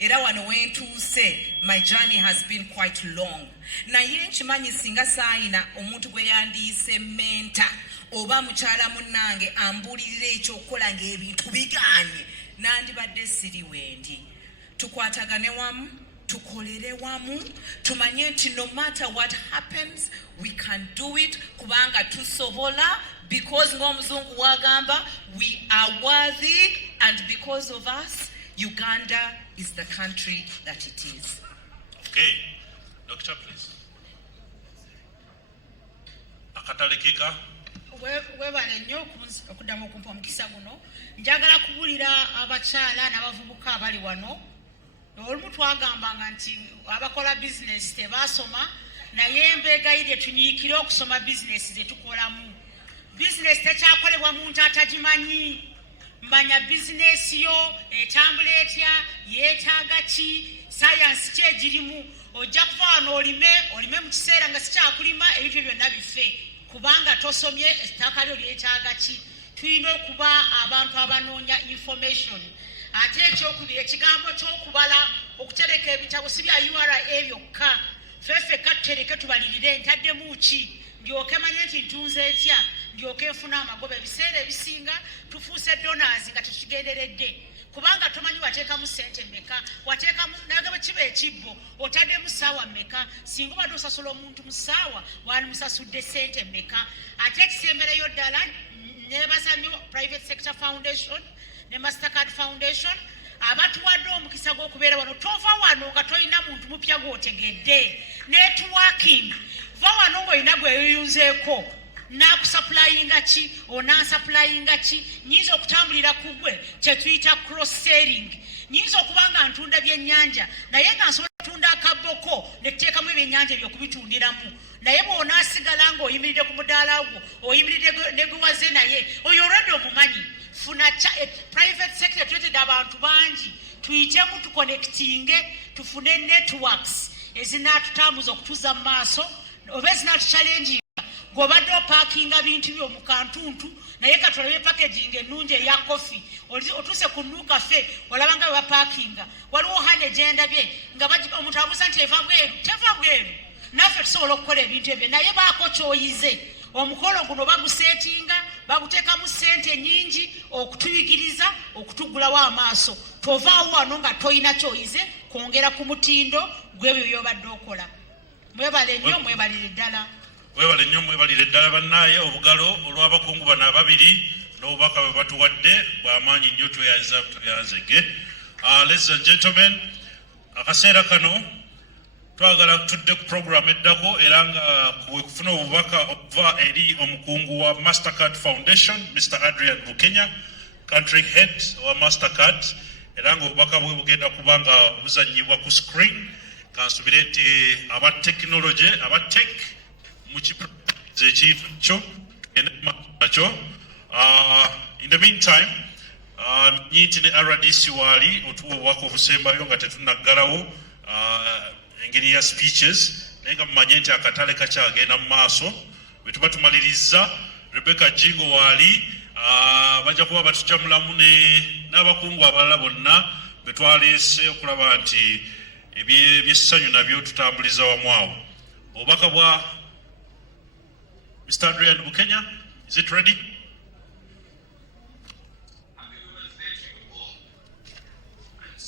era wano wentuuse, my journey has been quite long. Naye nkimanyi singa saayina omuntu gwe yandiise menta oba mukyala munnange ambulirira ekyokukola ng'ebintu bigaanye nandibadde siri wendi. Tukwatagane wamu, tukolere wamu, tumanye nti no matter what happens we can do it kubanga tusobola, because ng'omuzungu wagamba we are worthy, and because of us Uganda is the country that it is. Okay, Doctor, please. Katale kika. Webale nnyo okuddamu okumpa omukisa guno. Njagala kubulira abakyala n'abavubuka abali wano. Olumu twagambanga nti abakola business tebaasoma, naye mbeegayirye tunyiikire okusoma business ze tukolamu. bizinesi tekyakolebwa muntu atagimanyi mbanya bizinesi yo etambula etya yeetaaga ki sayansi ki egirimu ojja kuva wano olime mu kiseera nga sikyakulima ebintu byonna bife kubanga tosomye ettaka lyo lyetaaga ki tulina okuba abantu abanoonya information ate ekyokubiri ekigambo ky'okubala okutereka ebitabo si bya URA byokka fefe kattereke tubalirire ntaddemu ki ndyoke manye nti ntunze etya ndyoke nfuna amagoba ebiseera ebisinga tufuuse donors nga tetukigenderedde kubanga tomanyi wateekamu ssente mmeka wateekamu naye bwe kiba ekibbo otaddemu ssaawa mmeka singa obadde osasula omuntu mu ssaawa wali musasudde ssente mmeka ate ekisembereyo ddala neebaza nnyo private sector foundation ne Mastercard foundation abatuwadde omukisa gw'okubeera wano tova wano nga tolina muntu mupya gw'otegedde networking va wano ng'olina gweyuyunzeeko naakusaplayinga ki onansaplayinga ki nyinza okutambulira ku gwe kyetuyita cross selling nyinza okuba nga ntunda byennyanja naye nga nsobola okutunda akaboko netuteekamu ebyennyanja ebyo okubitundiramu naye bw'onaasigala ng'oyimiridde ku mudaala gwo oyimiridde ne gwewaze naye oyo olwedde omumanyi funa private sector tuletedde abantu bangi tuyitemu tuconnectinge tufune networks ezinaatutambuza okutuza mu maaso oba ezinaatuchallenginga gw'obadde opaakinga bintu byo mu kantuntu naye katolabye packaging ennungi eya kofi otuuse ku nnukafe olaba nga bwebapaakinga waliwo hane gyendabye nga omuntu abuuza nti eva bweru teva bweru naffe tusobola okukola ebintu ebyo naye baako kyoyize omukolo guno baguseetinga baguteekamu ssente nnyingi okutuyigiriza okutugulawo amaaso tovaawo wano nga toyina kyoyize kwongera ku mutindo gw'ebyo byobadde okola mwebale nnyo mwebalire ddala webale nnyo mwebalire ddala bannaaye obugalo olw'abakungu bano ababiri n'obubaka bwe batuwadde bw'amaanyi nnyo tweyanzege. Ladies and gentlemen, akaseera kano twagala tudde ku program eddako era nga kufuna obubaka okuva eri omukungu wa Mastercard Foundation Mr. Adrian Bukenya, country head wa Mastercard, era nga obubaka bwe bugenda kuba nga buzannyibwa ku screen. Kansubire nti aba technology aba tech mukizo in the meantime nyinti ne RDC wali otuwa obubaka obusembayo nga tetunaggalawo engeri ya speeches naye nga mumanye nti akatale kakyagenda mu maaso bwe tuba tumaliriza Rebecca Jingo wali bajja kuba batujamulamu n'abakungu abalala bonna be twaleese okulaba nti ebyessanyu nabyo tutambuliza wamu awo. Obubaka bwa Mr. Adrian Bukenya, is it ready?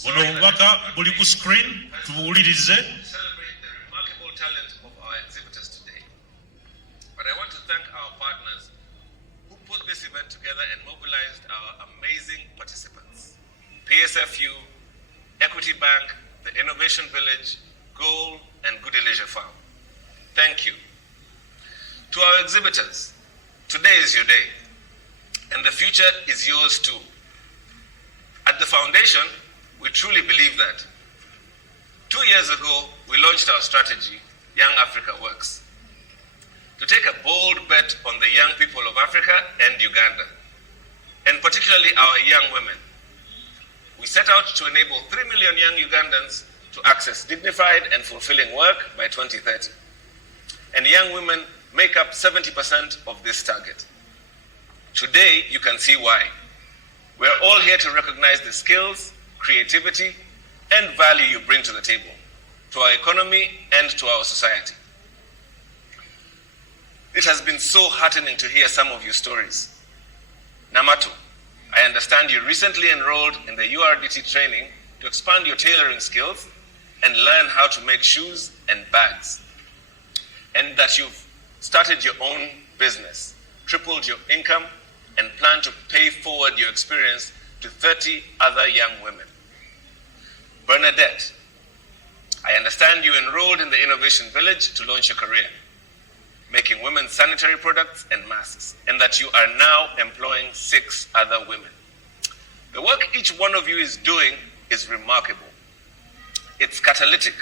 Buno obubaka buli ku screen tubuwulirize. Celebrate the remarkable talent of our exhibitors today. But I want to thank our partners who put this event together and mobilized our amazing participants. PSFU, Equity Bank, the Innovation Village, Goal, and Goody Leisure Farm. Thank you. To our exhibitors, today is your day, and the future is yours too. At the foundation, we truly believe that. 2 years ago, we launched our strategy, Young Africa Works, to take a bold bet on the young people of Africa and Uganda, and particularly our young women. We set out to enable 3 million young Ugandans to access dignified and fulfilling work by 2030. And young women make up 70% of this target. Today, you can see why. We're all here to recognize the skills, creativity, and value you bring to the table, to our economy and to our society. It has been so heartening to hear some of your stories. Namatu, I understand you recently enrolled in the URDT training to expand your tailoring skills and learn how to make shoes and bags. And that you've started your own business, tripled your income, and plan to pay forward your experience to 30 other young women. Bernadette, I understand you enrolled in the Innovation Village to launch your career, making women's sanitary products and masks, and that you are now employing 6 other women. The work each one of you is doing is remarkable. It's catalytic,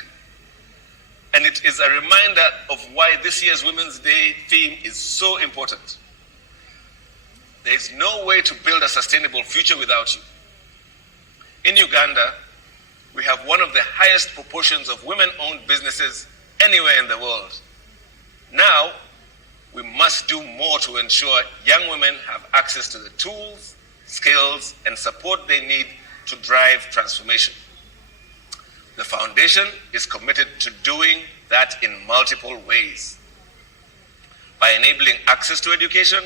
and it is a reminder of why this year's Women's Day theme is so important. is no way to build a sustainable future without you. In Uganda, we have one of the highest proportions of women-owned businesses anywhere in the world. Now, we must do more to ensure young women have access to the tools, skills, and support they need to drive transformation. The foundation is committed to doing that in multiple ways. By enabling access to education,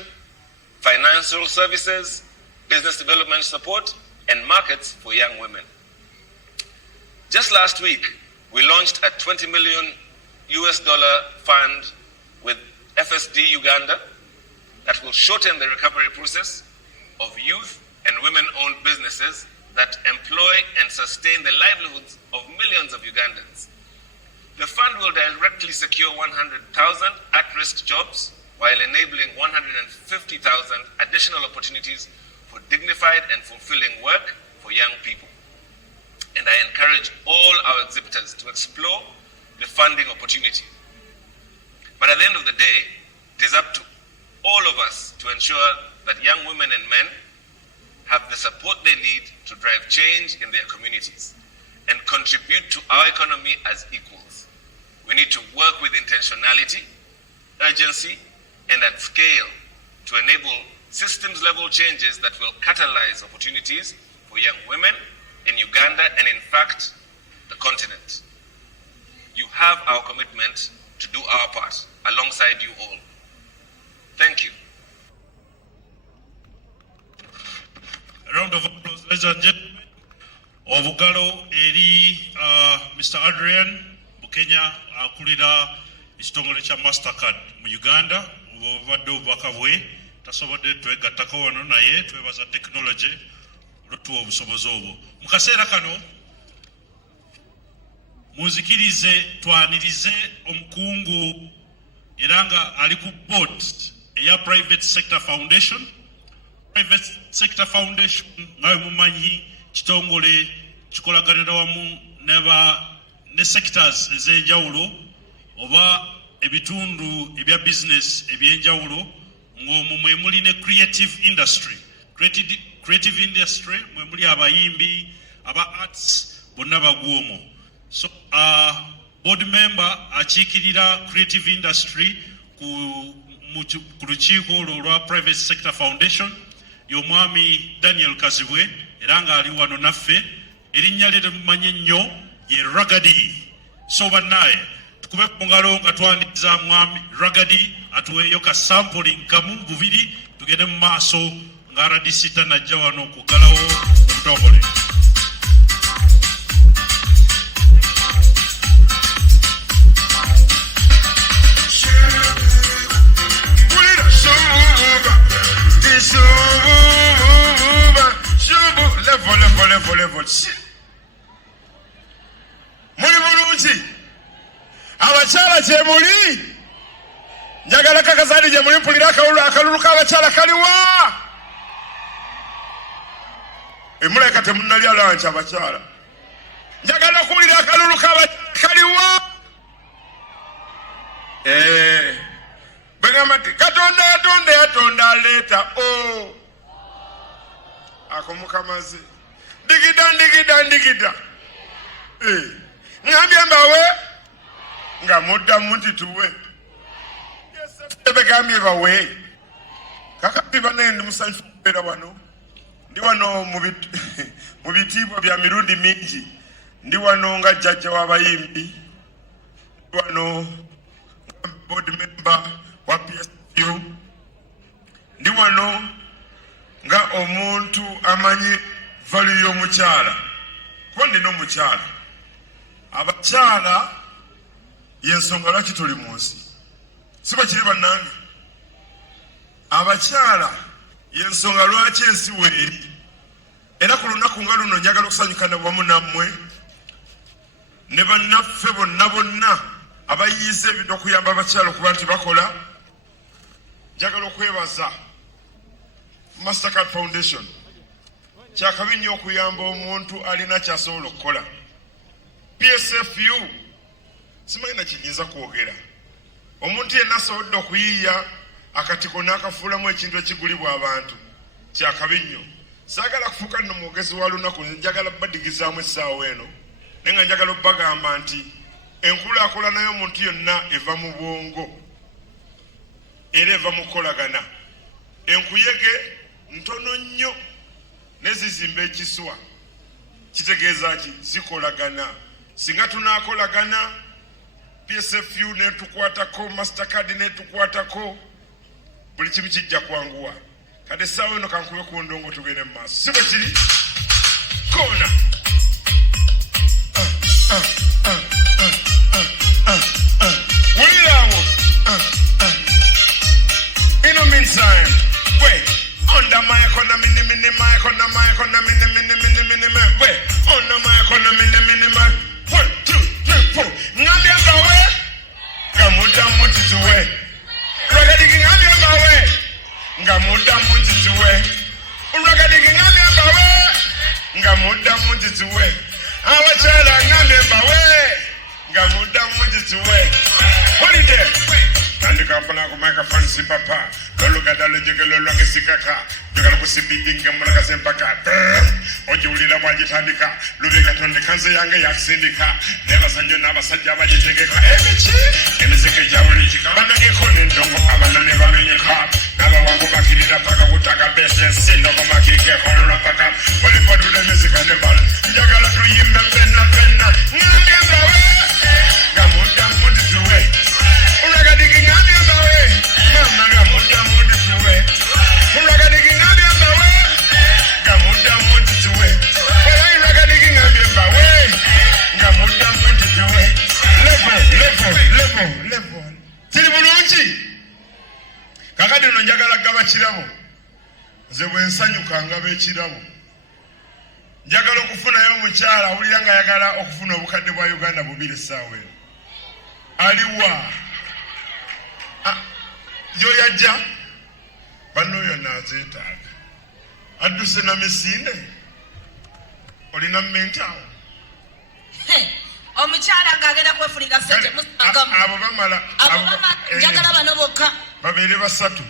financial services, business development support, and markets for young women. Just last week, we launched a $20 million fund with FSD Uganda that will shorten the recovery process of youth and women-owned businesses that employ and sustain the livelihoods of millions of Ugandans. The fund will directly secure 100,000 at-risk jobs while enabling 150,000 additional opportunities for dignified and fulfilling work for young people. And I encourage all our exhibitors to explore the funding opportunity. But at the end of the day, it is up to all of us to ensure that young women and men have the support they need to drive change in their communities and contribute to our economy as equals. We need to work with intentionality, urgency, and at scale to enable systems-level changes that will catalyze opportunities for young women in Uganda and, in fact, the continent. You have our commitment to do our part alongside you all. Thank you. A round of applause, ladies and gentlemen. Obugalo eri Mr. Adrian Bukenya akulira ekitongole kya Mastercard mu Uganda. Obadde obubaka bwe tasobodde twegattako wano naye twebaza technology olw'otuwa obusobozi obwo. Mu kaseera kano munzikirize twanirize omukungu era nga ali ku board eya Private Sector Foundation. Private Sector Foundation ngawe mumanyi kitongole kikolaganira wamu ne sectors ez'enjawulo oba ebitundu ebya business ebyenjawulo ng'omwo mwe muli ne creative industry. Creative industry mwe muli abayimbi, aba arts bonna bagwomo. So board member akiikirira creative industry ku lukiiko olwo olwa Private Sector Foundation y'omwami Daniel Kazibwe era nga ali wano naffe. Erinnya lye mumanyi ennyo ye Ragadi. So bannaye tukube ku ngalo nga twaniriza mwami Ragadi atuweeyo ka sampling kamu bubiri tugende mu maaso nga RDC tanajja wano okuggalawo obutongole. Level. Muli bulungi abakyala gye muli njagala kakazadi gye muli mpulira akalulu k'abakyala kaliwa emuleka temunnalya lanci abakyala njagala kuwulira akalulu k'abakyala kaliwa begamba nti katonda aleeta akomukamaze ndigida ngambye mbawe nga muddamu nti tuwe begambye bawe kakati banaye ndi musanyufu kubeera wano ndi wano mu bitiibwa bya mirundi mingi ndi wano nga jjajja w'abayimbi ndi wano nga board member wa Psfu ndi wano nga omuntu amanyi value y'omukyala kuba nina omukyala. Abakyala y'ensonga lwaki tuli mu nsi si bakiri bannange. Abakyala y'ensonga lwaki ensi weeri era ku lunaku nga luno njagala okusanyukana wamu nammwe ne bannaffe bonna abayiyiza ebintu okuyamba abakyala okuba nti bakola. Njagala okwebaza Mastercard Foundation. Kyakabi nnyo okuyamba omuntu alina kyasobola okukola. Psfu simanyi na kinyinza kwogera. Omuntu yenna asobodde okuyiiya akatiko n'akafuulamu ekintu ekigulibwa abantu kyakabi nnyo saagala kufuuka nno mwogezi wa lunaku njagala badigizaamu essaawa eno naye nga njagala obbagamba nti enkulaakulana y'omuntu yonna eva mu bwongo era eva mu kukolagana enkuyege ntono nnyo nezizimba ekiswa kitegeeza ki zikolagana singa tunaakolagana Psfu netukwatako mastercard netukwatako buli kimu kijja kwanguwa kade essaawa eno kankube ku ndongo tugende mu maaso si bwe kiri koona wuliraawo in the meantime wait under my economy my economy wait under my economy 1 2 3 4 ngambia bawe ngamuda mutituwe ragadigi ngambia bawe ngamuda mutituwe ragadigi ngambia bawe ngamuda mutituwe awachala ngambia bawe ngamuda mutituwe holiday kandi kampala ku microphone si papa loluka dalo jegelo lwange sikaka jogala kusibidinga mulaka sempaka ojiwulira bwagitandika lubega tonde kanze yange yakusindika nebasanyo n'abasajja bagitegeka emizike gyawulikika bananyeko n'endongo abanane bamenyeka n'abawangu bakirira paka kutaka besensi nokomakikekololwa paka olipodula emizika nebala njagala tuyimbe fenna fenna ngangezawe ngamuda mudituwe ulagadiki ngambia bawe mama ngamuda mudituwe ulagadiki ngambia bawe ngamuda mudituwe ulagadiki ngambia bawe ngamuda mudituwe level tiri bulungi kakati no njagala gaba kirabo nze bwe nsanyuka ngaba ekirabo njagala okufunayo omukyala awulira nga ayagala okufuna obukadde bwa Uganda bubiri essaawa eno aliwa yoyajja bannoyo nazeetaaga adduse na misinde olina mmentawo omukyala ng'agenda kwefunika sente musagamu abo bamala njagala bano bokka babeere basatu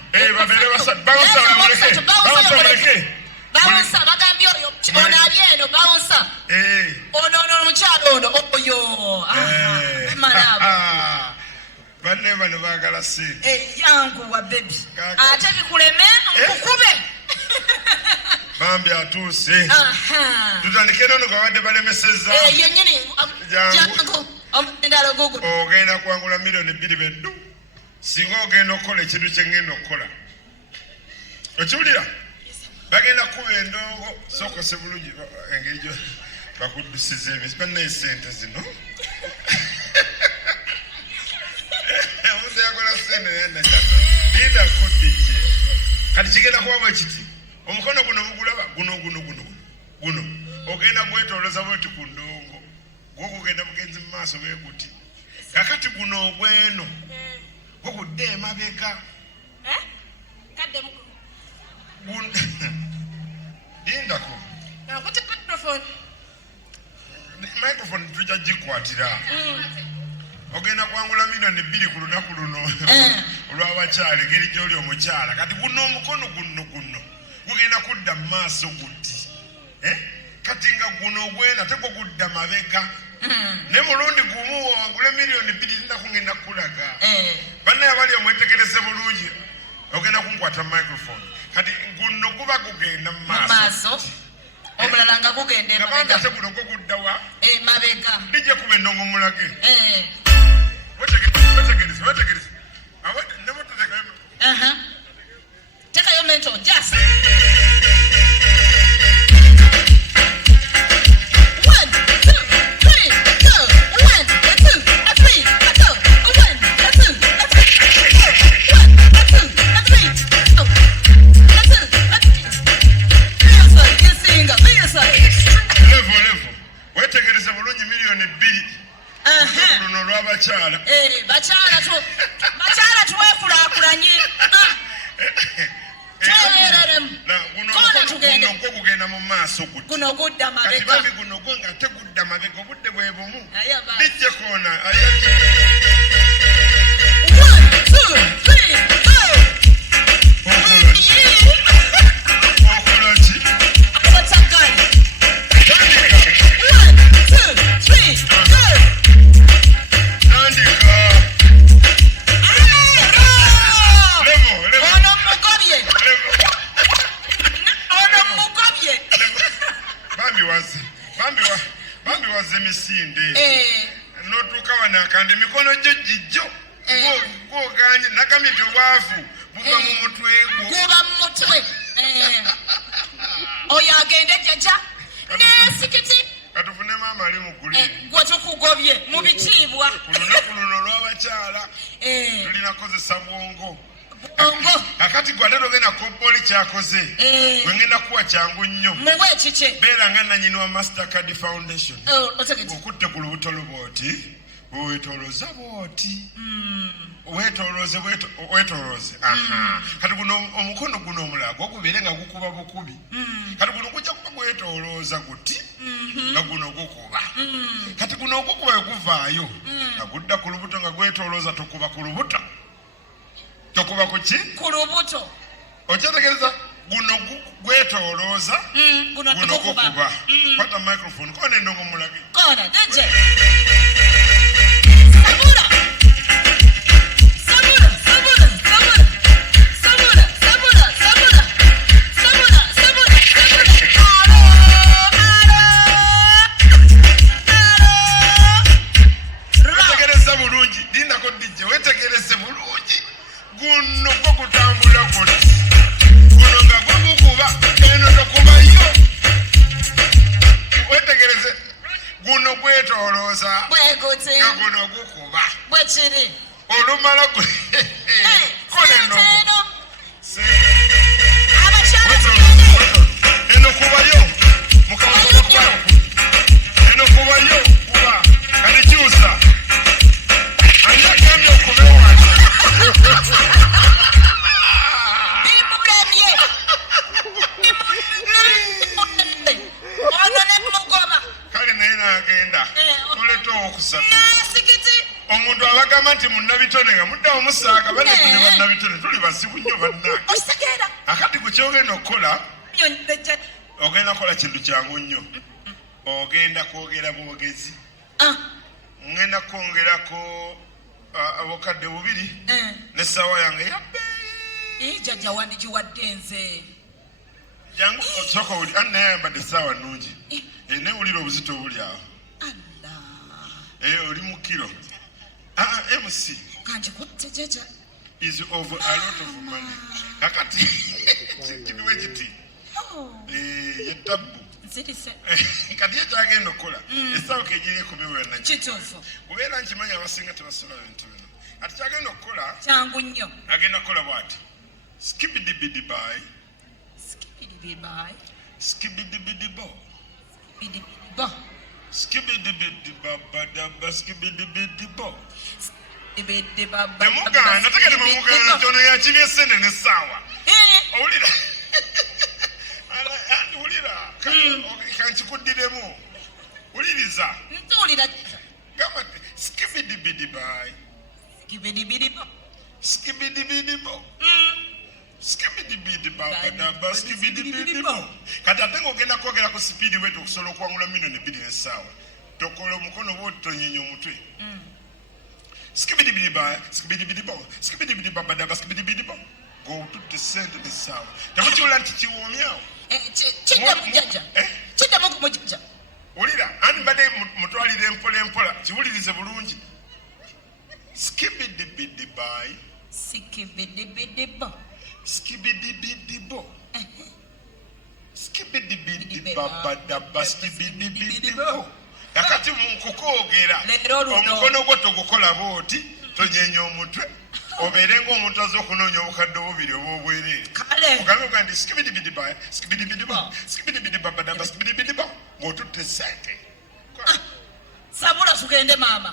bawunsa bagambye oyo ono ali eno bawunsa ono omukyala ono oyo malaabo banne bano baagala sente yangu wa bebi ate bikuleme nkukube bambi atuuse tutandike nono gwabadde balemeseza yenyini jangu omudala gugu ogenda kwangula milioni 2 beddu singa ogenda okukola ekintu kyengenda okukola okiwulira bagenda kuba endongo sokose bulungi engeri gyo bakuddusiza emisi bannaye sente zino omuntu yakola sente yanakata linda kodike kati kigenda kuba bwe kiti omukono guno bugulaba guno ogenda gwetoloza bweti ku ndongo gwogugenda mugenzi mu maaso beekuti kakati guno ogweno gwogudde emabega lindako microphone tujja gikwatira ogenda kwangula milioni 2 ku lunaku luno olw'abakyala engeri gy'oli omukyala kati guno omukono guno gugenda kudda mu maaso guti kati nga guno ogwena tegwo gudda mabega ne mulundi gumu wangule milioni 2 lindaku ngenda kulaga bannaye abali omwetegereze bulungi ogenda kunkwata microphone kati guno guba gugenda mu maaso omulala nga gugenda emabega ate guno gwo gudda wa mabega lijje kuba endongo mulage wetegereze tekayo mento just wetegereze bulungi milioni 2 luno olw'abakyala bakyala tuwekulaakulanye guno gugenda mu maaso guno gudda mabega kati guno gwo nga tegudda mabega obudde bwe bumu bijje koona emisinde notuuka wano akanda emikono gyo gijjo gwoganye nakamiti obwavu buva mu mutwe guba mu mutwe oyo agende jjajja nesikiti katufune maama ali mugulire gwe tukugobye mu bitiibwa ku lunaku luno olw'abakyala tulina kozesa bwongo akati gwe ate togenda kobboli kyakoze gwe ngenda kuwa kyangu nnyo muwe kike beera nga nanyini wa mastercard foundation okutte ku lubuto lubooti bwewetolooza booti wetolooze kati guno omukono guno omulago gubeere nga gukuba bukubi kati guno gujja kuba gwetolooza guti nga guno gukuba kati guno ogukuba weguvaayo nga gudda ku lubuto nga gwetolooza tokuba ku lubuto tokuba ku ki ku lubuto okyetegereza guno gwetolooza guno gukuba kwata microphone kona endongo mulage kona deje wetegereza bulungi dindako dijje wetegereze bulungi guno gwo kutambula kuti guno nga gwogukuba eno tokubayo wetegereze guno gwetolooza nga guno gukuba bwekiri olumala koneno eno kubayo mukamakuba eno kubayo kuba kanikyusa anagambye okubewa kale naye nagenda toletewo okusatu omuntu abagamba nti munnabitone nga muddawo musaaga banetune bannabitone tuli basibu nnyo bannange akati gwe kyogenda okukola ogenda kukola kintu kyangu nnyo ogenda kwogera bwogezi ngenda kwongerako obukadde bubiri n'essaawa yange yabbeeyi jjajja wandigiwadde nze jangu osooka wuli ani naye ayambadde essaawa nnungi newulira obuzito obuli awo oli mu kiro MC kanjikutte jjajja is over a lot of money kakati kiduwe kiti yetabbu nzirise kati ekyagenda okukola essaawa kegiri ekumiwera nakyo kituufu kubeera nkimanyi abasinga tebasobola bintu bino ati kyagenda okukola kyangu nnyo agenda kukola bwati skibidibidibai skibidibidibo skibidibidibabadaba skibidibidibo temugaana tekati mumugaana kyono yakibya essente n'essaawa owulira wulira kankikuddiremu wuliriza ntuwulira gamba skibidibidibai skibidibidibo skibidibidibabadaba skibidibidibo kati ate ngaogenda kwogera ku sipiidi wetu okusobola okuwangula milioni 2 n'essaawa tokola omukono bwoti tonyenya omutwe skibidibidibabadaba skibidibidibo ng'otutte sente n'essaawa temukiwula nti kiwoomyawo kiddemu jjajja kiddemu kumujjajja wulira andi mbadde mutwalire empola empola kiwulirize bulungi skibidibidibai skibidibidibo skibidibidibabadaba skibidibidibo akati munkukoogera omukono gwo togukola booti tonyenya omutwe obeere ng'omuntu aza okunoonya obukadde obubiri obwobwereere ogambe oga nti skibidibidibai skibidibidibo skibidibidibabadaba skibidibidibo ng'otutte sente sabula tugende maama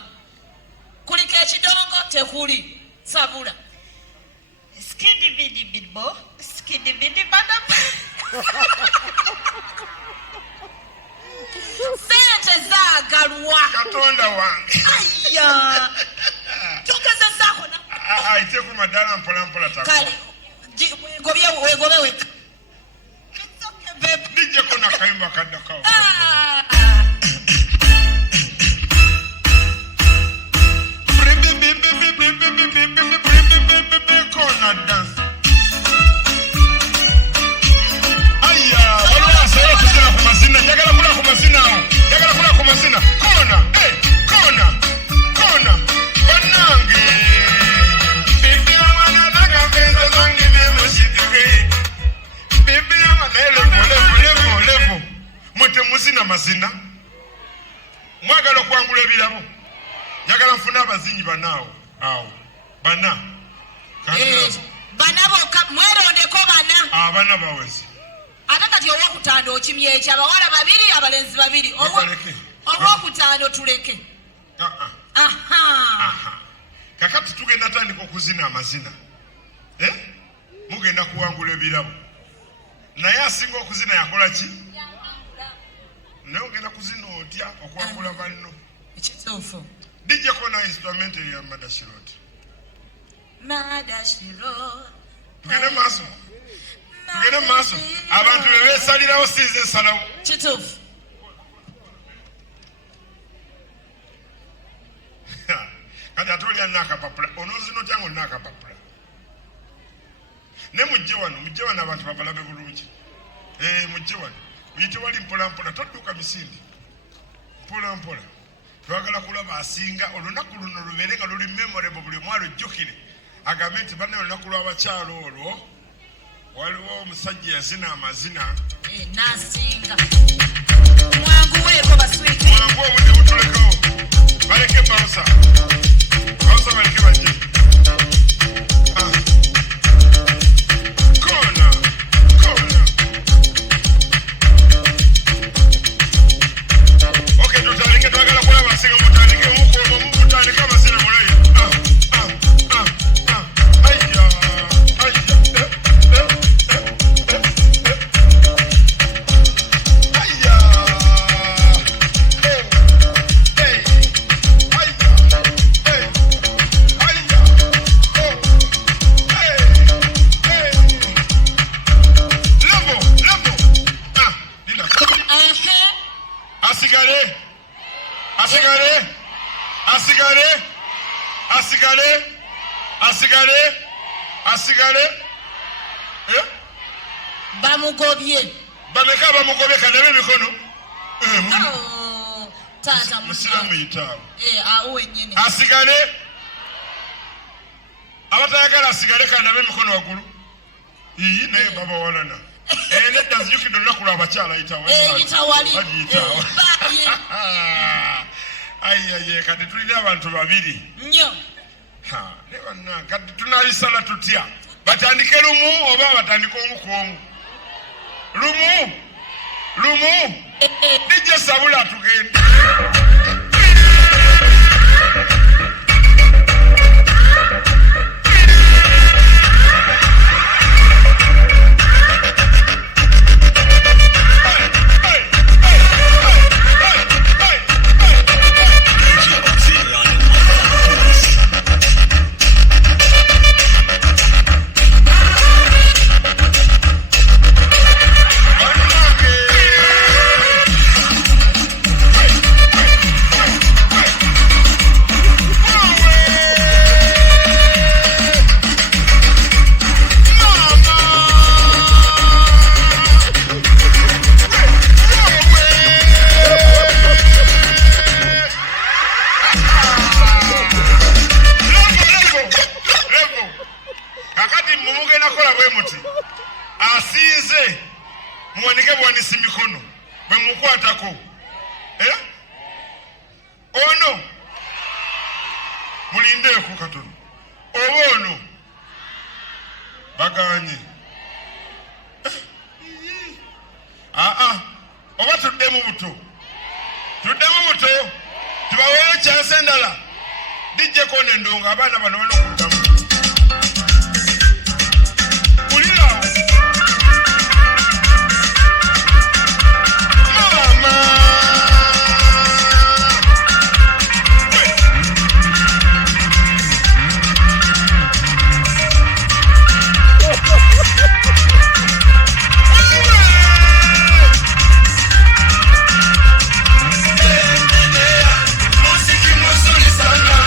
kuliko ekidongo tekuli sabula skidibidibidibo skidibidibadaba sente zaagalwa katonda wange aya tugezezaako ayiteku madala mpolampola kale wegobe weka dijjeko nakayimba kaddakawo kona dance aya waliwo asobola okuzina ku mazina njagala kula ku mazina awo njagala kula ku mazina kona kuzina mazina mwagala okwangula ebirabo njagala nfuna abazinyi banaawo awo bana boka mwerondeko bana abana bawezi ate kati owokutaano okimye ekyo abawala 2 abalenzi 2 owokutaano tuleke kakati tugenda tandika okuzina amazina mugenda kuwangula ebirabo naye asinga okuzina yakola ki naye ogenda kuzina otya okwangula banno ekituufu dijjako na instrumental ya madashirot tugende maaso abantu bebesalirawo sinze ensalawo kituufu kati ate olya nakapapula onozina otya nga olina akapapula ne mujje wano abantu babalabe bulungi mujje wano uyite wali mpolampola todduka misindi mpolampola twagala kulaba asinga olunaku luno lubeere nga luli memorable buli mwalo jjukire agambe nti banne olunaku lw'abakyalo olwo waliwo omusajja yazina amazina nasinga mwanguweeko baswiti mwangu obudde butulekawo baleke bawusa baleke bajje kona okay tutandike twagala kulaba asinga mutandike mutandike amazina mulayo asigale bamugobye bameka bamugobye kanabe mikono tata musiramu yitaawo awo wennyini asigale abatayagala asigale kanabe mikono waggulu naye baba walana nedda nzijukidde olunaku lwabakyala yitawali ayiye kati tulina abantu 2 nnyo ne banna kati tunabisala tutya batandike lumu oba batandike omu ku omu lumu dijja sabula tugenda Musiki muzuri sana.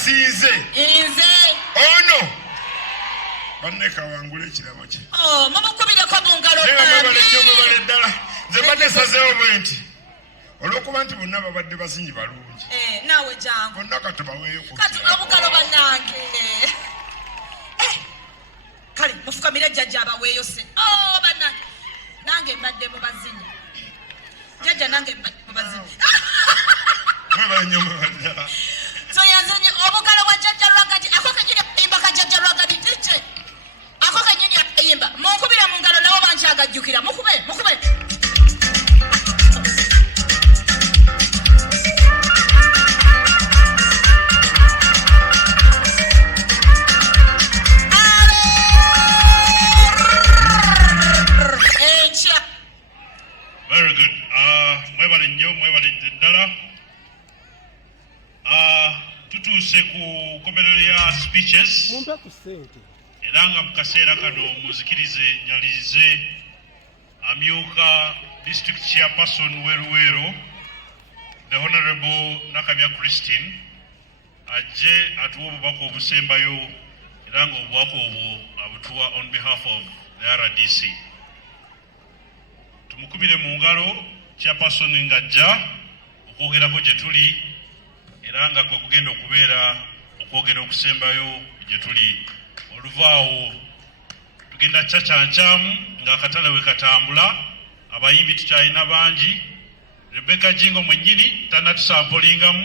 asinze nze ono banne kawangula ekirabo kye mumukubireko bungalo mubale nnyo mubale ddala nze mbadde sazeewo bwe nti olw'okuba nti bonna babadde bazinyi balungi naawe jangu bonna katubaweeyo kati obugalo bannange kale mufukamire jjajja abaweeyo se bannange nange mbadde mu bazinyi jjajja nange mbadde mu bazinyi mwebale nnyo mubadde soyanzenye obugalo bwa jjajja lwagati ako kenyini akayimba ka jjajja lwagati tije ako kenyini akayimba munkubira mu ngalo nabo bankyagajjukira mukube Very good. Mwebale nnyo mwebale ddala. Tutuuse ku komerero ya speeches. Era nga mu kaseera kano muzikirize nyalize amyuka district chairperson we Luweero, the Honorable Nakamya Christine, ajje atuwa obubaka obusembayo era nga obubaka obwo abutuwa on behalf of the RDC. Tumukubire mu ngalo chairperson ng'ajja okwogerako gye tuli era nga kwe kugenda okubeera okwogera okusembayo gye tuli. Oluvaawo tugenda cacyancamu ng'akatale we katambula, abayimbi tukyalina bangi. Rebecca Jingo mwennyini tannatusampolingamu,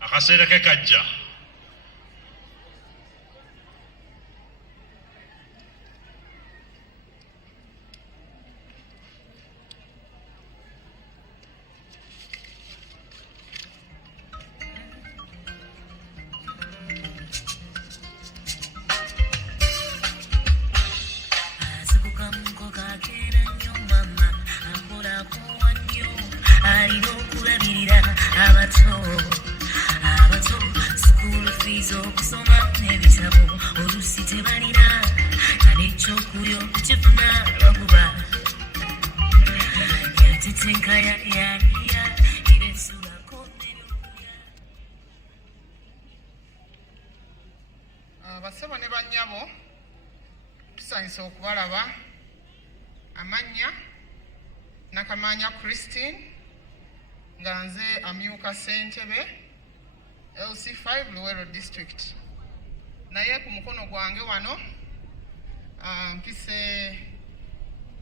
akaseera ke kajja. Basebo ne bannyabo tusanyusa okubalaba. Amannya Nakamanya Christine nga nze amyuka ssentebe LC5 Luweero District. Naye ku mukono gwange wano mpise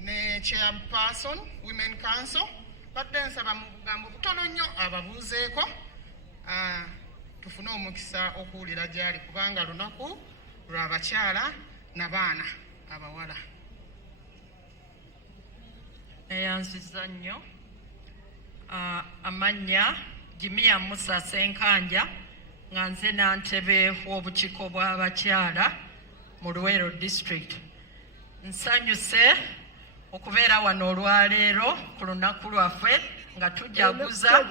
ne chairperson Women Council, badde nsaba mu bugambo butono nnyo ababuuzeeko tufune omukisa okuwulira gyali kubanga lunaku lw'abakyala n'abaana abawala. Neyanziza nnyo amannya Jimia Musa Senkanja nga nze nantebe w'obukiiko bw'abakyala mu Luweero District. Nsanyuse okubeera wano olwaleero ku lunaku lwaffe nga tujaguza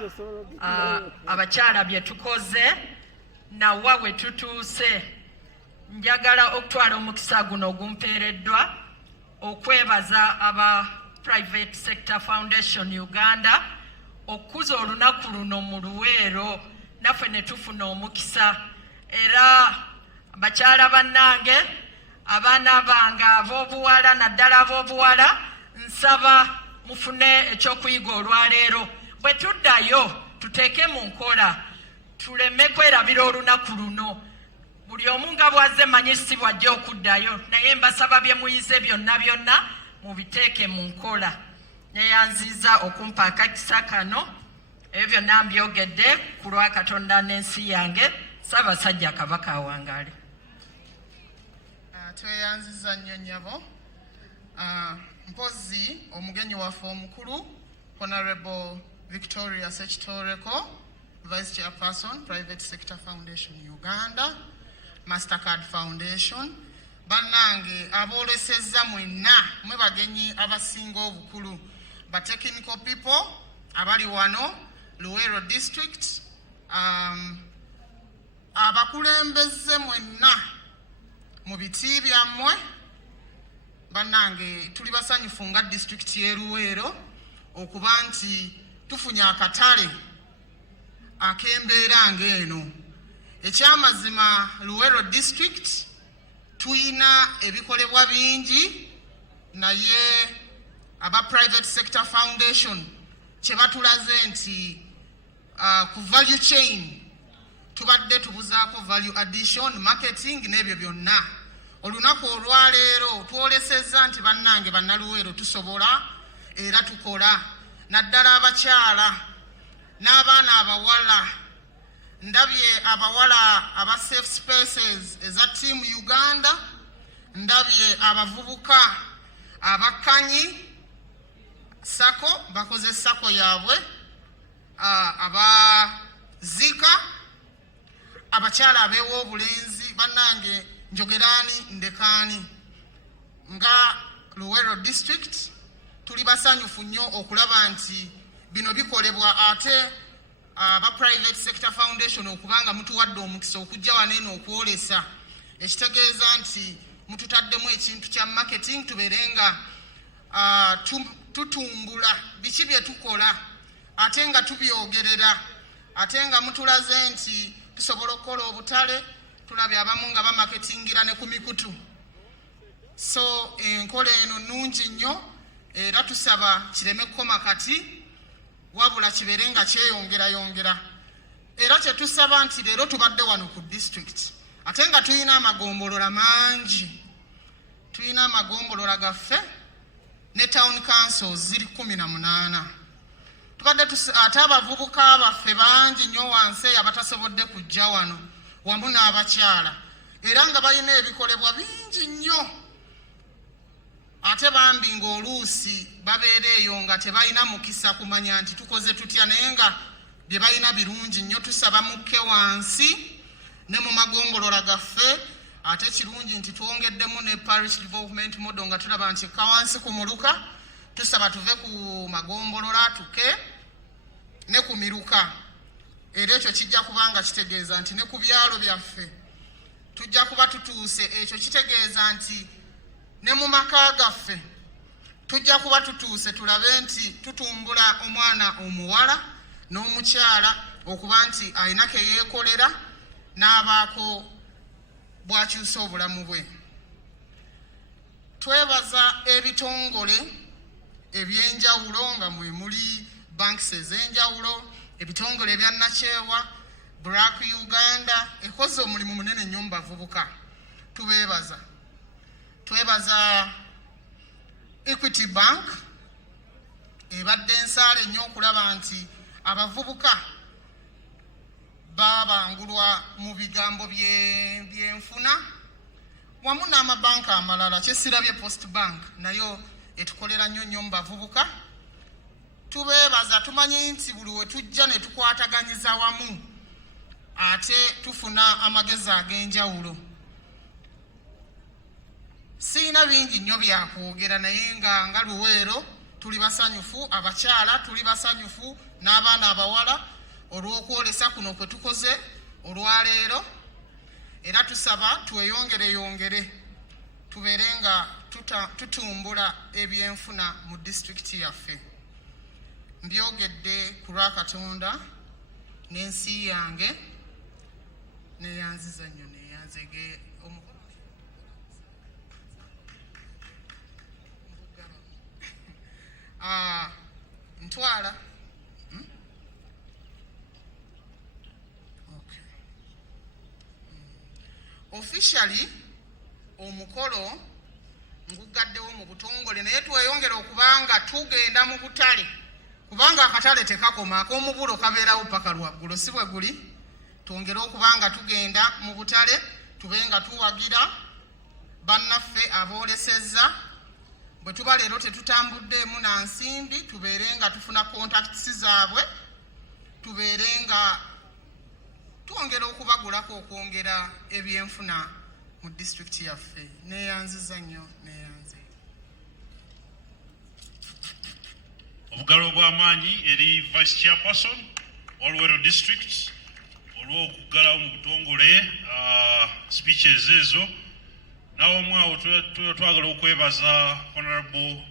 abakyala bye tukoze nawa we tutuuse. Njagala okutwala omukisa guno ogumpeereddwa okwebaza aba Private Sector Foundation Uganda okukuza olunaku luno mu Luweero, naffe ne tufuna omukisa. Era bakyala bannange, abaana bange ab'obuwala naddala ab'obuwala, nsaba mufune ekyokuyiga olwaleero. Bwe tuddayo tuteeke mu nkola, tuleme kwerabira olunaku luno. Buli omu nga bw'azze manyi si bw'ajja okuddayo, naye mbasaba bye muyize byonna byonna mubiteeke mu nkola. Neyanziza okumpa akakisa kano, ebyo byonna mbyogedde ku lwa Katonda n'ensi yange. Ssaabasajja Kabaka awangaale. Tweyanziza nnyo nnyabo. Mpozi omugenyi waffe omukulu Honorable Victoria Sekitoreko, Vice Chairperson Private Sector Foundation Uganda, Mastercard Foundation. Bannange aboolesezza mwenna mwe bagenyi abasinga obukulu, ba technical people abali wano Luweero District, abakulembeze mwenna mu biti byammwe. Bannange tuli basanyufu nga district y'e Luweero okuba nti tufunye akatale ak'embeera ng'eno. ekyamazima Luweero district tuyina ebikolebwa bingi naye aba private sector foundation kye batulaze nti ku value chain tubadde tubuzaako value addition marketing n'ebyo byonna olunaku olwaleero twolesezza nti bannange bannaluweero tusobola era tukola naddala abakyala n'abaana abawala ndabye abawala aba safe spaces eza team Uganda ndabye abavubuka abakkanyi sako bakoze sako yaabwe abazika abakyala abeew'obulenzi bannange njogeraani ndekaani nga Luweero district tuli basanyufu nnyo okulaba nti bino bikolebwa ate aba private sector foundation okubanga mutuwadde omukisa okujja waneeno okwolesa ekitegeeza nti mututaddemu ekintu kya marketing tubeerenga tutumbula biki bye tukola ate nga tubyogerera ate nga mutulaze nti tusobola okukola obutale tulabye abamu nga bamaketingira ne ku mikutu so enkola eno nnungi nnyo era tusaba kireme kukoma kati wabula kibeere nga kyeyongerayongera era kye tusaba nti leero tubadde wano ku district ate nga tulina amagombolola mangi tulina amagombolola gaffe ne town councils ziri 18 tubadde ate abavubuka baffe bangi nnyo wansi eyo abatasobodde kujja wano wamu n'abakyala era nga balina ebikolebwa bingi nnyo ate bambi ng'oluusi babeera eyo nga tebalina mukisa kumanya nti tukoze tutya naye nga bye balina birungi nnyo tusaba mukke wansi ne mu magombolola gaffe ate kirungi nti twongeddemu ne parish development model nga tulaba nti kawansi kumuluka tusaba tuve ku magombolola tuke ne ku miruka era ekyo kijja kubanga kitegeeza nti ne ku byalo byaffe tujja kuba tutuuse ekyo kitegeeza nti ne mu maka gaffe tujja kuba tutuuse tulabe nti tutumbula omwana omuwala n'omukyala okuba nti alina ke yeekolera n'abaako bwakyusa obulamu bwe twebaza ebitongole ebyenjawulo nga mwe muli banks ez'enjawulo ebitongole ebya nakyewa Black Uganda ekoze omulimu munene nnyo mu bavubuka twebaza Equity Bank ebadde ensaale nnyo okulaba nti abavubuka babangulwa mu bigambo byenfuna wamu n'amabanka amalala kyesirabye Post Bank nayo etukolera nnyo mu bavubuka tubeebaza tumanyi nti buli we tujja ne tukwataganyiza wamu ate tufuna amagezi ag'enjawulo siina bingi nnyo byakwogera naye nga Luweero tuli basanyufu abakyala tuli basanyufu n'abaana abawala olw'okwolesa kuno kwe tukoze olwaleero era tusaba tweyongereyongere tubeere nga tutumbula ebyenfuna mu disitulikiti yaffe mbyogedde ku lwa Katonda n'ensi yange neyanziza nnyo neyanzege ntwala officially omukolo ngugaddewo mu butongole naye tweyongera okubanga tugenda mu butale kubanga akatale tekakoma ak'omubulo kabeerawo paka lwaggulu si bwe guli twongere okubanga tugenda mu butale tube nga tuwagira bannaffe aboolesezza bwe tuba leero tetutambuddeemu na nsimbi tubeere nga tufuna contacts zaabwe tubeere nga twongera okubagulako okwongera ebyenfuna mu disitulikiti yaffe neyanziza nnyo neyanze obugalo obw'amaanyi eri vice chairperson wa Luweero district olw'okuggalawo mu butongole speeches ezo n'awomwawo twagala okwebaza honorable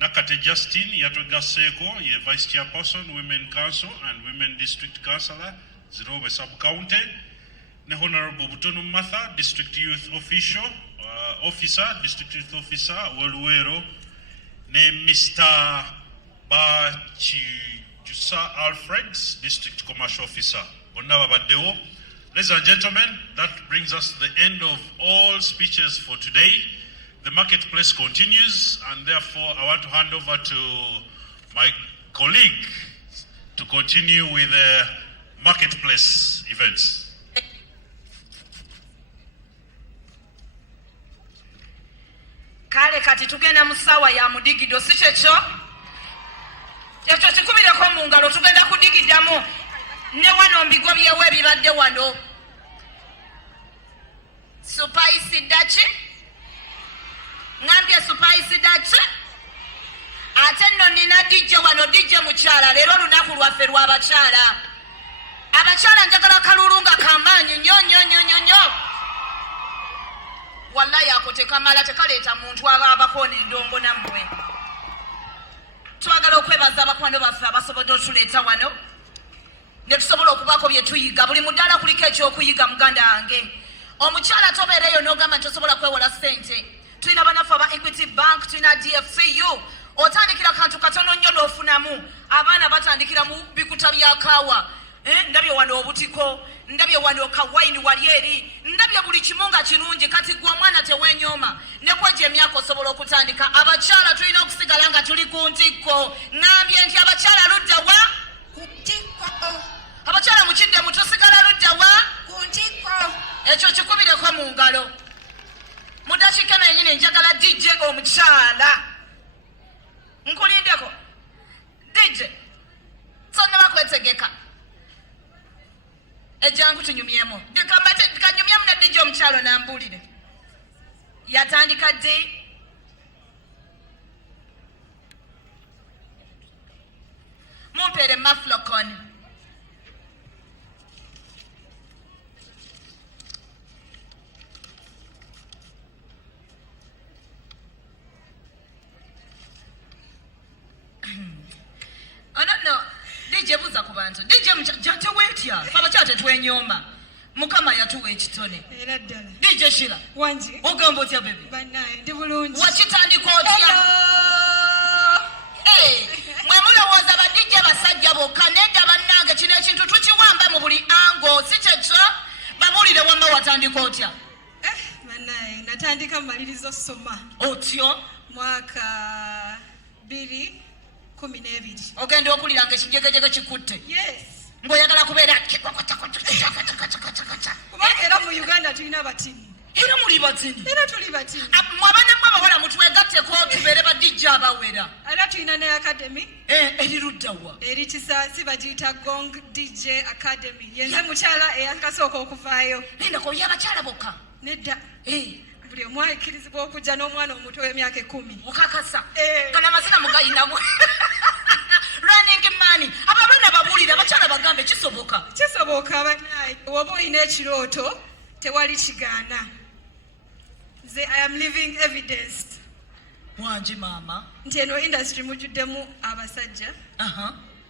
Nakate Justin yatwegasseeko ye vice chairperson women council and women district councillor Zirobe sub county ne Honorable Butono Martha, District Youth District Youth Officer wa Luweero, ne Mr. Bachijusa Alfred, District Commercial Officer. Ladies and gentlemen, that brings us to the end of all speeches for today. The marketplace continues, and therefore I want to hand over to my colleague to continue with the marketplace events. Kale kati tugenda musawa ya mudigido si kyekyo kikubireko mu ngalo tugenda kudigidamu ne wano mbigo byewe ebibadde wano supaisi dachi ngambye supaisi dachi ate nno nina DJ wano DJ mukyala leero olunaku lwaffe lw'abakyala abakyala njagala kalulu nga kamaanyi nnyo wallahi ako tekamala tekaleeta muntu abako n'endongo nammwe twagala okwebaza abakwano baffe abasobodde otuleeta wano ne tusobola okubaako bye tuyiga buli muddala kuliko ekyokuyiga muganda wange omukyala tobeereyo n'ogamba nti osobola kwewola ssente tulina banaffe aba Equity Bank tulina DFCU otandikira kantu katono nnyo n'ofunamu abaana batandikira mu bikuta bya kaawa ndabye wano obutiko ndabye wano kawayini wali eri ndabye buli kimu nga kirungi kati gwe omwana tewenyooma ne kwegyo emyaka osobola okutandika abakyala tulina okusigala nga tuli ku ntikko ngambye nti abakyala ludda wa ku ntikko abakyala mukidde mutusigala ludda wa ku ntikko ekyo kikubireko mu ngalo mu dakiika nennyini njagala DJ omukyala nkulindeko DJ sonna bakwetegeka ejangu tunyumyemu kanyumyemu ne DJ omukyalo nambulire yatandika ddi mumpeere maflocon no DJ buza ku bantu DJ mjate wetya abakyala tetwenyooma mukama yatuwa ekitone era ddala DJ Shira wangi ogamba otya bebe bannaye ndi bulungi wakitandika otya mwe mulowooza ba DJ basajja bokka nedda bannange kino ekintu tukiwamba mu buli ango si kyekyo babulire wamma watandika otya bannaye natandika mumalirizo soma otyo mwaka 2012 ogenda okulira nga ekijegejege kikutte ng'oyagala kubeera kubanga era mu Uganda tulina batini era muli batini era tuli batini abaana mwe abawala mutwegatteko tubeere badijja abawera era tulina ne academy eri luddawa eri Kisasi bagiyita Gong DJ Academy yenze mukyala eyakasooka okuvaayo nendako y'abakyala bokka nedda buli omu ayikkirizibwa okujja n'omwana omuto w'emyaka 10 okakasa kana amazina mugayinamu running money abaana babulira abakyala bagambe kisoboka bannaye oba olina ekirooto tewali kigaana nze I am living evidence wangi maama nti eno industry mujjuddemu abasajja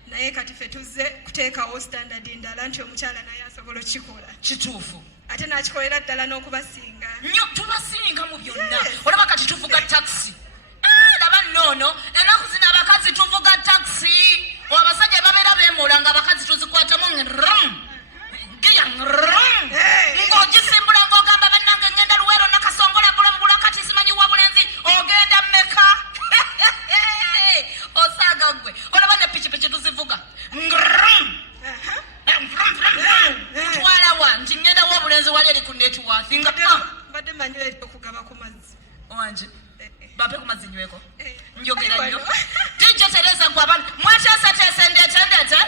naye kati ffe tuzze kuteekawo standard ndala nti omukyala naye asobola okikola kituufu ate nakikolera ddala n'okubasinga nnyo tubasinga mu byonna olaba kati tuvuga taxi laba nnono enaku zino abakazi tuvuga taxi abasajja babeera beemola nga abakazi tuzikwatamu giya ng'ogisimbula ng'ogamba bannange ngenda Luweero nakasongola bulabula kati simanyi wa bulenzi ogenda mmeka osaaga gwe olaba ne pikipiki tuzivuga twala wa nti ngenda wa obulenzi wali eri ku network nga mbadde manyi okugaba ku mazzi wanje bape ku mazzi nyweko njogera nnyo DJ Teresa gwe abantu mwateeseteese ndeetendete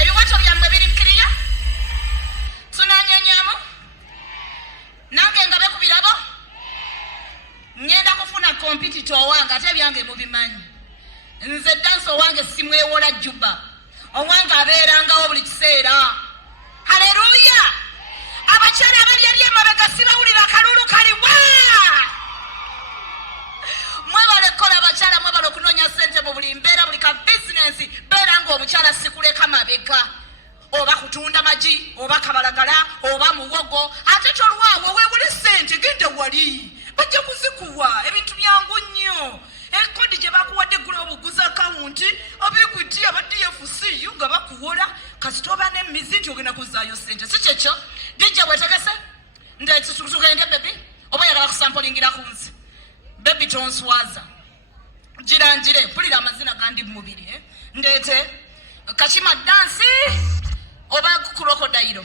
ebiwato byammwe birikkiriya tunanyenyamu nange nga bekubirabo ngenda kufuna kompitito owange ate ebyange mubimanyi nze dansi owange simwewola Juba owange abeerangawo buli kiseera haleluya abakyala abali eri emabega sibawulira akalulu kaliwa mwebale kukola abakyala mwebale okunoonya ssente mu buli mbeera buli ka bizinensi beera ng'omukyala sikuleka mabega oba kutunda magi oba kabalagala oba muwogo ate tolwawo weewule ssente genda wali bajja kuzikuwa ebintu byangu nnyo ekodi gye bakuwadde gula obuguzi akawunti abikuti aba DFCU nga bakuwola kasita oba n'emmizi nti ogenda kuzaayo ssente si kyekyo dijja wetegese tugende bebi oba yagala kusampolingira ku nsi bebi tonswaza girangire mpulira amazina gandi mubiri ndeete kakima dansi oba krokodayiro